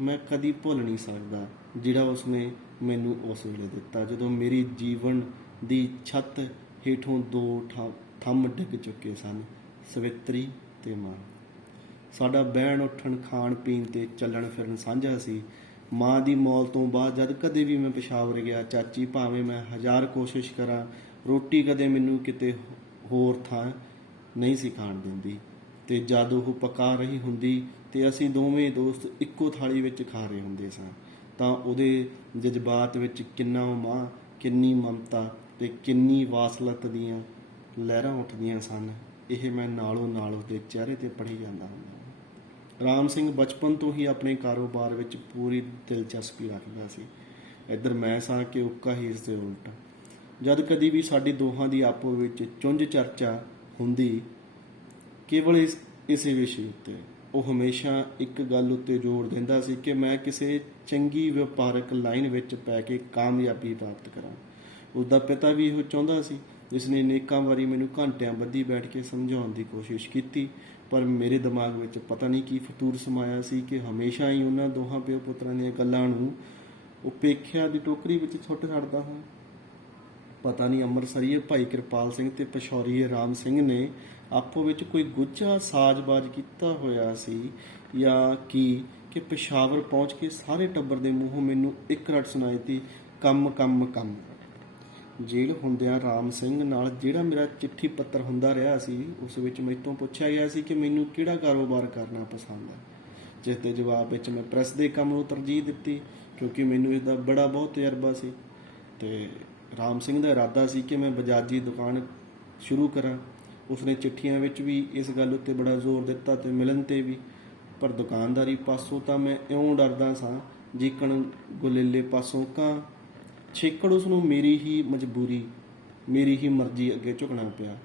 ਮੈਂ ਕਦੀ ਭੁੱਲ ਨਹੀਂ ਸਕਦਾ, ਜਿਹੜਾ ਉਸਨੇ ਮੈਨੂੰ ਉਸ ਵੇਲੇ ਦਿੱਤਾ, ਜਦੋਂ ਮੇਰੀ ਜੀਵਨ ਦੀ ਛੱਤ ਹੇਠੋਂ ਦੋ ਥੰਮ ਡਿੱਗ ਚੁੱਕੇ ਸਨ, ਸਵਿਤਰੀ ਤੇ ਮਾਂ। ਸਾਡਾ ਬਹਿਣ ਉੱਠਣ, ਖਾਣ ਪੀਣ ਤੇ ਚੱਲਣ ਫਿਰਨ ਸਾਂਝਾ ਸੀ। ਮਾਂ ਦੀ ਮੌਤ ਤੋਂ ਬਾਅਦ ਜਦ ਕਦੇ ਵੀ ਮੈਂ ਪੇਸ਼ਾਵਰ ਗਿਆ, ਚਾਚੀ ਭਾਵੇਂ ਮੈਂ 1000 ਕੋਸ਼ਿਸ਼ ਕਰਾਂ, ਰੋਟੀ ਕਦੇ ਮੈਨੂੰ ਕਿਤੇ ਹੋਰ ਥਾਂ ਨਹੀਂ ਸੀ ਖਾਣ ਦਿੰਦੀ, ਤੇ ਜਦ ਉਹ ਪਕਾ ਰਹੀ ਹੁੰਦੀ ਤੇ ਅਸੀਂ ਦੋਵੇਂ ਦੋਸਤ ਇੱਕੋ ਥਾਲੀ ਵਿੱਚ ਖਾ ਰਹੇ ਹੁੰਦੇ ਸਾਂ, ਤਾਂ ਉਹਦੇ ਜਜ਼ਬਾਤ ਵਿੱਚ ਕਿੰਨਾ ਮਾਂ, ਕਿੰਨੀ ਮਮਤਾ ਤੇ ਕਿੰਨੀ ਵਾਸਲਤ ਦੀਆਂ ਲਹਿਰਾਂ ਉੱਠਦੀਆਂ ਸਨ, ਇਹ ਮੈਂ ਨਾਲੋਂ ਨਾਲ ਉਹਦੇ ਚਿਹਰੇ ਤੇ ਪੜ੍ਹੀ ਜਾਂਦਾ ਹੁੰਦਾ। ਰਾਮ ਸਿੰਘ ਬਚਪਨ ਤੋਂ ਹੀ ਆਪਣੇ ਕਾਰੋਬਾਰ ਵਿੱਚ ਪੂਰੀ ਦਿਲਚਸਪੀ ਰੱਖਦਾ ਸੀ। ਇੱਧਰ ਮੈਂ ਸਾਂ ਕਿ ਉੱਕਾ ਹੀ ਇਸ ਦੇ ਉਲਟ। ਜਦ ਕਦੀ ਵੀ ਸਾਡੀ ਦੋਹਾਂ ਦੀ ਆਪੋ ਵਿੱਚ ਚੁੰਝ ਚਰਚਾ ਹੁੰਦੀ, ਕੇਵਲ ਇਸੇ ਵਿਸ਼ੇ ਉੱਤੇ, ਉਹ ਹਮੇਸ਼ਾ ਇੱਕ ਗੱਲ ਉੱਤੇ ਜ਼ੋਰ ਦਿੰਦਾ ਸੀ ਕਿ ਮੈਂ ਕਿਸੇ ਚੰਗੀ ਵਪਾਰਕ ਲਾਈਨ ਵਿੱਚ ਪੈ ਕੇ ਕਾਮਯਾਬੀ ਪ੍ਰਾਪਤ ਕਰਾਂ। ਉਸਦਾ ਪਿਤਾ ਵੀ ਇਹੋ ਚਾਹੁੰਦਾ ਸੀ, ਜਿਸ ਨੇ ਅਨੇਕਾਂ ਵਾਰੀ ਮੈਨੂੰ ਘੰਟਿਆਂ ਬੱਧੀ ਬੈਠ ਕੇ ਸਮਝਾਉਣ ਦੀ ਕੋਸ਼ਿਸ਼ ਕੀਤੀ, ਪਰ ਮੇਰੇ ਦਿਮਾਗ ਵਿੱਚ ਪਤਾ ਨਹੀਂ ਕੀ ਫਤੂਰ ਸਮਾਇਆ ਸੀ ਕਿ ਹਮੇਸ਼ਾ ਹੀ ਉਹਨਾਂ ਦੋਹਾਂ ਪਿਓ ਪੁੱਤਰਾਂ ਦੀਆਂ ਗੱਲਾਂ ਨੂੰ ਉਪੇਖਿਆ ਦੀ ਟੋਕਰੀ ਵਿੱਚ ਸੁੱਟ ਛੱਡਦਾ ਹਾਂ। ਪਤਾ ਨਹੀਂ ਅੰਮ੍ਰਿਤਸਰੀਏ ਭਾਈ ਕਿਰਪਾਲ ਸਿੰਘ ਤੇ ਪਸ਼ੌਰੀਏ ਰਾਮ ਸਿੰਘ ਨੇ ਆਪੋ ਵਿੱਚ ਕੋਈ ਗੁੱਝਾ ਸਾਜ਼ਬਾਜ਼ ਕੀਤਾ ਹੋਇਆ ਸੀ ਜਾਂ ਕਿ ਪੇਸ਼ਾਵਰ ਪਹੁੰਚ ਕੇ ਸਾਰੇ ਟੱਬਰ ਦੇ ਮੂੰਹੋਂ ਮੈਨੂੰ ਇੱਕ ਰਟ ਸੁਣਾਈ ਤੀ, ਕੰਮ ਕੰਮ ਕੰਮ। ਜੇਲ੍ਹ ਹੁੰਦਿਆਂ ਰਾਮ ਸਿੰਘ ਨਾਲ ਜਿਹੜਾ ਮੇਰਾ ਚਿੱਠੀ ਪੱਤਰ ਹੁੰਦਾ ਰਿਹਾ ਸੀ, ਉਸ ਵਿੱਚ ਮੈਥੋਂ ਪੁੱਛਿਆ ਗਿਆ ਸੀ ਕਿ ਮੈਨੂੰ ਕਿਹੜਾ ਕਾਰੋਬਾਰ ਕਰਨਾ ਪਸੰਦ ਹੈ, ਜਿਸ ਦੇ ਜਵਾਬ ਵਿੱਚ ਮੈਂ ਪ੍ਰੈਸ ਦੇ ਕੰਮ ਨੂੰ ਤਰਜੀਹ ਦਿੱਤੀ, ਕਿਉਂਕਿ ਮੈਨੂੰ ਇਸ ਦਾ ਬੜਾ ਬਹੁਤ ਤਜਰਬਾ ਸੀ। ਤੇ ਰਾਮ ਸਿੰਘ ਦਾ ਇਰਾਦਾ ਸੀ ਕਿ ਮੈਂ ਬਜਾਜੀ ਦੁਕਾਨ ਸ਼ੁਰੂ ਕਰਾਂ। ਉਸਨੇ ਚਿੱਠੀਆਂ ਵਿੱਚ ਵੀ ਇਸ ਗੱਲ ਉੱਤੇ ਬੜਾ ਜ਼ੋਰ ਦਿੱਤਾ ਤੇ ਮਿਲਣ 'ਤੇ ਵੀ, ਪਰ ਦੁਕਾਨਦਾਰੀ ਪਾਸੋਂ ਤਾਂ ਮੈਂ ਇਉਂ ਡਰਦਾ ਸਾਂ ਜਿਕਣ ਗੁਲੇਲੇ ਪਾਸੋਂ ਕਾਂ। ਛੇਕੜ ਉਸ ਨੂੰ ਮੇਰੀ ਹੀ ਮਰਜ਼ੀ ਅੱਗੇ ਝੁਕਣਾ ਪਿਆ।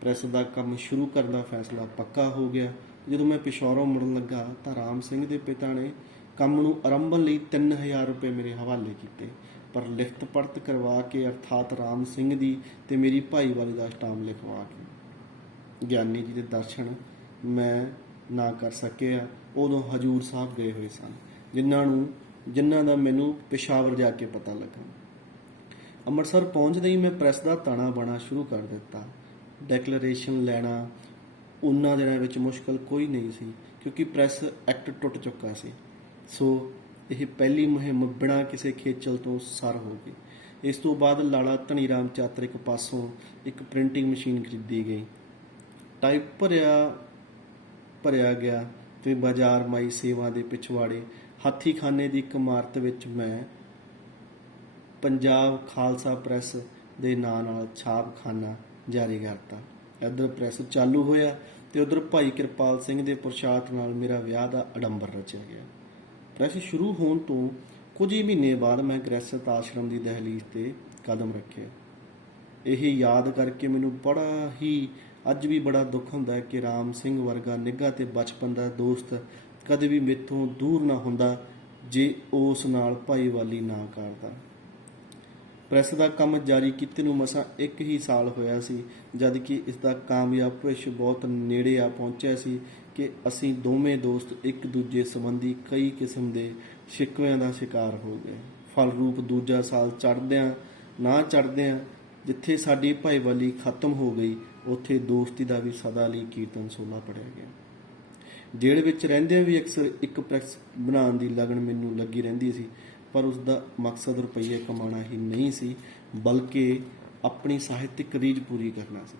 ਪ੍ਰੈਸ ਦਾ ਕੰਮ ਸ਼ੁਰੂ ਕਰਨ ਦਾ ਫੈਸਲਾ ਪੱਕਾ ਹੋ ਗਿਆ। ਜਦੋਂ ਮੈਂ ਪਿਸ਼ੌਰੋਂ ਮੁੜਨ ਲੱਗਾ ਤਾਂ ਰਾਮ ਸਿੰਘ ਦੇ ਪਿਤਾ ਨੇ ਕੰਮ ਨੂੰ ਆਰੰਭਣ ਲਈ 3000 ਰੁਪਏ ਮੇਰੇ ਹਵਾਲੇ ਕੀਤੇ, ਪਰ ਲਿਖਤ ਪੜਤ ਕਰਵਾ ਕੇ, ਅਰਥਾਤ ਰਾਮ ਸਿੰਘ ਦੀ ਤੇ ਮੇਰੀ ਭਾਈਵਾਲੀ ਦਾ ਸਟਾਮ ਲਿਖਵਾ ਕੇ। ਗਿਆਨੀ ਜੀ ਦੇ ਦਰਸ਼ਨ ਮੈਂ ਨਾ ਕਰ ਸਕਿਆ। ਉਦੋਂ ਹਜੂਰ ਸਾਹਿਬ ਗਏ ਹੋਏ ਸਨ, ਜਿਨ੍ਹਾਂ ਦਾ ਮੈਨੂੰ ਪੇਸ਼ਾਵਰ ਜਾ ਕੇ ਪਤਾ ਲੱਗਾ। ਅੰਮ੍ਰਿਤਸਰ ਪਹੁੰਚਦੇ ਹੀ ਮੈਂ ਪ੍ਰੈਸ ਦਾ ਤਾਣਾ ਬਾਣਾ ਸ਼ੁਰੂ ਕਰ ਦਿੱਤਾ। ਡੈਕਲੇਰੇਸ਼ਨ ਲੈਣਾ ਉਹਨਾਂ ਦਿਨਾਂ ਵਿੱਚ ਮੁਸ਼ਕਲ ਕੋਈ ਨਹੀਂ ਸੀ, ਕਿਉਂਕਿ ਪ੍ਰੈਸ ਐਕਟ ਟੁੱਟ ਚੁੱਕਾ ਸੀ। ਸੋ ਇਹ ਪਹਿਲੀ ਮੁਹਿੰਮ ਬਿਨਾਂ ਕਿਸੇ ਖੇਚਲ ਤੋਂ ਸਰ ਹੋ ਗਈ। ਇਸ ਤੋਂ ਬਾਅਦ ਲਾਲਾ ਧਨੀਰਾਮ ਚਾਤਰਿਕ ਪਾਸੋਂ ਇੱਕ ਪ੍ਰਿੰਟਿੰਗ ਮਸ਼ੀਨ ਖਰੀਦੀ ਗਈ। ਟਾਈਪ ਭਰਿਆ ਗਿਆ ਤੇ ਬਾਜ਼ਾਰ ਮਾਈ ਸੇਵਾ ਦੇ ਪਿਛਵਾੜੇ ਹਾਥੀਖਾਨੇ ਦੀ ਇੱਕ ਇਮਾਰਤ ਵਿੱਚ ਮੈਂ ਪੰਜਾਬ ਖਾਲਸਾ ਪ੍ਰੈਸ ਦੇ ਨਾਂ ਨਾਲ ਛਾਪਖਾਨਾ ਜਾਰੀ ਕਰਤਾ। ਇੱਧਰ ਪ੍ਰੈਸ ਚਾਲੂ ਹੋਇਆ ਤੇ ਉੱਧਰ ਭਾਈ ਕਿਰਪਾਲ ਸਿੰਘ ਦੇ ਪੁਰਸ਼ਾਰਥ ਨਾਲ ਮੇਰਾ ਵਿਆਹ ਦਾ ਅਡੰਬਰ ਰਚਿਆ ਗਿਆ। ਪ੍ਰੈਸ ਸ਼ੁਰੂ ਹੋਣ ਤੋਂ ਕੁਝ ਹੀ ਮਹੀਨੇ ਬਾਅਦ ਮੈਂ ਗ੍ਰਹਿਸਥ ਆਸ਼ਰਮ ਦੀ ਦਹਲੀਜ਼ ਤੇ ਕਦਮ ਰੱਖਿਆ। ਇਹ ਯਾਦ ਕਰਕੇ ਮੈਨੂੰ ਅੱਜ ਵੀ ਬੜਾ ਦੁੱਖ ਹੁੰਦਾ ਹੈ ਕਿ ਰਾਮ ਸਿੰਘ ਵਰਗਾ ਨਿੱਘਾ ਤੇ ਬਚਪਨ ਦਾ ਦੋਸਤ ਕਦੇ ਵੀ ਮੇਥੋਂ ਦੂਰ ਨਾ ਹੁੰਦਾ ਜੇ ਉਸ ਨਾਲ ਭਾਈਵਾਲੀ ਨਾ ਕਰਦਾ। ਪ੍ਰੈਸ ਦਾ ਕੰਮ ਜਾਰੀ ਕੀਤੇ ਨੂੰ ਮਸਾਂ 1 ਹੀ ਸਾਲ ਹੋਇਆ ਸੀ, ਜਦ ਕਿ ਇਸ ਦਾ ਕਾਮਯਾਬ ਭਵਿੱਖ ਬਹੁਤ ਨੇੜੇ ਆ ਪਹੁੰਚਿਆ ਸੀ ਕਿ ਅਸੀਂ ਦੋਵੇਂ ਦੋਸਤ ਇੱਕ ਦੂਜੇ ਸੰਬੰਧੀ ਕਈ ਕਿਸਮ ਦੇ ਸ਼ਿਕਵਿਆਂ ਦਾ ਸ਼ਿਕਾਰ ਹੋ ਗਏ। ਫਲ ਰੂਪ ਦੂਜਾ ਸਾਲ ਚੜ੍ਹਦਿਆਂ ਜਿੱਥੇ ਸਾਡੀ ਭਾਈਵਾਲੀ ਖਤਮ ਹੋ ਗਈ, ਉੱਥੇ ਦੋਸਤੀ ਦਾ ਵੀ ਸਦਾ ਲਈ ਕੀਰਤਨ ਸੋਲਾ ਪੜਿਆ ਗਿਆ। ਜੇਲ੍ਹ ਵਿੱਚ ਰਹਿੰਦਿਆਂ ਵੀ ਅਕਸਰ ਇੱਕ ਪ੍ਰੈਸ ਬਣਾਉਣ ਦੀ ਲਗਨ ਮੈਨੂੰ ਲੱਗੀ ਰਹਿੰਦੀ ਸੀ, ਪਰ ਉਸ ਦਾ ਮਕਸਦ ਰੁਪਈਏ ਕਮਾਉਣਾ ਹੀ ਨਹੀਂ ਸੀ, ਬਲਕਿ ਆਪਣੀ ਸਾਹਿਤਿਕ ਰੀਝ ਪੂਰੀ ਕਰਨਾ ਸੀ।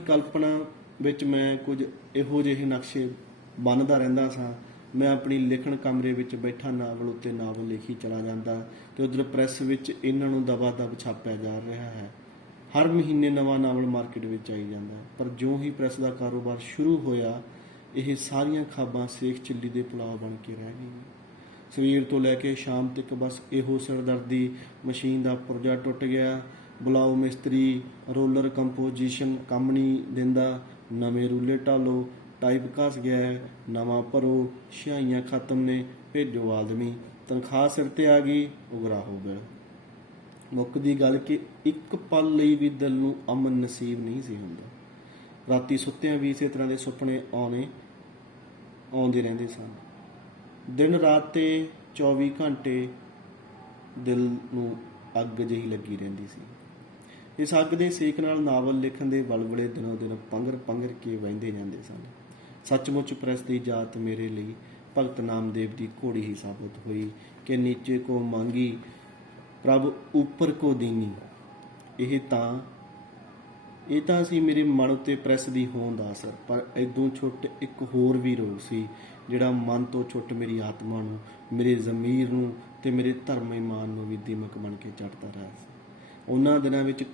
ਕਲਪਨਾ ਵਿੱਚ ਮੈਂ ਕੁਝ ਇਹੋ ਜਿਹੇ ਨਕਸ਼ੇ ਬੰਨ੍ਹਦਾ ਰਹਿੰਦਾ ਸਾਂ। ਮੈਂ ਆਪਣੀ ਲਿਖਣ ਕਮਰੇ ਵਿੱਚ ਬੈਠਾ ਨਾਵਲ ਉੱਤੇ ਨਾਵਲ ਲਿਖੀ ਚਲਾ ਜਾਂਦਾ ਤੇ ਉੱਧਰ ਪ੍ਰੈਸ ਵਿੱਚ ਇਹਨਾਂ ਨੂੰ ਦਬਾ-ਦਬ ਛਾਪਿਆ ਜਾ ਰਿਹਾ ਹੈ। ਹਰ ਮਹੀਨੇ ਨਵਾਂ ਨਾਵਲ ਮਾਰਕੀਟ ਵਿੱਚ ਆਈ ਜਾਂਦਾ, ਪਰ ਜਿਉਂ ਹੀ ਪ੍ਰੈਸ ਦਾ ਕਾਰੋਬਾਰ ਸ਼ੁਰੂ ਹੋਇਆ, ਇਹ ਸਾਰੀਆਂ ਖਾਬਾਂ ਸੇਖ ਚਿੱਲੀ ਦੇ ਪੁਲਾਅ ਬਣ ਕੇ ਰਹਿ ਗਈਆਂ। ਸਵੇਰ ਤੋਂ ਲੈ ਕੇ ਸ਼ਾਮ ਤੱਕ ਬਸ ਇਹੋ ਸਿਰਦਰਦੀ। ਮਸ਼ੀਨ ਦਾ ਪੁਰਜਾ ਟੁੱਟ ਗਿਆ, ਬੁਲਾਓ ਮਿਸਤਰੀ, ਰੋਲਰ ਕੰਪੋਜੀਸ਼ਨ ਕੰਮ ਨਹੀਂ ਦਿੰਦਾ, ਨਵੇਂ ਰੂਲੇ ਢਾਲੋ, ਟਾਈਪ ਘਸ ਗਿਆ ਹੈ, ਨਵਾਂ ਭਰੋ, ਸਿਹਾਈਆਂ ਖਤਮ ਨੇ, ਭੇਜੋ ਆਦਮੀ, ਤਨਖਾਹ ਸਿਰ ਤੇ ਆ ਗਈ, ਉਗਰਾ ਹੋ ਗਿਆ। ਮੁੱਕਦੀ ਗੱਲ ਕਿ ਇੱਕ ਪਲ ਲਈ ਵੀ ਦਿਲ ਨੂੰ ਅਮਨ ਨਸੀਬ ਨਹੀਂ ਸੀ ਹੁੰਦਾ। ਰਾਤੀ ਸੁੱਤਿਆਂ ਵੀ ਇਸੇ ਤਰ੍ਹਾਂ ਦੇ ਸੁਪਨੇ ਆਉਂਦੇ ਰਹਿੰਦੇ ਸਨ। ਦਿਨ ਰਾਤ ਤੇ 24 ਘੰਟੇ ਦਿਲ ਨੂੰ ਅੱਗ ਜਿਹੀ ਲੱਗੀ ਰਹਿੰਦੀ ਸੀ। ਇਸ ਅੱਗ ਦੇ ਸੇਕ ਨਾਲ ਨਾਵਲ ਲਿਖਣ ਦੇ ਵਲਵਲੇ ਦਿਨੋਂ ਦਿਨ ਪੰਘਰ ਕੇ ਵਹਿੰਦੇ ਜਾਂਦੇ ਸਨ। ਸੱਚਮੁੱਚ ਪ੍ਰੈਸ ਦੀ ਜਾਤ ਮੇਰੇ ਲਈ ਭਗਤ ਨਾਮਦੇਵ ਦੀ ਘੋੜੀ ਹੀ ਸਾਬਤ ਹੋਈ ਕਿ ਨੀਚੇ ਕੋ ਮੰਗੀ ਪ੍ਰਭ ਉੱਪਰ ਕੋ ਦੀਨੀ। ਇਹ ਤਾਂ ਸੀ ਮੇਰੇ ਮਨ ਉੱਤੇ ਪ੍ਰੈਸ ਦੀ ਹੋਂਦ ਦਾ ਅਸਰ, ਪਰ ਇਦੋਂ ਛੁੱਟ ਇੱਕ ਹੋਰ ਵੀ ਰੋਗ ਸੀ ਜਿਹੜਾ ਮਨ ਤੋਂ ਛੁੱਟ ਮੇਰੀ ਆਤਮਾ ਨੂੰ, ਮੇਰੇ ਜ਼ਮੀਰ ਨੂੰ ਤੇ ਮੇਰੇ ਧਰਮ ਇਮਾਨ ਨੂੰ ਵੀ ਦੀਮਕ ਬਣ ਕੇ ਚੜ੍ਹਦਾ ਰਿਹਾ ਸੀ। ਉਹਨਾਂ ਦਿਨਾਂ ਵਿੱਚ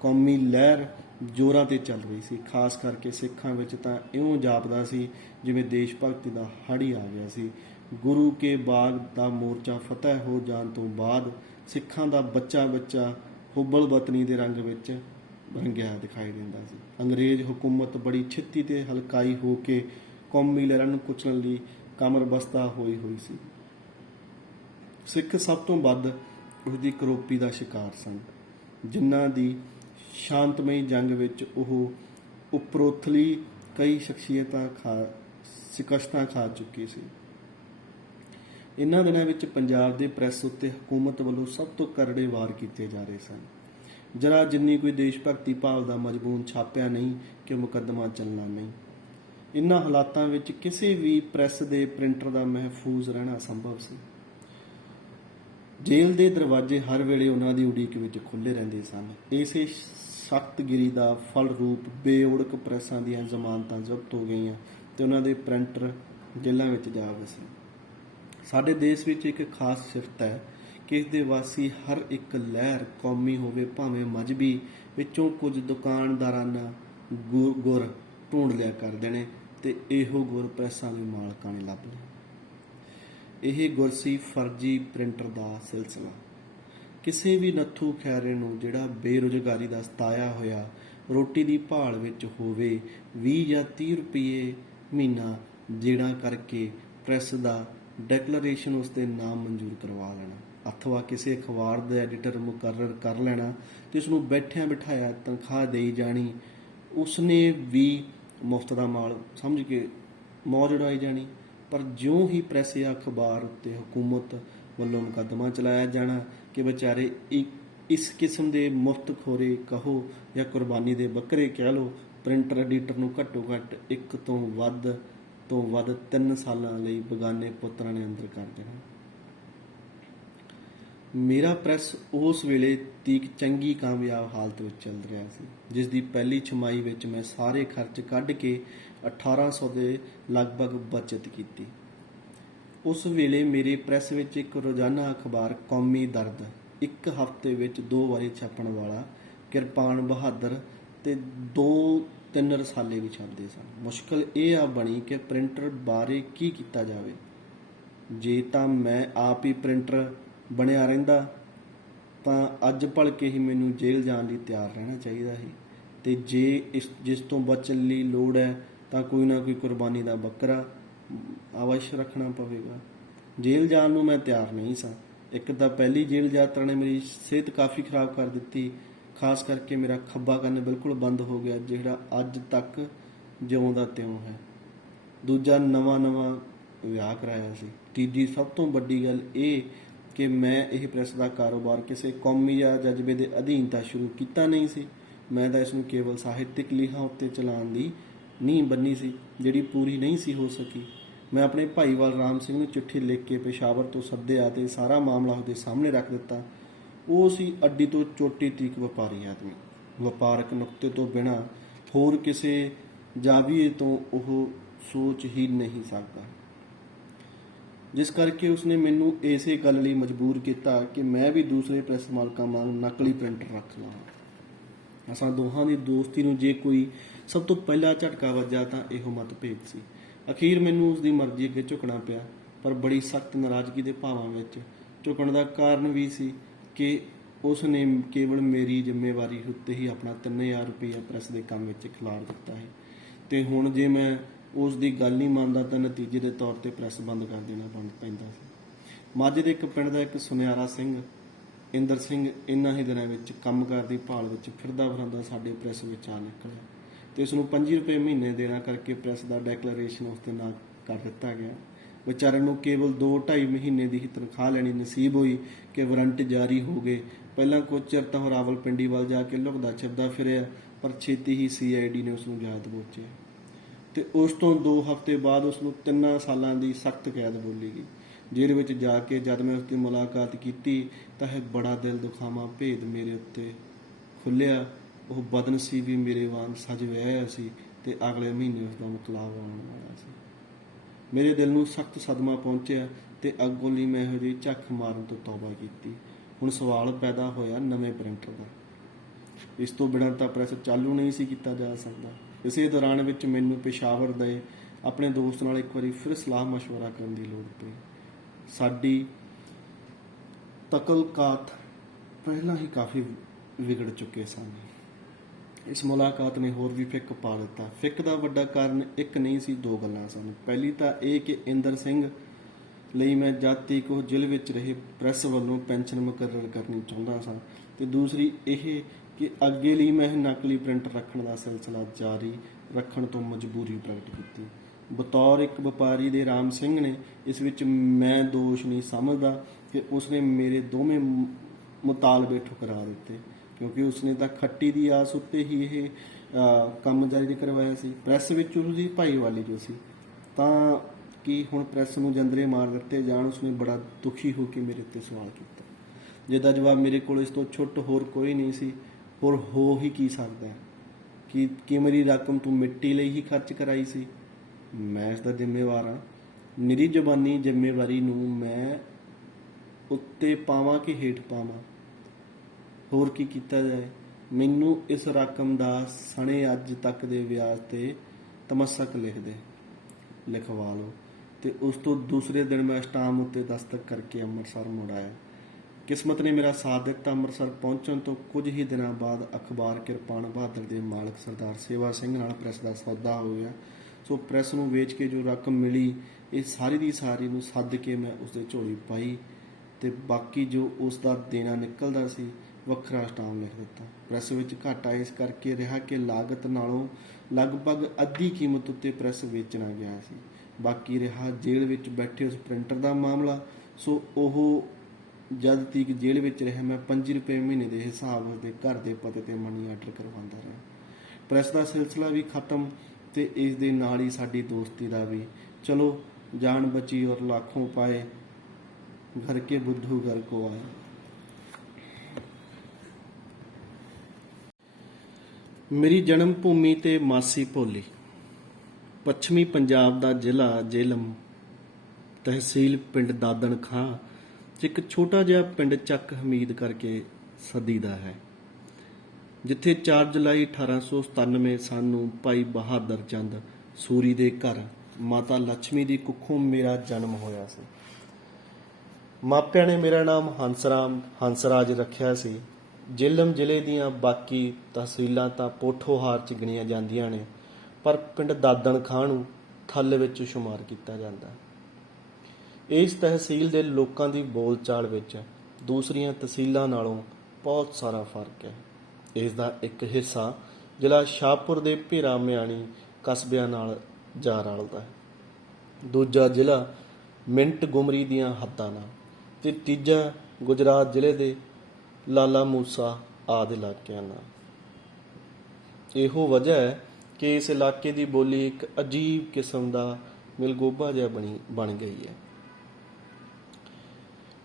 ਕੌਮੀ ਲਹਿਰ ਜ਼ੋਰਾਂ ਤੇ ਚੱਲ ਰਹੀ ਸੀ। ਖਾਸ ਕਰਕੇ ਸਿੱਖਾਂ ਵਿੱਚ ਤਾਂ ਇਉਂ ਜਾਪਦਾ ਸੀ ਜਿਵੇਂ ਦੇਸ਼ ਭਗਤੀ ਦਾ ਹੜ੍ਹ ਹੀ ਆ ਗਿਆ ਸੀ। ਗੁਰੂ ਕੇ ਬਾਗ ਦਾ ਮੋਰਚਾ ਫਤਿਹ ਹੋ ਜਾਣ ਤੋਂ ਬਾਅਦ ਸਿੱਖਾਂ ਦਾ ਬੱਚਾ ਹੁੱਬਲ ਵਤਨੀ ਦੇ ਰੰਗ ਵਿੱਚ ਰੰਗਿਆ ਦਿਖਾਈ ਦਿੰਦਾ ਸੀ। ਅੰਗਰੇਜ਼ ਹੁਕੂਮਤ ਬੜੀ ਛੇਤੀ ਤੇ ਹਲਕਾਈ ਹੋ ਕੇ ਕੌਮੀ ਲਹਿਰਾਂ ਨੂੰ ਕੁਚਲਣ ਲਈ ਕਮਰਬਸਤਾ ਹੋਈ ਸੀ। ਸਿੱਖ ਸਭ ਤੋਂ ਵੱਧ ਉਸਦੀ ਕਰੋਪੀ ਦਾ ਸ਼ਿਕਾਰ ਸਨ, ਜਿਨ੍ਹਾਂ ਦੀ ਸ਼ਾਂਤਮਈ ਜੰਗ ਵਿੱਚ ਉਹ ਉਪਰੋਥਲੀ ਕਈ ਸ਼ਿਕਸਤਾਂ ਖਾ ਚੁੱਕੀ ਸੀ। ਇਹਨਾਂ ਦਿਨਾਂ ਵਿੱਚ ਪੰਜਾਬ ਦੇ ਪ੍ਰੈਸ ਉੱਤੇ ਹਕੂਮਤ ਵੱਲੋਂ ਸਭ ਤੋਂ ਕਰੜੇ ਵਾਰ ਕੀਤੇ ਜਾ ਰਹੇ ਸਨ। ਜਰਾ ਜਿੰਨੀ ਕੋਈ ਦੇਸ਼ ਭਗਤੀ ਭਾਵ ਦਾ ਮਜ਼ਮੂਨ ਛਾਪਿਆ ਨਹੀਂ ਕਿ ਮੁਕੱਦਮਾ ਚੱਲਣਾ ਨਹੀਂ। ਇਨ੍ਹਾਂ ਹਾਲਾਤਾਂ ਵਿੱਚ ਕਿਸੇ ਵੀ ਪ੍ਰੈਸ ਦੇ ਪ੍ਰਿੰਟਰ ਦਾ ਮਹਿਫੂਜ਼ ਰਹਿਣਾ ਸੰਭਵ ਸੀ। ਜੇਲ੍ਹ ਦੇ ਦਰਵਾਜ਼ੇ ਹਰ ਵੇਲੇ ਉਹਨਾਂ ਦੀ ਉਡੀਕ ਵਿੱਚ ਖੁੱਲ੍ਹੇ ਰਹਿੰਦੇ ਸਨ। ਇਸੇ ਸਖਤਗਿਰੀ ਦਾ ਫਲ ਰੂਪ ਬੇਓੜਕ ਪ੍ਰੈਸਾਂ ਦੀਆਂ ਜ਼ਮਾਨਤਾਂ ਜ਼ਬਤ ਹੋ ਗਈਆਂ ਤੇ ਉਹਨਾਂ ਦੇ ਪ੍ਰਿੰਟਰ ਜੇਲ੍ਹਾਂ ਵਿੱਚ ਜਾ ਵਸੇ। ਸਾਡੇ ਦੇਸ਼ ਵਿੱਚ ਇੱਕ ਖਾਸ ਸਿਫਤ ਹੈ ਕਿ ਇਸ ਦੇ ਵਾਸੀ ਹਰ ਇੱਕ ਲਹਿਰ ਕੌਮੀ ਹੋਵੇ ਭਾਵੇਂ ਮਜ਼ਹਬੀ, ਵਿੱਚੋਂ ਕੁਝ ਦੁਕਾਨਦਾਰਾਨਾ ਗੁਰ ਢੂੰਡ ਲਿਆ ਕਰਦੇ ਨੇ ਤੇ ਇਹੋ ਗੁਰ ਪ੍ਰੈਸਾਂ ਦੇ ਮਾਲਕਾਂ ਨੇ ਲੱਭ ਲਿਆ। ਇਹ ਗੁਰ ਸੀ ਫਰਜ਼ੀ ਪ੍ਰਿੰਟਰ ਦਾ ਸਿਲਸਿਲਾ। ਕਿਸੇ ਵੀ ਨੱਥੂ ਖੈਰੇ ਨੂੰ ਜਿਹੜਾ ਬੇਰੁਜ਼ਗਾਰੀ ਦਾ ਸਤਾਇਆ ਹੋਇਆ ਰੋਟੀ ਦੀ ਭਾਲ ਵਿੱਚ ਹੋਵੇ, 20 ਜਾਂ 30 ਰੁਪਏ ਮਹੀਨਾ ਜਿਹੜਾ ਕਰਕੇ ਪ੍ਰੈਸ ਦਾ ਡੈਕਲੇਰੇਸ਼ਨ ਉਸ ਦੇ ਨਾਮ ਮਨਜ਼ੂਰ ਕਰਵਾ ਲੈਣਾ, ਅਥਵਾ ਕਿਸੇ ਅਖਬਾਰ ਦਾ ਐਡੀਟਰ ਮੁਕਰਰ ਕਰ ਲੈਣਾ ਤੇ ਉਸ ਨੂੰ ਬੈਠਿਆਂ ਬਿਠਾਇਆ ਤਨਖਾਹ ਦੇਈ ਜਾਣੀ। ਉਸਨੇ ਵੀ ਮੁਫਤ ਦਾ ਮਾਲ ਸਮਝ ਕੇ ਮੌਜ ਉਡਾਈ ਜਾਣੀ। ਪਰ ਜਿਉਂ ਹੀ ਪ੍ਰੈਸ ਜਾਂ ਅਖਬਾਰ ਉੱਤੇ ਹਕੂਮਤ ਵੱਲੋਂ ਮੁਕੱਦਮਾ ਚਲਾਇਆ ਜਾਣਾ, ਕਿ ਵਿਚਾਰੇ ਇਸ ਕਿਸਮ ਦੇ ਮੁਫਤ ਖੋਰੇ ਕਹੋ ਜਾਂ ਕੁਰਬਾਨੀ ਦੇ ਬੱਕਰੇ ਕਹਿ ਲਓ, ਪ੍ਰਿੰਟਰ ਐਡੀਟਰ ਨੂੰ ਘੱਟੋ ਘੱਟ 1 ਤੋਂ ਵੱਧ 3 ਸਾਲਾਂ ਲਈ ਬੇਗਾਨੇ ਪੁੱਤਰਾਂ ਨੇ ਅੰਦਰ ਕਰ ਦੇਣਾ। ਮੇਰਾ ਪ੍ਰੈਸ ਉਸ ਵੇਲੇ ਤੀਕ ਚੰਗੀ ਕਾਮਯਾਬ ਹਾਲਤ ਵਿੱਚ ਚੱਲ ਰਿਹਾ ਸੀ, ਜਿਸ ਦੀ ਪਹਿਲੀ ਛਮਾਈ ਵਿੱਚ ਮੈਂ ਸਾਰੇ ਖਰਚ ਕੱਢ ਕੇ 1800 ਦੇ ਲਗਭਗ ਬਚਤ ਕੀਤੀ। ਉਸ ਵੇਲੇ ਮੇਰੇ ਪ੍ਰੈਸ ਵਿੱਚ ਇੱਕ ਰੋਜ਼ਾਨਾ ਅਖਬਾਰ ਕੌਮੀ ਦਰਦ, ਇੱਕ ਹਫ਼ਤੇ ਵਿੱਚ 2 ਵਾਰੀ ਛਪਣ ਵਾਲਾ ਕਿਰਪਾਨ ਬਹਾਦਰ ਤੇ 2-3 ਰਸਾਲੇ ਵੀ ਛਪਦੇ ਸਨ। ਮੁਸ਼ਕਲ ਇਹ ਆ ਬਣੀ ਕਿ ਪ੍ਰਿੰਟਰ ਬਾਰੇ ਕੀ ਕੀਤਾ ਜਾਵੇ। ਜੇ ਤਾਂ ਮੈਂ ਆਪ ਹੀ ਪ੍ਰਿੰਟਰ ਬਣਿਆ ਰਹਿੰਦਾ ਤਾਂ ਅੱਜ ਭਲਕੇ ਹੀ ਮੈਨੂੰ ਜੇਲ੍ਹ ਜਾਣ ਲਈ ਤਿਆਰ ਰਹਿਣਾ ਚਾਹੀਦਾ ਸੀ, ਤੇ ਜੇ ਜਿਸ ਤੋਂ ਬਚਣ ਲਈ ਲੋੜ ਹੈ ਤਾਂ ਕੋਈ ਨਾ ਕੋਈ ਕੁਰਬਾਨੀ ਦਾ ਬੱਕਰਾ ਅਵਸ਼ ਰੱਖਣਾ ਪਵੇਗਾ। ਜੇਲ੍ਹ ਜਾਣ ਨੂੰ ਮੈਂ ਤਿਆਰ ਨਹੀਂ ਸਾਂ। ਇੱਕ ਤਾਂ ਪਹਿਲੀ ਜੇਲ੍ਹ ਯਾਤਰਾ ਨੇ ਮੇਰੀ ਸਿਹਤ ਕਾਫੀ ਖਰਾਬ ਕਰ ਦਿੱਤੀ, ਖਾਸ ਕਰਕੇ ਮੇਰਾ ਖੱਬਾ ਕੰਨ ਬਿਲਕੁਲ ਬੰਦ ਹੋ ਗਿਆ, ਜਿਹੜਾ ਅੱਜ ਤੱਕ ਜਿਉਂ ਦਾ ਤਿਉਂ ਹੈ। ਦੂਜਾ, ਨਵਾਂ ਵਿਆਹ ਕਰਾਇਆ ਸੀ। ਤੀਜੀ ਸਭ ਤੋਂ ਵੱਡੀ ਗੱਲ ਇਹ ਕਿ ਮੈਂ ਇਹ ਪ੍ਰੈਸ ਦਾ ਕਾਰੋਬਾਰ ਕਿਸੇ ਕੌਮੀ ਜਾਂ ਜਜ਼ਬੇ ਦੇ ਅਧੀਨ ਤਾਂ ਸ਼ੁਰੂ ਕੀਤਾ ਨਹੀਂ ਸੀ। ਮੈਂ ਤਾਂ ਇਸ ਨੂੰ ਕੇਵਲ ਸਾਹਿਤਕ ਲੀਹਾਂ ਉੱਤੇ ਚਲਾਉਣ ਦੀ ਨੀਂਹ ਬੰਨੀ ਸੀ, ਜਿਹੜੀ ਪੂਰੀ ਨਹੀਂ ਸੀ ਹੋ ਸਕੀ। ਮੈਂ ਆਪਣੇ ਭਾਈਵਾਲ ਰਾਮ ਸਿੰਘ ਨੂੰ ਚਿੱਠੀ ਲਿਖ ਕੇ ਪੇਸ਼ਾਵਰ ਤੋਂ ਸੱਦਿਆ ਤੇ ਸਾਰਾ ਮਾਮਲਾ ਉਹਦੇ ਸਾਹਮਣੇ ਰੱਖ ਦਿੱਤਾ। ਉਹ ਸੀ ਅੱਡੀ ਤੋਂ ਚੋਟੀ ਤੀਕ ਵਪਾਰੀ ਆਦਮੀ। ਵਪਾਰਕ ਨੁਕਤੇ ਤੋਂ ਬਿਨਾਂ ਹੋਰ ਕਿਸੇ ਜਾਵੀਏ ਤੋਂ ਉਹ ਸੋਚ ਹੀ ਨਹੀਂ ਸਕਦਾ, ਜਿਸ ਕਰਕੇ ਉਸਨੇ ਮੈਨੂੰ ਇਸੇ ਗੱਲ ਲਈ ਮਜਬੂਰ ਕੀਤਾ ਕਿ ਮੈਂ ਵੀ ਦੂਸਰੇ ਪ੍ਰੈਸ ਮਾਲਕਾਂ ਵਾਂਗ ਨਕਲੀ ਪ੍ਰਿੰਟਰ ਰੱਖ ਲਵਾਂ। ਅਸਾਂ ਦੋਹਾਂ ਦੀ ਦੋਸਤੀ ਨੂੰ ਜੇ ਕੋਈ ਸਭ ਤੋਂ ਪਹਿਲਾ ਝਟਕਾ ਵੱਜਾ ਤਾਂ ਇਹੋ ਮਤਭੇਦ ਸੀ। ਅਖੀਰ ਮੈਨੂੰ ਉਸਦੀ ਮਰਜ਼ੀ ਅੱਗੇ ਝੁਕਣਾ ਪਿਆ, ਪਰ ਬੜੀ ਸਖਤ ਨਾਰਾਜ਼ਗੀ ਦੇ ਭਾਵਾਂ ਵਿੱਚ। ਝੁਕਣ ਦਾ ਕਾਰਨ ਵੀ ਸੀ ਕਿ ਉਸ ਨੇ ਕੇਵਲ ਮੇਰੀ ਜ਼ਿੰਮੇਵਾਰੀ ਉੱਤੇ ਹੀ ਆਪਣਾ 3000 ਰੁਪਈਆ ਪ੍ਰੈਸ ਦੇ ਕੰਮ ਵਿੱਚ ਖਿਲਾਰ ਦਿੱਤਾ ਹੈ, ਤੇ ਹੁਣ ਜੇ ਮੈਂ ਉਸ ਦੀ ਗੱਲ ਨਹੀਂ ਮੰਨਦਾ ਤਾਂ ਨਤੀਜੇ ਦੇ ਤੌਰ ਤੇ ਪ੍ਰੈਸ ਬੰਦ ਕਰ ਦੇਣਾ ਪੈਂਦਾ ਸੀ। ਮਾਝੇ ਦੇ ਇੱਕ ਪਿੰਡ ਦਾ ਇੱਕ ਸੁਨਿਆਰਾ ਸਿੰਘ ਇੰਦਰ ਸਿੰਘ ਇਨ੍ਹਾਂ ਹੀ ਦਿਨਾਂ ਵਿੱਚ ਕੰਮਕਾਰ ਦੀ ਭਾਲ ਵਿੱਚ ਫਿਰਦਾ ਫਿਰਦਾ ਸਾਡੇ ਪ੍ਰੈਸ ਵਿੱਚ ਆ ਨਿਕਲਿਆ, ਤੇ ਉਸ ਨੂੰ 25 ਰੁਪਏ ਮਹੀਨੇ ਦੇਣਾ ਕਰਕੇ ਪ੍ਰੈਸ ਦਾ ਡੈਕਲੇਰੇਸ਼ਨ ਉਸ ਦੇ ਨਾਲ ਕਰ ਦਿੱਤਾ ਗਿਆ। ਵਿਚਾਰੇ ਨੂੰ ਕੇਵਲ 2-2.5 ਮਹੀਨੇ ਦੀ ਹੀ ਤਨਖਾਹ ਲੈਣੀ ਨਸੀਬ ਹੋਈ ਕਿ ਵਾਰੰਟ ਜਾਰੀ ਹੋ ਗਏ। ਪਹਿਲਾਂ ਕੁਝ ਚਿਰ ਤਾਂ ਉਹ ਰਾਵਲਪਿੰਡੀ ਵੱਲ ਜਾ ਕੇ ਲੁਕਦਾ ਛਿਪਦਾ ਫਿਰਿਆ, ਪਰ ਛੇਤੀ ਹੀ CID ਨੇ ਉਸ ਨੂੰ ਯਾਦ ਦਬੋਚਿਆ, ਤੇ ਉਸ ਤੋਂ 2 ਹਫ਼ਤੇ ਬਾਅਦ ਉਸ ਨੂੰ 3 ਸਾਲਾਂ ਦੀ ਸਖਤ ਕੈਦ ਬੋਲੀ ਗਈ। ਜੇਲ੍ਹ ਵਿੱਚ ਜਾ ਕੇ ਜਦ ਮੈਂ ਉਸ ਦੀ ਮੁਲਾਕਾਤ ਕੀਤੀ ਤਾਂ ਇਹ ਬੜਾ ਦਿਲ ਦੁਖਾਵਾਂ ਭੇਦ ਮੇਰੇ ਉੱਤੇ ਖੁੱਲਿਆ। ਉਹ ਬਦਨਸੀਬੀ ਮੇਰੇ ਵਾਂਗ ਸਜ ਵਿਆਹਿਆ ਸੀ ਤੇ ਅਗਲੇ ਮਹੀਨੇ ਉਸ ਦਾ ਮੁਕਲਾਵਾ ਆਉਣ ਵਾਲਾ ਸੀ। ਮੇਰੇ ਦਿਲ ਨੂੰ ਸਖਤ ਸਦਮਾ ਪਹੁੰਚਿਆ ਤੇ ਅੱਗੋਂ ਲਈ ਮੈਂ ਇਹੋ ਜਿਹੀ ਝੱਖ ਮਾਰਨ ਤੋਂ ਤੌਬਾ ਕੀਤੀ। ਹੁਣ ਸਵਾਲ ਪੈਦਾ ਹੋਇਆ ਨਵੇਂ ਪ੍ਰਿੰਟਰ ਦਾ। ਇਸ ਤੋਂ ਬਿਨਾਂ ਤਾਂ ਪ੍ਰੈਸ ਚਾਲੂ ਨਹੀਂ ਸੀ ਕੀਤਾ ਜਾ ਸਕਦਾ। ਇਸੇ ਦੌਰਾਨ ਵਿੱਚ ਮੈਨੂੰ ਪੇਸ਼ਾਵਰ ਦੇ ਆਪਣੇ ਦੋਸਤ ਨਾਲ ਇੱਕ ਵਾਰੀ ਫਿਰ ਸਲਾਹ ਮਸ਼ਵਰਾ ਕਰਨ ਦੀ ਲੋੜ ਪਈ। ਸਾਡੀ ਤਕਲਕਾਤ ਪਹਿਲਾਂ ਹੀ ਕਾਫੀ ਵਿਗੜ ਚੁੱਕੇ ਸਨ। ਇਸ ਮੁਲਾਕਾਤ ਨੇ ਹੋਰ ਵੀ ਫਿੱਕ ਪਾ ਦਿੱਤਾ। ਫਿੱਕ ਦਾ ਵੱਡਾ ਕਾਰਨ ਇੱਕ ਨਹੀਂ ਸੀ, 2 ਗੱਲਾਂ ਸਨ। ਪਹਿਲੀ ਤਾਂ ਇਹ ਕਿ ਇੰਦਰ ਸਿੰਘ ਲਈ ਮੈਂ ਜਦ ਤੱਕ ਉਹ ਜੇਲ੍ਹ ਵਿੱਚ ਰਹੇ ਪ੍ਰੈਸ ਵੱਲੋਂ ਪੈਨਸ਼ਨ ਮੁਕਰਰ ਕਰਨੀ ਚਾਹੁੰਦਾ ਸਾਂ, ਤੇ ਦੂਸਰੀ ਇਹ ਕਿ ਅੱਗੇ ਲਈ ਮੈਂ ਨਕਲੀ ਪ੍ਰਿੰਟਰ ਰੱਖਣ ਦਾ ਸਿਲਸਿਲਾ ਜਾਰੀ ਰੱਖਣ ਤੋਂ ਮਜਬੂਰੀ ਪ੍ਰਗਟ ਕੀਤੀ। ਬਤੌਰ ਇੱਕ ਵਪਾਰੀ ਦੇ ਰਾਮ ਸਿੰਘ ਨੇ ਇਸ ਵਿੱਚ ਮੈਂ ਦੋਸ਼ ਨਹੀਂ ਸਮਝਦਾ ਕਿ ਉਸਨੇ ਮੇਰੇ ਦੋਵੇਂ ਮੁਤਾਲਬੇ ਠੁਕਰਾ ਦਿੱਤੇ, ਕਿਉਂਕਿ ਉਸਨੇ ਤਾਂ ਖੱਟੀ ਦੀ ਆਸ ਉੱਤੇ ਹੀ ਇਹ ਕੰਮ ਜਾਰੀ ਕਰਵਾਇਆ ਸੀ। ਪ੍ਰੈਸ ਵਿੱਚ ਉਸਦੀ ਭਾਈਵਾਲੀ ਜੋ ਸੀ, ਤਾਂ ਕਿ ਹੁਣ ਪ੍ਰੈਸ ਨੂੰ ਜੰਦਰੇ ਮਾਰ ਦਿੱਤੇ ਜਾਣ। ਉਸਨੇ ਬੜਾ ਦੁਖੀ ਹੋ ਕੇ ਮੇਰੇ ਉੱਤੇ ਸਵਾਲ ਕੀਤਾ, ਜਿਹਦਾ ਜਵਾਬ ਮੇਰੇ ਕੋਲ ਇਸ ਤੋਂ ਛੁੱਟ ਹੋਰ ਕੋਈ ਨਹੀਂ ਸੀ। ਹੋਰ ਹੋ ਹੀ ਕੀ ਸਕਦਾ ਕਿ ਮੇਰੀ ਰਕਮ ਤੂੰ ਮਿੱਟੀ ਲਈ ਹੀ ਖਰਚ ਕਰਾਈ ਸੀ? ਮੈਂ ਇਸ ਦਾ ਜ਼ਿੰਮੇਵਾਰ ਹਾਂ। ਨਿਰੀ ਜ਼ਬਾਨੀ ਜ਼ਿੰਮੇਵਾਰੀ ਨੂੰ ਮੈਂ ਉੱਤੇ ਪਾਵਾਂ ਕਿ ਹੇਠ ਪਾਵਾਂ? ਹੋਰ ਕੀ ਕੀਤਾ ਜਾਏ? ਮੈਨੂੰ ਇਸ ਰਕਮ ਦਾ ਸਣੇ ਅੱਜ ਤੱਕ ਦੇ ਵਿਆਜ ਤੇ ਤਮਸਕ ਲਿਖਵਾ ਲਓ। ਤੇ ਉਸ ਤੋਂ ਦੂਸਰੇ ਦਿਨ ਮੈਂ ਸਟਾਮ ਉੱਤੇ ਦਸਤਕ ਕਰਕੇ ਅੰਮ੍ਰਿਤਸਰ ਮੁੜ ਆਇਆ। ਕਿਸਮਤ ਨੇ ਮੇਰਾ ਸਾਥ ਦਿੱਤਾ। ਅੰਮ੍ਰਿਤਸਰ ਪਹੁੰਚਣ ਤੋਂ ਕੁਝ ਹੀ ਦਿਨਾਂ ਬਾਅਦ ਅਖਬਾਰ ਕਿਰਪਾਨ ਬਹਾਦਰ ਦੇ ਮਾਲਕ ਸਰਦਾਰ ਸੇਵਾ ਸਿੰਘ ਨਾਲ ਪ੍ਰੈਸ ਦਾ ਸੌਦਾ ਹੋ ਗਿਆ। ਸੋ ਪ੍ਰੈਸ ਨੂੰ ਵੇਚ ਕੇ ਜੋ ਰਕਮ ਮਿਲੀ, ਇਹ ਸਾਰੀ ਦੀ ਸਾਰੀ ਨੂੰ ਸੱਦ ਕੇ ਮੈਂ ਉਸਦੇ ਝੋਲੀ ਪਾਈ, ਤੇ ਬਾਕੀ ਜੋ ਉਸ ਦਾ ਦੇਣਾ ਨਿਕਲਦਾ ਸੀ ਵੱਖਰਾ ਸਟਾਮ ਲਿਖ ਦਿੱਤਾ। ਪ੍ਰੈਸ ਵਿੱਚ ਘਾਟਾ ਇਸ ਕਰਕੇ ਰਿਹਾ ਕਿ ਲਾਗਤ ਨਾਲੋਂ ਲਗਭਗ ਅੱਧੀ ਕੀਮਤ ਉੱਤੇ ਪ੍ਰੈਸ ਵੇਚਣਾ ਗਿਆ ਸੀ। ਬਾਕੀ ਰਿਹਾ ਜੇਲ੍ਹ ਵਿੱਚ ਬੈਠੇ ਉਸ ਪ੍ਰਿੰਟਰ ਦਾ ਮਾਮਲਾ। ਸੋ ਉਹ ਜਦ ਤੀਕ ਜੇਲ੍ਹ ਵਿੱਚ ਰਿਹਾ ਮੈਂ 5 ਰੁਪਏ ਮਹੀਨੇ ਦੇ ਹਿਸਾਬ ਉਸਦੇ ਘਰ ਦੇ ਪਤੇ ਤੇ ਮਨੀ ਆਰਡਰ ਕਰਵਾਉਂਦਾ ਰਿਹਾ। ਪ੍ਰੈਸ ਦਾ ਸਿਲਸਿਲਾ ਵੀ ਖਤਮ ਤੇ ਇਸ ਦੇ ਨਾਲ ਹੀ ਸਾਡੀ ਦੋਸਤੀ ਦਾ ਵੀ। ਚਲੋ ਜਾਨ ਬਚੀ ਔਰ लाखों पाए घर के बुद्धू घर को आए। ਮੇਰੀ ਜਨਮ ਭੂਮੀ ਤੇ ਮਾਸੀ ਭੋਲੀ। ਪੱਛਮੀ ਪੰਜਾਬ ਦਾ ਜ਼ਿਲ੍ਹਾ ਜੇਹਲਮ, ਤਹਿਸੀਲ ਪਿੰਡ ਦਾਦਣ ਖਾਂ 'ਚ ਇੱਕ ਛੋਟਾ ਜਿਹਾ ਪਿੰਡ ਚੱਕ ਹਮੀਦ ਕਰਕੇ ਸਦੀਦਾ ਹੈ, ਜਿੱਥੇ 4 ਜੁਲਾਈ 1897 ਸਨ ਨੂੰ ਭਾਈ ਬਹਾਦਰ ਚੰਦ ਸੂਰੀ ਦੇ ਘਰ ਮਾਤਾ ਲక్ష్ਮੀ ਦੀ ਕੁੱਖੋਂ ਮੇਰਾ ਜਨਮ ਹੋਇਆ ਸੀ। ਮਾਪਿਆਂ ਨੇ ਮੇਰਾ ਨਾਮ ਹੰਸਰਾਜ ਰੱਖਿਆ ਸੀ। ਜੇਹਲਮ ਜ਼ਿਲ੍ਹੇ ਦੀਆਂ ਬਾਕੀ ਤਹਿਸੀਲਾਂ ਤਾਂ ਪੋਠੋਹਾਰ 'ਚ ਗਿਣੀਆਂ ਜਾਂਦੀਆਂ ਨੇ, ਪਰ ਪਿੰਡ ਦਾਦਣ ਖਾਂ ਨੂੰ ਥੱਲ ਵਿੱਚ ਸ਼ੁਮਾਰ ਕੀਤਾ ਜਾਂਦਾ। ਇਸ ਤਹਿਸੀਲ ਦੇ ਲੋਕਾਂ ਦੀ ਬੋਲਚਾਲ ਵਿੱਚ ਦੂਸਰੀਆਂ ਤਹਿਸੀਲਾਂ ਨਾਲੋਂ ਬਹੁਤ ਸਾਰਾ ਫਰਕ ਹੈ। ਇਸ ਦਾ ਇੱਕ ਹਿੱਸਾ ਜ਼ਿਲ੍ਹਾ ਸ਼ਾਹਪੁਰ ਦੇ ਭੇਰਾ ਮਿਆਣੀ ਕਸਬਿਆਂ ਨਾਲ ਜਾ ਰਲਦਾ ਹੈ, ਦੂਜਾ ਜ਼ਿਲ੍ਹਾ ਮਿੰਟ ਗੁਮਰੀ ਦੀਆਂ ਹੱਦਾਂ ਨਾਲ, ਤੇ ਤੀਜਾ ਗੁਜਰਾਤ ਜ਼ਿਲ੍ਹੇ ਦੇ ਲਾਲਾ ਮੂਸਾ ਆਦਿ ਇਲਾਕਿਆਂ ਨਾਲ। ਇਹੋ ਵਜ੍ਹਾ ਹੈ ਕਿ ਇਸ ਇਲਾਕੇ ਦੀ ਬੋਲੀ ਇੱਕ ਅਜੀਬ ਕਿਸਮ ਦਾ ਮਿਲਗੋਭਾ ਜਿਹਾ ਬਣ ਗਈ ਹੈ।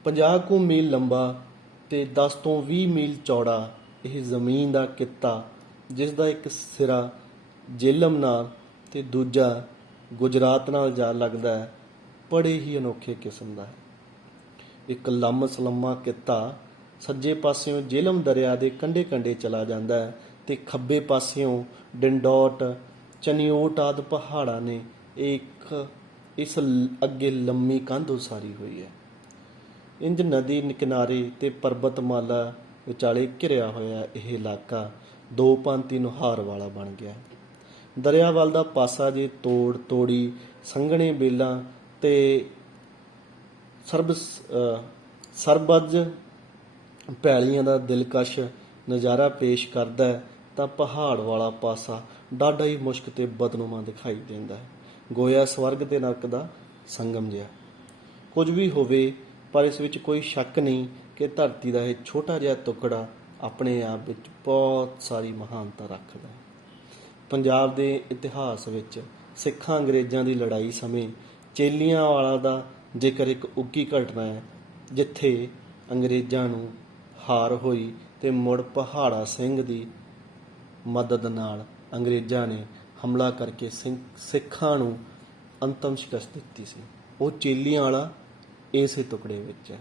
50 ਕੁ ਮੀਲ ਲੰਬਾ ਤੇ 10 ਤੋਂ 20 ਮੀਲ ਚੌੜਾ ਇਹ ਜ਼ਮੀਨ ਦਾ ਕਿੱਤਾ, ਜਿਸ ਦਾ ਇੱਕ ਸਿਰਾ ਜੇਹਲਮ ਨਾਲ ਤੇ ਦੂਜਾ ਗੁਜਰਾਤ ਨਾਲ ਜਾ ਲੱਗਦਾ ਹੈ, ਬੜੇ ਹੀ ਅਨੋਖੇ ਕਿਸਮ ਦਾ ਹੈ। ਇੱਕ ਲੰਮਾ ਕਿੱਤਾ ਸੱਜੇ ਪਾਸਿਓਂ ਜੇਹਲਮ ਦਰਿਆ ਦੇ ਕੰਢੇ ਚਲਾ ਜਾਂਦਾ ਹੈ ਤੇ ਖੱਬੇ ਪਾਸਿਓਂ ਡਿੰਡੋਟ, ਚਨਿਓਟ ਆਦਿ ਪਹਾੜਾਂ ਨੇ ਇਸ ਅੱਗੇ ਲੰਮੀ ਕੰਧ ਉਸਾਰੀ ਹੋਈ ਹੈ। ਇੰਜ ਨਦੀ ਕਿਨਾਰੇ ਤੇ ਪਰਬਤਮਾਲਾ ਵਿਚਾਲੇ ਘਿਰਿਆ ਹੋਇਆ ਇਹ ਇਲਾਕਾ ਦੋ ਭਾਂਤੀ ਨੁਹਾਰ ਵਾਲਾ ਬਣ ਗਿਆ। ਦਰਿਆ ਵੱਲ ਦਾ ਪਾਸਾ ਜੇ ਤੋੜੀ ਸੰਘਣੇ ਬੇਲਾਂ ਤੇ ਸਰਬਜ ਪੈਲੀਆਂ ਦਾ ਦਿਲਕਸ਼ ਨਜ਼ਾਰਾ ਪੇਸ਼ ਕਰਦਾ ਹੈ, ਤਾਂ ਪਹਾੜ ਵਾਲਾ ਪਾਸਾ ਡਾਢਾ ਹੀ ਮੁਸ਼ਕ ਤੇ ਬਦਨੁਮਾ ਦਿਖਾਈ ਦਿੰਦਾ ਹੈ, ਗੋਇਆ ਸਵਰਗ ਤੇ ਨਰਕ ਦਾ ਸੰਗਮ ਜਿਹਾ। ਕੁਝ ਵੀ ਹੋਵੇ, ਪਰ ਇਸ ਵਿੱਚ ਕੋਈ ਸ਼ੱਕ ਨਹੀਂ ਕਿ ਧਰਤੀ ਦਾ ਇਹ ਛੋਟਾ ਜਿਹਾ ਟੁਕੜਾ ਆਪਣੇ ਆਪ ਵਿੱਚ ਬਹੁਤ ਸਾਰੀ ਮਹਾਨਤਾ ਰੱਖਦਾ ਹੈ। ਪੰਜਾਬ ਦੇ ਇਤਿਹਾਸ ਵਿੱਚ ਸਿੱਖਾਂ ਅੰਗਰੇਜ਼ਾਂ ਦੀ ਲੜਾਈ ਸਮੇਂ ਚੇਲੀਆਂਵਾਲਾ ਦਾ ਜ਼ਿਕਰ ਇੱਕ ਉੱਘੀ ਘਟਨਾ ਹੈ, ਜਿੱਥੇ ਅੰਗਰੇਜ਼ਾਂ ਨੂੰ ਹਾਰ ਹੋਈ ਤੇ ਮੁੜ ਪਹਾੜਾ ਸਿੰਘ ਦੀ ਮਦਦ ਨਾਲ ਅੰਗਰੇਜ਼ਾਂ ਨੇ ਹਮਲਾ ਕਰਕੇ ਸਿੱਖਾਂ ਨੂੰ ਅੰਤਮ ਸ਼ਿਕਸਤ ਦਿੱਤੀ ਸੀ। ਉਹ ਚੇਲੀਆਂਵਾਲਾ ਇਸੇ ਟੁਕੜੇ ਵਿੱਚ ਹੈ।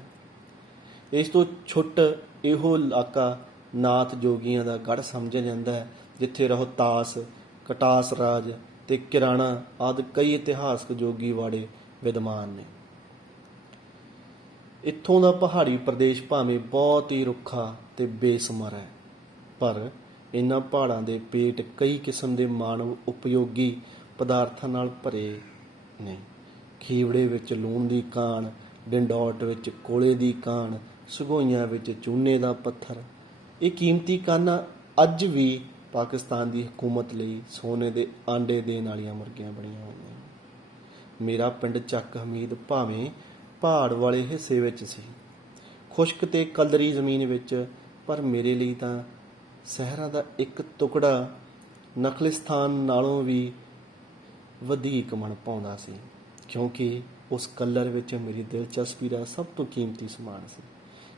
ਇਸ ਤੋਂ ਛੁੱਟ ਇਹੋ ਇਲਾਕਾ ਨਾਥ ਜੋਗੀਆਂ ਦਾ ਗੜ੍ਹ ਸਮਝਿਆ ਜਾਂਦਾ ਹੈ, ਜਿੱਥੇ ਰੋਹਤਾਸ, ਕਟਾਸ ਰਾਜ ਤੇ ਕਿਰਾਣਾ ਆਦਿ ਕਈ ਇਤਿਹਾਸਕ ਜੋਗੀ ਵਾੜੇ ਵਿਦਮਾਨ ਨੇ। ਇੱਥੋਂ ਦਾ ਪਹਾੜੀ ਪ੍ਰਦੇਸ਼ ਭਾਵੇਂ ਬਹੁਤ ਹੀ ਰੁੱਖਾ ਤੇ ਬੇਸੁਮਾਰ ਹੈ, ਪਰ ਇਹਨਾਂ ਪਹਾੜਾਂ ਦੇ ਪੇਟ ਕਈ ਕਿਸਮ ਦੇ ਮਾਨਵ ਉਪਯੋਗੀ ਪਦਾਰਥਾਂ ਨਾਲ ਭਰੇ ਨੇ। ਖੀਵੜੇ ਵਿੱਚ ਲੂਣ ਦੀ ਕਾਣ, ਡਿੰਡੋਟ ਵਿੱਚ ਕੋਲੇ ਦੀ ਕਾਣ, ਸਗੋਈਆਂ ਵਿੱਚ ਚੂਨੇ ਦਾ ਪੱਥਰ। ਇਹ ਕੀਮਤੀ ਕਾਨਾਂ ਅੱਜ ਵੀ ਪਾਕਿਸਤਾਨ ਦੀ ਹਕੂਮਤ ਲਈ ਸੋਨੇ ਦੇ ਆਂਡੇ ਦੇਣ ਵਾਲੀਆਂ ਮੁਰਗੀਆਂ ਬਣੀਆਂ ਹੋਈਆਂ। ਮੇਰਾ ਪਿੰਡ ਚੱਕ ਹਮੀਦ ਭਾਵੇਂ ਪਹਾੜ ਵਾਲੇ ਹਿੱਸੇ ਵਿੱਚ ਸੀ, ਖੁਸ਼ਕ ਤੇ ਕਲਦਰੀ ਜ਼ਮੀਨ ਵਿੱਚ, ਪਰ ਮੇਰੇ ਲਈ ਤਾਂ ਸਹਿਰਾਂ ਦਾ ਇੱਕ ਟੁਕੜਾ ਨਖਲਿਸਤਾਨ ਨਾਲੋਂ ਵੀ ਵਧੇਕ ਮਨ ਭਾਉਂਦਾ ਸੀ, ਕਿਉਂਕਿ ਉਸ ਕਲਰ ਵਿੱਚ ਮੇਰੀ ਦਿਲਚਸਪੀ ਦਾ ਸਭ ਤੋਂ ਕੀਮਤੀ ਸਮਾਨ ਸੀ,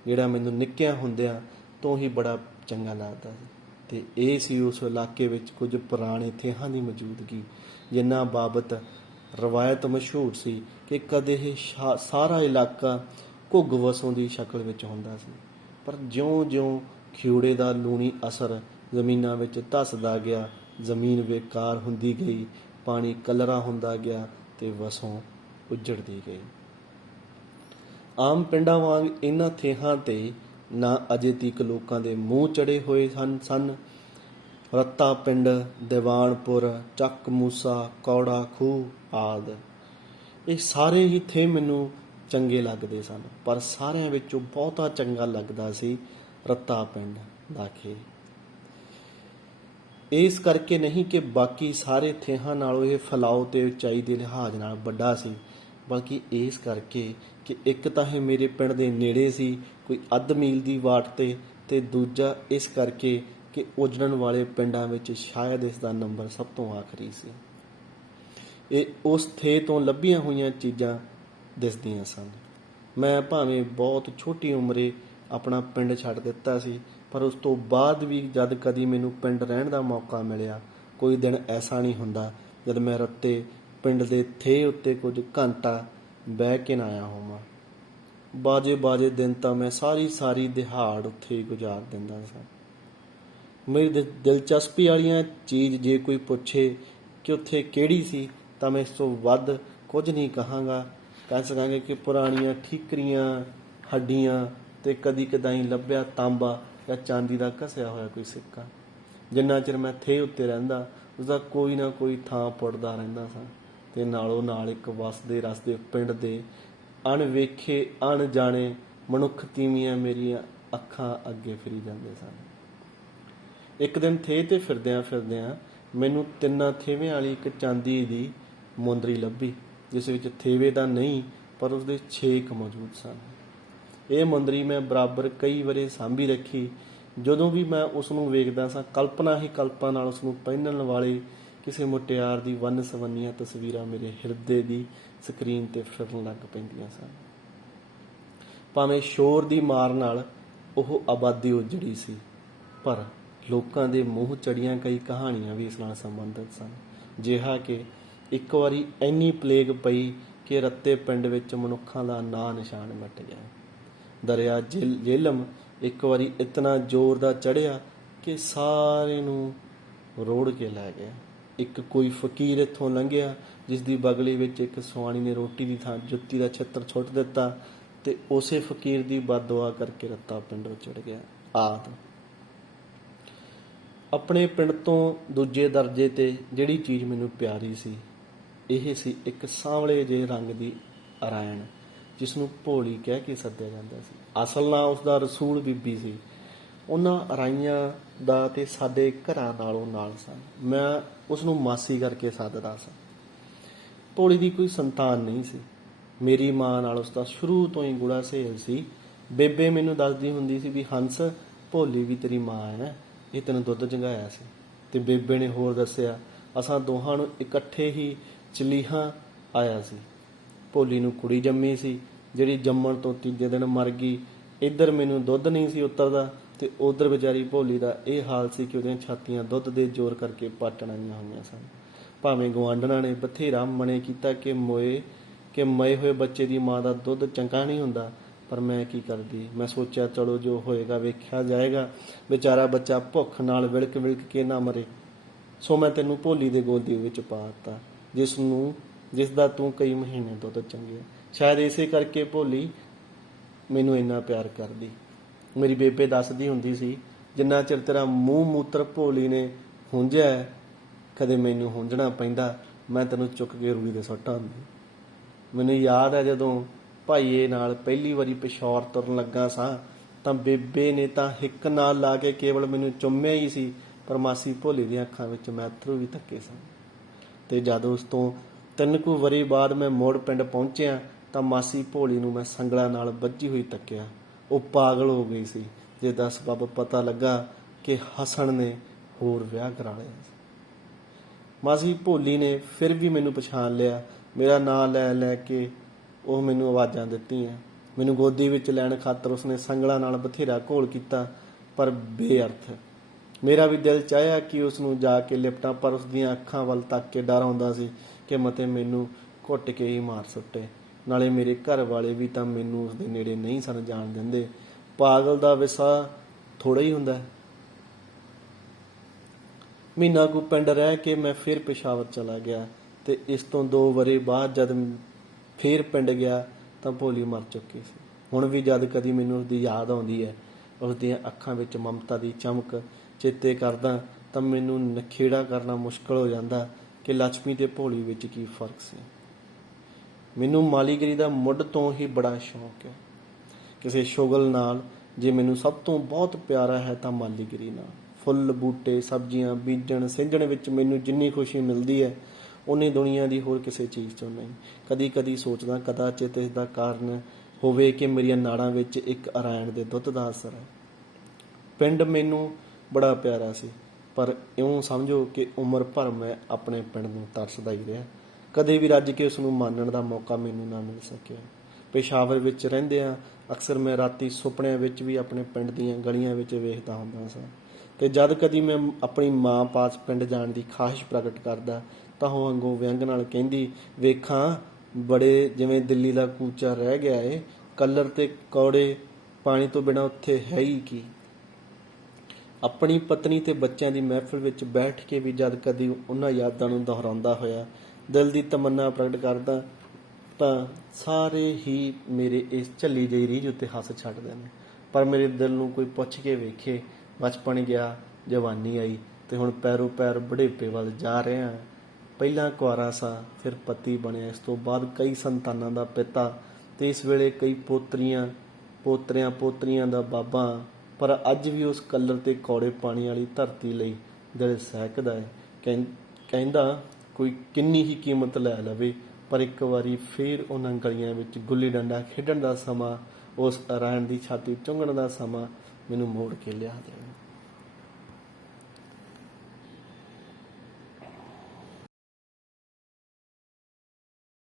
ਜਿਹੜਾ ਮੈਨੂੰ ਨਿੱਕਿਆਂ ਹੁੰਦਿਆਂ ਤੋਂ ਹੀ ਬੜਾ ਚੰਗਾ ਲੱਗਦਾ ਸੀ। ਤੇ ਇਹ ਸੀ ਉਸ ਇਲਾਕੇ ਵਿੱਚ ਕੁਝ ਪੁਰਾਣੇ ਥੇਹਾਂ ਦੀ ਮੌਜੂਦਗੀ, ਜਿਨ੍ਹਾਂ ਬਾਬਤ ਰਵਾਇਤ ਮਸ਼ਹੂਰ ਸੀ ਕਿ ਕਦੇ ਇਹ ਸਾਰਾ ਇਲਾਕਾ ਘੁੱਗ ਵਸੋਂ ਦੀ ਸ਼ਕਲ ਵਿੱਚ ਹੁੰਦਾ ਸੀ, ਪਰ ਜਿਉਂ-ਜਿਉਂ ਖਿਊੜੇ ਦਾ ਲੂਣੀ ਅਸਰ ਜ਼ਮੀਨਾਂ ਵਿੱਚ ਧੱਸਦਾ ਗਿਆ, ਜ਼ਮੀਨ ਬੇਕਾਰ ਹੁੰਦੀ ਗਈ, ਪਾਣੀ ਕਲਰਾ ਹੁੰਦਾ ਗਿਆ ਤੇ ਵਸੋਂ ਉੱਜੜਦੀ ਗਈ। ਆਮ ਪਿੰਡਾਂ ਵਾਂਗ ਇਹਨਾਂ ਥੇਹਾਂ ਤੇ ਨਾ ਅਜੇ ਤੀਕ ਲੋਕਾਂ ਦੇ ਮੂੰਹ ਚੜੇ ਹੋਏ ਸਨ। ਰੱਤਾ ਪਿੰਡ, ਦੀਵਾਨਪੁਰ, ਚੱਕ ਮੂਸਾ, ਕੌੜਾ ਖੂਹ ਆਦਿ, ਇਹ ਸਾਰੇ ਹੀ ਥੇ ਮੈਨੂੰ ਚੰਗੇ ਲੱਗਦੇ ਸਨ, ਪਰ ਸਾਰਿਆਂ ਵਿੱਚੋਂ ਬਹੁਤਾ ਚੰਗਾ ਲੱਗਦਾ ਸੀ ਰੱਤਾ ਪਿੰਡ ਦਾ ਖੇਹ। ਇਸ ਕਰਕੇ ਨਹੀਂ ਕਿ ਬਾਕੀ ਸਾਰੇ ਥੇਹਾਂ ਨਾਲੋਂ ਇਹ ਫੈਲਾਓ ਤੇ ਉਚਾਈ ਦੇ ਲਿਹਾਜ਼ ਨਾਲ ਵੱਡਾ ਸੀ, ਬਲਕਿ ਇਸ ਕਰਕੇ ਕਿ ਇੱਕ ਤਾਂ ਇਹ ਮੇਰੇ ਪਿੰਡ ਦੇ ਨੇੜੇ ਸੀ, ਕੋਈ ਅੱਧ ਮੀਲ ਦੀ ਵਾਟ ਤੇ ਦੂਜਾ ਇਸ ਕਰਕੇ ਕਿ ਉਜੜਨ ਵਾਲੇ ਪਿੰਡਾਂ ਵਿੱਚ ਸ਼ਾਇਦ ਇਸ ਦਾ ਨੰਬਰ ਸਭ ਤੋਂ ਆਖਰੀ ਸੀ। ਇਹ ਉਸ ਥੇ ਤੋਂ ਲੱਭੀਆਂ ਹੋਈਆਂ ਚੀਜ਼ਾਂ ਦਿਸਦੀਆਂ ਸਨ। ਮੈਂ ਭਾਵੇਂ ਬਹੁਤ ਛੋਟੀ ਉਮਰੇ ਆਪਣਾ ਪਿੰਡ ਛੱਡ ਦਿੱਤਾ ਸੀ, ਪਰ ਉਸ ਤੋਂ ਬਾਅਦ ਵੀ ਜਦ ਕਦੀ ਮੈਨੂੰ ਪਿੰਡ ਰਹਿਣ ਦਾ ਮੌਕਾ ਮਿਲਿਆ, ਕੋਈ ਦਿਨ ਐਸਾ ਨਹੀਂ ਹੁੰਦਾ ਜਦ ਮੈਂ ਰੱਤੇ ਪਿੰਡ ਦੇ ਥੇ ਉੱਤੇ ਕੁਝ ਘੰਟਾ ਬਹਿ ਕੇ ਨਾ ਆਇਆ ਹੋਵਾਂ। ਬਾਜੇ ਦਿਨ ਤਾਂ ਮੈਂ ਸਾਰੀ ਦਿਹਾੜ ਉੱਥੇ ਹੀ ਗੁਜ਼ਾਰ ਦਿੰਦਾ ਸਾਂ। ਮੇਰੀ ਦਿਲਚਸਪੀ ਵਾਲੀਆਂ ਚੀਜ਼ ਜੇ ਕੋਈ ਪੁੱਛੇ ਕਿ ਉੱਥੇ ਕਿਹੜੀ ਸੀ, ਤਾਂ ਮੈਂ ਇਸ ਤੋਂ ਵੱਧ ਕੁਝ ਨਹੀਂ ਕਹਾਂਗਾ। ਕਹਿ ਸਕਾਂਗੇ ਕਿ ਪੁਰਾਣੀਆਂ ਠੀਕਰੀਆਂ, ਹੱਡੀਆਂ ਤੇ ਕਦੀ ਕਦਾਈ ਲੱਭਿਆ ਤਾਂਬਾ ਜਾਂ ਚਾਂਦੀ ਦਾ ਘਸਿਆ ਹੋਇਆ ਕੋਈ ਸਿੱਕਾ। ਜਿੰਨਾ ਚਿਰ ਮੈਂ ਥੇ ਉੱਤੇ ਰਹਿੰਦਾ, ਉਸਦਾ ਕੋਈ ਨਾ ਕੋਈ ਥਾਂ ਪੁੱਟਦਾ ਰਹਿੰਦਾ ਸਾਂ ਤੇ ਨਾਲੋਂ ਨਾਲ ਇੱਕ ਵਸਦੇ ਰਸਦੇ ਪਿੰਡ ਦੇ ਅਣਵੇਖੇ ਅਣਜਾਣੇ ਮਨੁੱਖ ਤੀਵੀਆਂ ਮੇਰੀਆਂ ਅੱਖਾਂ ਅੱਗੇ ਫਿਰੀ ਜਾਂਦੇ ਸਨ। ਇੱਕ ਦਿਨ ਥੇ ਤੇ ਫਿਰਦਿਆਂ ਮੈਨੂੰ 3 ਥੇਵਿਆਂ ਵਾਲੀ ਇੱਕ ਚਾਂਦੀ ਦੀ ਮੁੰਦਰੀ ਲੱਭੀ, ਜਿਸ ਵਿੱਚ ਥੇਵੇ ਤਾਂ ਨਹੀਂ ਪਰ ਉਸਦੇ 6 ਮੌਜੂਦ ਸਨ। ਇਹ ਮੁੰਦਰੀ ਮੈਂ ਬਰਾਬਰ ਕਈ ਵਰੇ ਸਾਂਭੀ ਰੱਖੀ। ਜਦੋਂ ਵੀ ਮੈਂ ਉਸ ਨੂੰ ਵੇਖਦਾ ਸਾਂ, ਕਲਪਨਾ ਨਾਲ ਉਸ ਨੂੰ ਪਹਿਨਣ ਵਾਲੇ ਕਿਸੇ ਮੁਟਿਆਰ ਦੀ ਵੰਨ ਸਵੰਨੀਆਂ ਤਸਵੀਰਾਂ ਮੇਰੇ ਹਿਰਦੇ ਦੀ ਸਕਰੀਨ ਤੇ ਫਿਰਨ ਲੱਗ ਪੈਂਦੀਆਂ ਸਨ। ਭਾਵੇਂ ਸ਼ੋਰ ਦੀ ਮਾਰ ਨਾਲ ਉਹ ਆਬਾਦੀ ਉਜੜੀ ਸੀ, ਪਰ ਲੋਕਾਂ ਦੇ ਮੂੰਹ ਚੜੀਆਂ ਕਈ ਕਹਾਣੀਆਂ ਵੀ ਇਸ ਨਾਲ ਸੰਬੰਧਿਤ ਸਨ। ਜਿਹਾ ਕਿ ਇੱਕ ਵਾਰੀ ਇੰਨੀ ਪਲੇਗ ਪਈ ਕਿ ਰੱਤੇ ਪਿੰਡ ਵਿੱਚ ਮਨੁੱਖਾਂ ਦਾ ਨਾਂ ਨਿਸ਼ਾਨ ਮਿਟ ਗਿਆ। ਦਰਿਆ ਜੇਹਲਮ ਇੱਕ ਵਾਰੀ ਇਤਨਾ ਜ਼ੋਰ ਦਾ ਚੜ੍ਹਿਆ ਕਿ ਸਾਰੇ ਨੂੰ ਰੋੜ ਕੇ ਲੈ ਗਿਆ। ਇੱਕ ਕੋਈ ਫਕੀਰ ਇੱਥੋਂ ਲੰਘਿਆ, ਜਿਸ ਦੀ ਬਗਲੀ ਵਿੱਚ ਇੱਕ ਸੁਆਣੀ ਨੇ ਰੋਟੀ ਦੀ ਥਾਂ ਜੁੱਤੀ ਦਾ ਛਿੱਤਰ ਸੁੱਟ ਦਿੱਤਾ ਤੇ ਉਸੇ ਫਕੀਰ ਦੀ ਬਦਦੁਆ ਕਰਕੇ ਰੱਤਾ ਪਿੰਡ ਉਜੜ ਗਿਆ। ਆਦਿ ਆਪਣੇ ਪਿੰਡ ਤੋਂ ਦੂਜੇ ਦਰਜੇ ਤੇ ਜਿਹੜੀ ਚੀਜ਼ ਮੈਨੂੰ ਪਿਆਰੀ ਸੀ, ਇਹ ਸੀ ਇੱਕ ਸਾਂਵਲੇ ਜਿਹੇ ਰੰਗ ਦੀ ਅਰਾਇਣ, ਜਿਸ ਨੂੰ ਭੋਲੀ ਕਹਿ ਕੇ ਸੱਦਿਆ ਜਾਂਦਾ ਸੀ। ਅਸਲ ਨਾਂ ਉਸਦਾ ਰਸੂਲ ਬੀਬੀ ਸੀ। ਉਹਨਾਂ ਅਰਾਈਆਂ ਦਾ ਤੇ ਸਾਡੇ ਘਰਾਂ ਨਾਲੋਂ ਨਾਲ ਸਨ। ਮੈਂ ਉਸ ਨੂੰ ਮਾਸੀ ਕਰਕੇ ਸੱਦਦਾ ਸਾਂ। ਭੋਲੀ ਦੀ ਕੋਈ ਸੰਤਾਨ ਨਹੀਂ ਸੀ। ਮੇਰੀ ਮਾਂ ਨਾਲ ਉਸਦਾ ਸ਼ੁਰੂ ਤੋਂ ਹੀ ਗੂੜਾ ਸੇਲ ਸੀ। ਬੇਬੇ ਮੈਨੂੰ ਦੱਸਦੀ ਹੁੰਦੀ ਸੀ ਵੀ ਹੰਸ, ਭੋਲੀ ਵੀ ਤੇਰੀ ਮਾਂ ਹੈ, ਇਹ ਤੈਨੂੰ ਦੁੱਧ ਚੰਗਾਇਆ ਸੀ। ਤੇ ਬੇਬੇ ਨੇ ਹੋਰ ਦੱਸਿਆ, ਅਸਾਂ ਦੋਹਾਂ ਨੂੰ ਇਕੱਠੇ ਹੀ ਚਲੀਹਾਂ ਆਇਆ ਸੀ। ਭੋਲੀ ਨੂੰ ਕੁੜੀ ਜੰਮੀ ਸੀ, ਜਿਹੜੀ ਜੰਮਣ ਤੋਂ ਤੀਜੇ ਦਿਨ ਮਰ ਗਈ। ਇੱਧਰ ਮੈਨੂੰ ਦੁੱਧ ਨਹੀਂ ਸੀ ਉਤਰਦਾ ਤੇ ਉਧਰ ਵਿਚਾਰੀ ਭੋਲੀ ਦਾ ਇਹ ਹਾਲ ਸੀ ਕਿ ਉਹਦੀਆਂ ਛਾਤੀਆਂ ਦੁੱਧ ਦੇ ਜ਼ੋਰ ਕਰਕੇ ਪਾਟਣ ਆਈਆਂ ਹੋਈਆਂ ਸਨ। ਭਾਵੇਂ ਗੁਆਂਢਣਾਂ ਨੇ ਬਥੇਰਾ ਮਣੇ ਕੀਤਾ ਕਿ ਮਏ ਹੋਏ ਬੱਚੇ ਦੀ ਮਾਂ ਦਾ ਦੁੱਧ ਚੰਗਾ ਨਹੀਂ ਹੁੰਦਾ, ਪਰ ਮੈਂ ਕੀ ਕਰਦੀ। ਮੈਂ ਸੋਚਿਆ ਚਲੋ ਜੋ ਹੋਏਗਾ ਵੇਖਿਆ ਜਾਏਗਾ, ਵਿਚਾਰਾ ਬੱਚਾ ਭੁੱਖ ਨਾਲ ਵਿਲਕ ਕੇ ਨਾ ਮਰੇ। ਸੋ ਮੈਂ ਤੈਨੂੰ ਭੋਲੀ ਦੇ ਗੋਦੀ ਵਿੱਚ ਪਾ ਦਿੱਤਾ, ਜਿਸ ਦਾ ਤੂੰ ਕਈ ਮਹੀਨੇ ਦੁੱਧ ਚੰਗਿਆ। ਸ਼ਾਇਦ ਇਸੇ ਕਰਕੇ ਭੋਲੀ ਮੈਨੂੰ ਇੰਨਾ ਪਿਆਰ ਕਰਦੀ। ਮੇਰੀ ਬੇਬੇ ਦੱਸਦੀ ਹੁੰਦੀ ਸੀ, ਜਿੰਨਾ ਚਿਰ ਤੇਰਾ ਮੂੰਹ ਮੂਤਰ ਭੋਲੀ ਨੇ ਹੁੰਝਿਆ, ਕਦੇ ਮੈਨੂੰ ਹੁੰਝਣਾ ਪੈਂਦਾ, ਮੈਂ ਤੈਨੂੰ ਚੁੱਕ ਕੇ ਰੂੜੀ ਦੇ ਸੁੱਟ ਆਉਂਦੀ। ਮੈਨੂੰ ਯਾਦ ਹੈ ਜਦੋਂ ਭਾਈਏ ਨਾਲ ਪਹਿਲੀ ਵਾਰੀ ਪਿਸ਼ੌਰ ਤੁਰਨ ਲੱਗਾ ਸਾਂ, ਤਾਂ ਬੇਬੇ ਨੇ ਤਾਂ ਹਿੱਕ ਨਾਲ ਲਾ ਕੇ ਕੇਵਲ ਮੈਨੂੰ ਚੁੰਮਿਆ ਹੀ ਸੀ, ਪਰ ਮਾਸੀ ਭੋਲੀ ਦੀਆਂ ਅੱਖਾਂ ਵਿੱਚ ਮੈਂ ਅੱਥਰੂ ਵੀ ਧੱਕੇ ਸਨ। ਤੇ ਜਦ ਉਸ ਤੋਂ 3 ਕੁ ਵਰ੍ਹੇ ਬਾਅਦ ਮੈਂ ਮੁੜ ਪਿੰਡ ਪਹੁੰਚਿਆ, ਤਾਂ ਮਾਸੀ ਭੋਲੀ ਨੂੰ ਮੈਂ ਸੰਗਲਾਂ ਨਾਲ ਬੱਝੀ ਹੋਈ ਤੱਕਿਆ। ਉਹ ਪਾਗਲ ਹੋ ਗਈ ਸੀ, ਜਿਸ ਦਾ ਸਬੱਬ ਪਤਾ ਲੱਗਾ ਕਿ ਹਸਣ ਨੇ ਹੋਰ ਵਿਆਹ ਕਰਾ ਲਿਆ ਸੀ। ਮਾਸੀ ਭੋਲੀ ਨੇ ਫਿਰ ਵੀ ਮੈਨੂੰ ਪਛਾਣ ਲਿਆ। ਮੇਰਾ ਨਾਂ ਲੈ ਕੇ ਉਹ ਮੈਨੂੰ ਆਵਾਜ਼ਾਂ ਦਿੱਤੀਆਂ। ਮੈਨੂੰ ਗੋਦੀ ਵਿੱਚ ਲੈਣ ਖਾਤਰ ਉਸਨੇ ਸੰਗਲਾਂ ਨਾਲ ਬਥੇਰਾ ਘੋਲ ਕੀਤਾ, ਪਰ ਬੇਅਰਥ। ਮੇਰਾ ਵੀ ਦਿਲ ਚਾਹਿਆ ਕਿ ਉਸ ਨੂੰ ਜਾ ਕੇ ਲਿਪਟਾਂ, ਪਰ ਉਸ ਦੀਆਂ ਅੱਖਾਂ ਵੱਲ ਤੱਕ ਕੇ ਡਰ ਆਉਂਦਾ ਸੀ ਕਿ ਮਤੇ ਮੈਨੂੰ ਘੁੱਟ ਕੇ ਹੀ ਮਾਰ ਸੁੱਟੇ। ਨਾਲੇ ਮੇਰੇ ਘਰ ਵਾਲੇ ਵੀ ਤਾਂ ਮੈਨੂੰ ਉਸਦੇ ਨੇੜੇ ਨਹੀਂ ਸਨ ਜਾਣ ਦਿੰਦੇ। ਪਾਗਲ ਦਾ ਵਿਸਾ ਥੋੜ੍ਹਾ ਹੀ ਹੁੰਦਾ। ਮਹੀਨਾ ਕੁ ਪਿੰਡ ਰਹਿ ਕੇ ਮੈਂ ਫਿਰ ਪਿਸ਼ਾਵਰ ਚਲਾ ਗਿਆ, ਤੇ ਇਸ ਤੋਂ 2 ਵਰ੍ਹੇ ਬਾਅਦ ਜਦ ਫਿਰ ਪਿੰਡ ਗਿਆ ਤਾਂ ਭੋਲੀ ਮਰ ਚੁੱਕੀ ਸੀ। ਹੁਣ ਵੀ ਜਦ ਕਦੀ ਮੈਨੂੰ ਉਸਦੀ ਯਾਦ ਆਉਂਦੀ ਹੈ, ਉਸ ਦੀਆਂ ਅੱਖਾਂ ਵਿੱਚ ਮਮਤਾ ਦੀ ਚਮਕ ਚੇਤੇ ਕਰਦਾ, ਤਾਂ ਮੈਨੂੰ ਨਖੇੜਾ ਕਰਨਾ ਮੁਸ਼ਕਲ ਹੋ ਜਾਂਦਾ ਕਿ ਲక్ష్ਮੀ ਤੇ ਭੋਲੀ ਵਿੱਚ ਕੀ ਫਰਕ ਸੀ। ਮੈਨੂੰ ਮਾਲੀਗਿਰੀ ਦਾ ਮੁੱਢ ਤੋਂ ਹੀ ਬੜਾ ਸ਼ੌਂਕ ਹੈ। ਕਿਸੇ ਸ਼ੁਗਲ ਨਾਲ ਜੇ ਮੈਨੂੰ ਸਭ ਤੋਂ ਬਹੁਤ ਪਿਆਰਾ ਹੈ ਤਾਂ ਮਾਲੀਗਿਰੀ ਨਾਲ। ਫੁੱਲ ਬੂਟੇ ਸਬਜ਼ੀਆਂ ਬੀਜਣ ਸਿੰਜਣ ਵਿੱਚ ਮੈਨੂੰ ਜਿੰਨੀ ਖੁਸ਼ੀ ਮਿਲਦੀ ਹੈ, ਉਹਨੇ ਦੁਨੀਆ ਦੀ ਹੋਰ ਕਿਸੇ ਚੀਜ਼ 'ਚੋਂ ਨਹੀਂ। ਕਦੀ ਕਦੀ ਸੋਚਦਾ ਕਦਾਚਿਤ ਇਸ ਦਾ ਕਾਰਨ ਹੋਵੇ ਕਿ ਮੇਰੀਆਂ ਨਾੜਾਂ ਵਿੱਚ ਇੱਕ ਅਰਾਇਣ ਦੇ ਦੁੱਧ ਦਾ ਅਸਰ ਹੈ। ਪਿੰਡ ਮੈਨੂੰ ਬੜਾ ਪਿਆਰਾ ਸੀ, ਪਰ ਇਉਂ ਸਮਝੋ ਕਿ ਉਮਰ ਭਰ ਮੈਂ ਆਪਣੇ ਪਿੰਡ ਨੂੰ ਤਰਸਦਾ ਹੀ ਰਿਹਾ। ਕਦੇ ਵੀ ਰੱਜ ਕੇ ਉਸ ਨੂੰ ਮਾਣਨ ਦਾ ਮੌਕਾ ਮੈਨੂੰ ਨਾ ਮਿਲ ਸਕਿਆ। ਪੇਸ਼ਾਵਰ ਵਿੱਚ ਰਹਿੰਦਿਆਂ ਅਕਸਰ ਮੈਂ ਰਾਤੀ ਸੁਪਨਿਆਂ ਵਿੱਚ ਵੀ ਆਪਣੇ ਪਿੰਡ ਦੀਆਂ ਗਲੀਆਂ ਵਿੱਚ ਵੇਖਦਾ ਹੁੰਦਾ ਸਾਂ, ਤੇ ਜਦ ਕਦੀ ਮੈਂ ਆਪਣੀ ਮਾਂ ਪਾਸ ਪਿੰਡ ਜਾਣ ਦੀ ਖਾਹਿਸ਼ ਪ੍ਰਗਟ ਕਰਦਾ ਤਾਂ ਉਹ ਅੱਗੋਂ ਵਿਅੰਗ ਨਾਲ ਕਹਿੰਦੀ, ਵੇਖਾਂ ਬੜੇ ਜਿਵੇਂ ਦਿੱਲੀ ਦਾ ਕੂਚਾ ਰਹਿ ਗਿਆ ਏ, ਕਲਰ ਤੇ ਕੌੜੇ ਪਾਣੀ ਤੋਂ ਬਿਨਾਂ ਉੱਥੇ ਹੈ ਹੀ ਕੀ। ਆਪਣੀ ਪਤਨੀ ਤੇ ਬੱਚਿਆਂ ਦੀ ਮਹਿਫਿਲ ਵਿੱਚ ਬੈਠ ਕੇ ਵੀ ਜਦ ਕਦੀ ਉਹਨਾਂ ਯਾਦਾਂ ਨੂੰ ਦੁਹਰਾਉਂਦਾ ਹੋਇਆ ਦਿਲ ਦੀ ਤਮੰਨਾ ਪ੍ਰਗਟ ਕਰਦਾ ਤਾਂ ਸਾਰੇ ਹੀ ਮੇਰੇ ਇਸ ਝੱਲੀ ਜਿਹੀ ਰੀਝ ਉੱਤੇ ਹੱਸ ਛੱਡਦੇ ਨੇ। ਪਰ ਮੇਰੇ ਦਿਲ ਨੂੰ ਕੋਈ ਪੁੱਛ ਕੇ ਵੇਖੇ, ਬਚਪਨ ਗਿਆ, ਜਵਾਨੀ ਆਈ ਤੇ ਹੁਣ ਪੈਰੋਂ ਪੈਰ ਬੁਢੇਪੇ ਵੱਲ ਜਾ ਰਹੇ ਹਾਂ। ਪਹਿਲਾਂ ਕੁਆਰਾ ਸਾਂ, ਫਿਰ ਪਤੀ ਬਣਿਆ, ਇਸ ਤੋਂ ਬਾਅਦ ਕਈ ਸੰਤਾਨਾਂ ਦਾ ਪਿਤਾ ਤੇ ਇਸ ਵੇਲੇ ਕਈ ਪੋਤਰਿਆਂ ਪੋਤਰੀਆਂ ਦਾ ਬਾਬਾ। ਪਰ ਅੱਜ ਵੀ ਉਸ ਕਲਰ ਤੇ ਕੌੜੇ ਪਾਣੀ ਵਾਲੀ ਧਰਤੀ ਲਈ ਦਿਲ ਸਹਿਕਦਾ ਹੈ। ਕਹਿੰਦਾ ਕੋਈ ਕਿੰਨੀ ਹੀ ਕੀਮਤ ਲੈ ਲਵੇ, ਪਰ ਇੱਕ ਵਾਰੀ ਫੇਰ ਉਹਨਾਂ ਗਲੀਆਂ ਵਿੱਚ ਗੁੱਲੀ ਡੰਡਾ ਖੇਡਣ ਦਾ ਸਮਾਂ, ਉਸ ਅਰਾਇਣ ਦੀ ਛਾਤੀ ਚੁੰਘਣ ਦਾ ਸਮਾਂ ਮੈਨੂੰ ਮੋੜ ਕੇ ਲਿਆ ਦੇ।